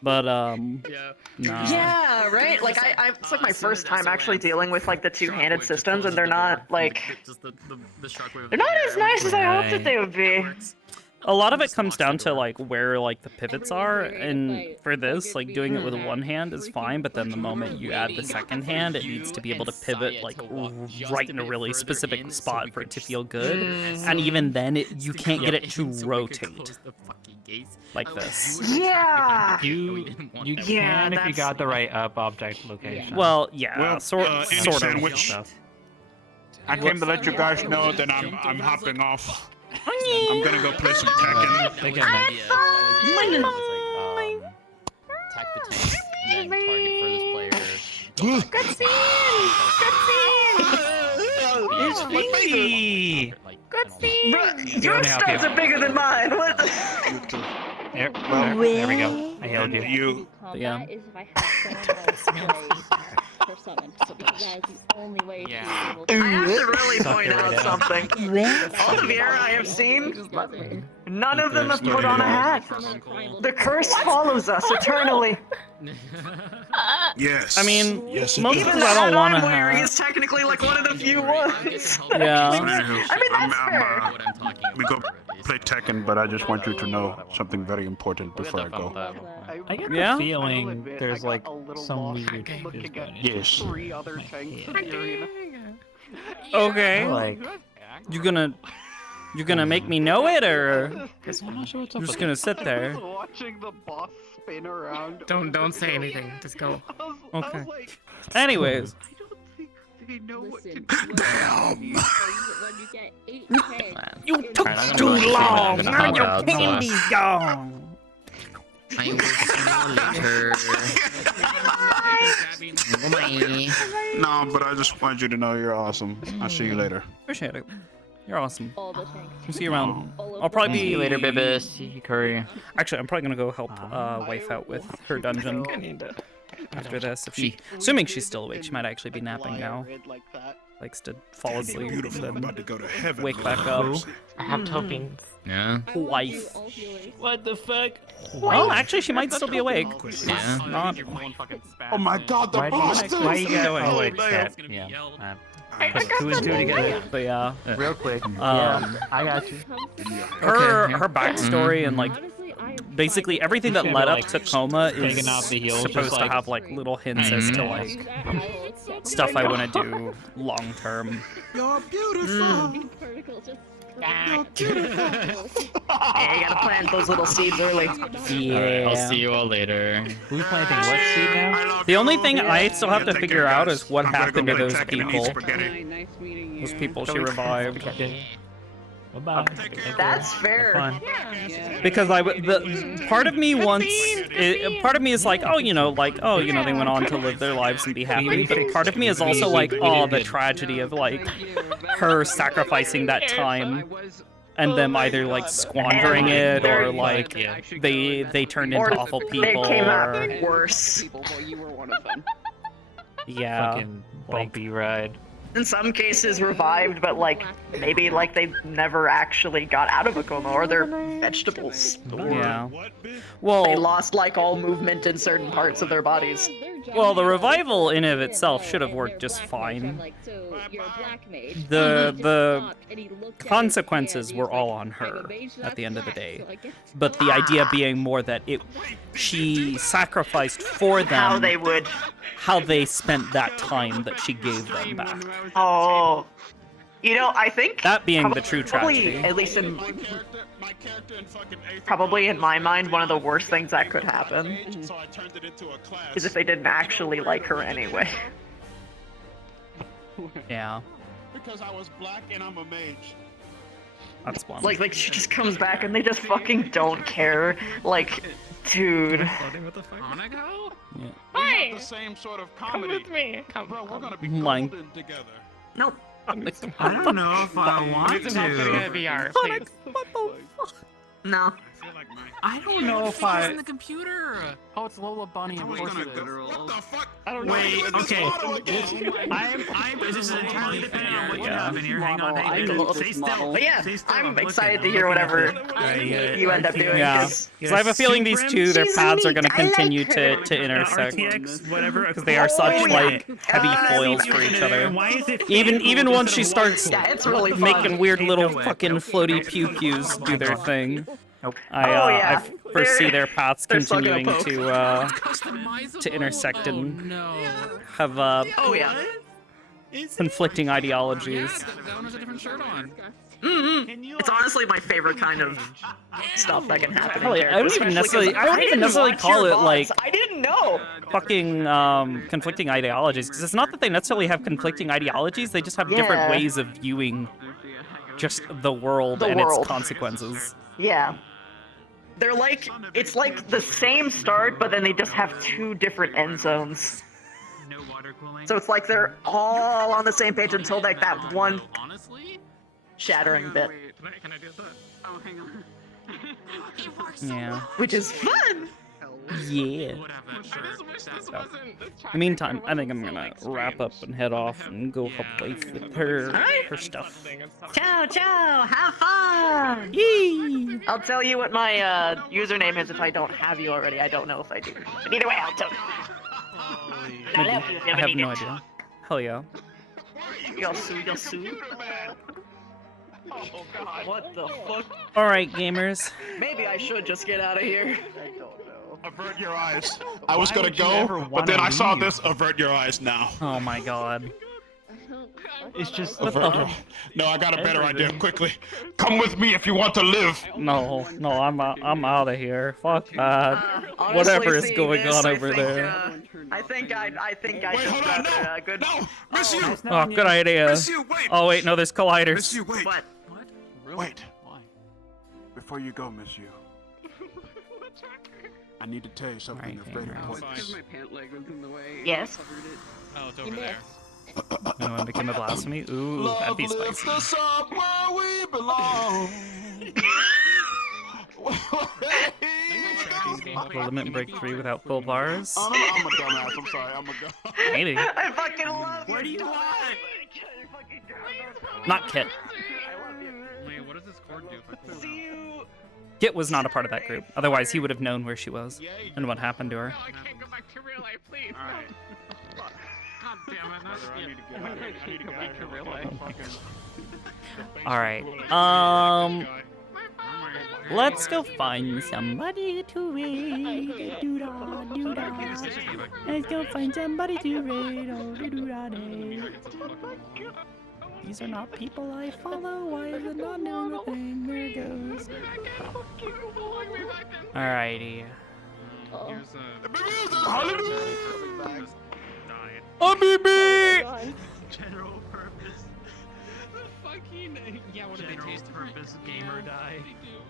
But Yeah. nah. Yeah, right. Like it's like my first time actually dealing with like the two-handed systems, and they're not like they're not as nice as I hoped that they would be. A lot of it comes down to like where like the pivots are, and for this, like doing it with one hand is fine, but then the moment you add the second hand, it needs to be able to pivot like right in a really specific spot for it to feel good, and even then, you can't get it to rotate like this. Yeah. You can if you got the right up object location. Well, yeah, sort of. Stuff. I came to let you guys know that I'm hopping off. I'm gonna go play some Tekken. They get an idea. Attack the tank and then target furthest player. It's Fingy! Your stats are bigger than mine. What? There we go. I healed you. Yeah. Is if I have someone else play for summon, so because that is the only way to be able to. I have to really point out something. All the Viera I have seen, none of them have put on a hat. The curse follows us eternally. Yes. I mean, yes, most Even of the I don't hat want I'm to wearing have. is technically like one of the few ones. Yeah. I mean, that's fair. Let me go play Tekken, but I just want you to know something very important before I go. I get Yeah? the feeling there's like some weird Yes. Okay. Like, You gonna make me know it, or I'm not sure what's up you're just with gonna sit there? Watching the boss spin around. Don't say anything. Just go. Okay. Anyways, They know what to do. Damn! When you get 8 heads, you took Alright, I'm too gonna go long. I'm Now gonna your hop out, so- candy's gone. I will see you later. Bye. No, but I just want you to know you're awesome. I'll see you later. Appreciate it. You're awesome. all the tanks. We'll see you around. All of I'll probably See be you later, baby. See you, Curry. Actually, I'm probably gonna go help wife out with her dungeon after this. If assuming she's still awake, she might actually be napping now. Likes to fall asleep Beautiful. I'm and about to go to heaven. wake back up. I have toppings. Yeah. Wife. what the fuck? Well, actually, she might still be awake. Yeah. Not. Oh my god, the Why bosses! you got? Oh wait, Damn. chat. Yeah. put two and two together. But yeah, Real quick. Yeah, I got you. her backstory and like basically everything that led up to Coma is taking off the heels, supposed just to have like little hints as to like stuff I want to do long term. You're beautiful. Yeah, you gotta plant those little seeds early. Yeah. I'll see you all later. Who's planting what seed now? The only thing I still have to figure out is what happened to those people. Those people she revived. Bye-bye. That's fair. Because part of me wants, part of me is like, oh, you know, they went on to live their lives and be happy. But part of me is also like, oh, the tragedy of like her sacrificing that time and them either like squandering it or like they turned into awful people. They came out worse. Yeah. Fucking bumpy ride. In some cases revived, but like maybe like they never actually got out of a coma, or they're vegetables. Yeah. Well, they lost like all movement in certain parts of their bodies. Well, the revival in of itself should have worked just fine. The consequences were all on her at the end of the day. But the idea being more that she sacrificed for them how they spent that time that she gave them back. Oh, you know, I think that being the true tragedy. At least probably in my mind, one of the worst things that could happen is if they didn't actually like her anyway. Yeah. Because I was black and I'm a mage. That's one. Like she just comes back and they just fucking don't care. Like, dude. Wanna go? Yeah. Hi. The same sort of comedy. Come with me. Come. Bro, we're gonna be Mine. golden together. Nope. I don't know if I want It's not to. gonna be VR, please. No. I don't know if I. the computer. Oh, it's Lola Bunny. Of course it is. What the fuck? I don't know. Wait, okay. This is entirely depending on what you have in here. Hang on, stay still. But yeah, Stay still. I'm excited to hear whatever you end up doing. Yeah. Because I have a feeling these two, their paths are going to continue to intersect. RTX, whatever. Because they are such like heavy foils for each other. Even once she starts making weird little fucking floaty pew-pews do their thing. I foresee their paths continuing to intersect and have conflicting ideologies. That one has a different shirt on. It's honestly my favorite kind of stuff that can happen. Hell yeah, I don't even necessarily call it like I didn't know fucking conflicting ideologies, because it's not that they necessarily have conflicting ideologies, they just have different ways of viewing just the world and its consequences. Yeah. They're like, it's like the same start, but then they just have two different end zones. So it's like they're all on the same page until like that one shattering bit. Wait, can I do that? Oh, hang on. Yeah. Which is fun! Yeah. So, in the meantime, I think I'm gonna wrap up and head off and go help wife with her stuff. Ciao, ciao! Have fun! Yee! I'll tell you what my username is if I don't have you already. I don't know if I do. But either way, I'll tell you. Maybe. I have no idea. Hell yeah. You'll sue. Oh god. What the fuck? Alright, gamers. Maybe I should just get out of here. I don't know. Avert your eyes. I was gonna go, but then I saw this. Avert your eyes now. Oh my god. It's just avert. No, I got a better idea. Quickly, come with me if you want to live. No, I'm out of here. Fuck that. Honestly, Whatever is going on over there. I think I should rather good. No, miss you. Oh, good idea. Miss you, wait. Oh wait, no, there's colliders. Miss you, wait. What? Wait. Why? Before you go, miss you. I need to tell you something of great importance. My pant leg was in the way. Yes. Oh, it's over there. You want to become a blasphemy? Ooh, that'd be spicy. Love lifts us up where we belong. Will limit break free without full bars? I'm a dumbass. I'm sorry. I'm a dumbass. Maybe. I fucking love What do you want? Not Kit. Wait, what does this cord do? See you. Kit was not a part of that group. Otherwise, he would have known where she was and what happened to her. I can't go back to real life, please. Alright. God damn it, that's I need to get out. I need to get out of real here. life. Alright, let's go find somebody to raid. Doo-dah, doo-dah. Let's go find somebody to raid. Oh, doo-dah, day. These are not people I follow. Why is it not doing the thing? There it goes. Alrighty. Habibi! General purpose. The fucking yeah, what did they taste purpose gamer die?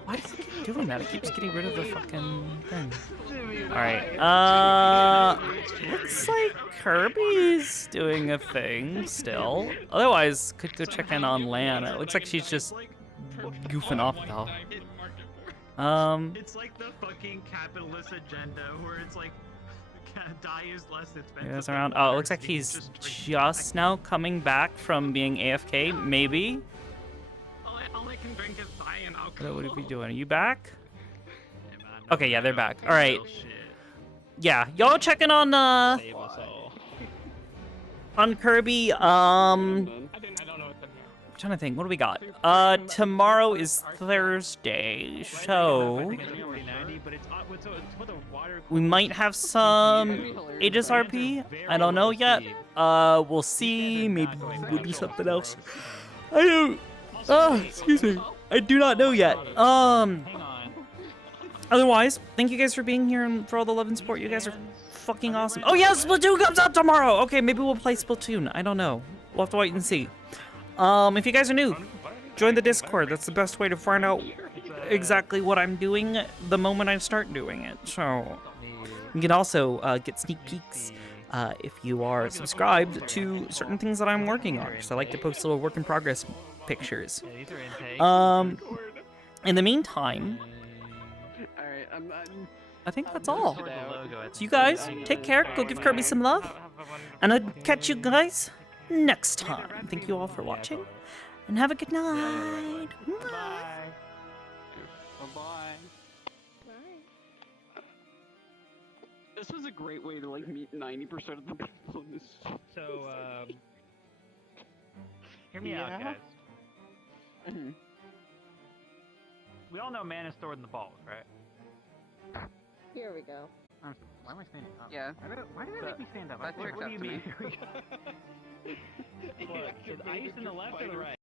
Why does it keep doing that? It keeps getting rid of the fucking thing. Alright, looks like Kirby's doing a thing still. Otherwise, could go check in on Lan. It looks like she's just goofing off though. It's like the fucking capitalist agenda where it's like dye is less expensive. He goes around. Oh, it looks like he's just now coming back from being AFK, maybe. All I can drink is dye and alcohol. What would he be doing? Are you back? Okay, yeah, they're back. All right. Yeah, y'all checking on Kirby. I'm trying to think. What do we got? Tomorrow is Thursday, so we might have some Aegis RP. I don't know yet. We'll see. Maybe it'll be something else. I don't. Excuse me. I do not know yet. Otherwise, thank you guys for being here and for all the love and support. You guys are fucking awesome. Oh yeah, Splatoon comes out tomorrow. Okay, maybe we'll play Splatoon. I don't know. We'll have to wait and see. If you guys are new, join the Discord. That's the best way to find out exactly what I'm doing the moment I start doing it. So you can also get sneak peeks if you are subscribed to certain things that I'm working on. Because I like to post little work in progress pictures. In the meantime, I think that's all. So you guys, take care. Go give Kirby some love. And I'll catch you guys next time. Thank you all for watching. And have a good night. Bye. Bye-bye. This was a great way to like meet 90% of the people in this. So, hear me out, guys. We all know man is stored in the balls, right? Here we go. Why am I standing up? Yeah. Why did they make me stand up? That What checks do out you to mean? me. Look, is ice in the left or the right?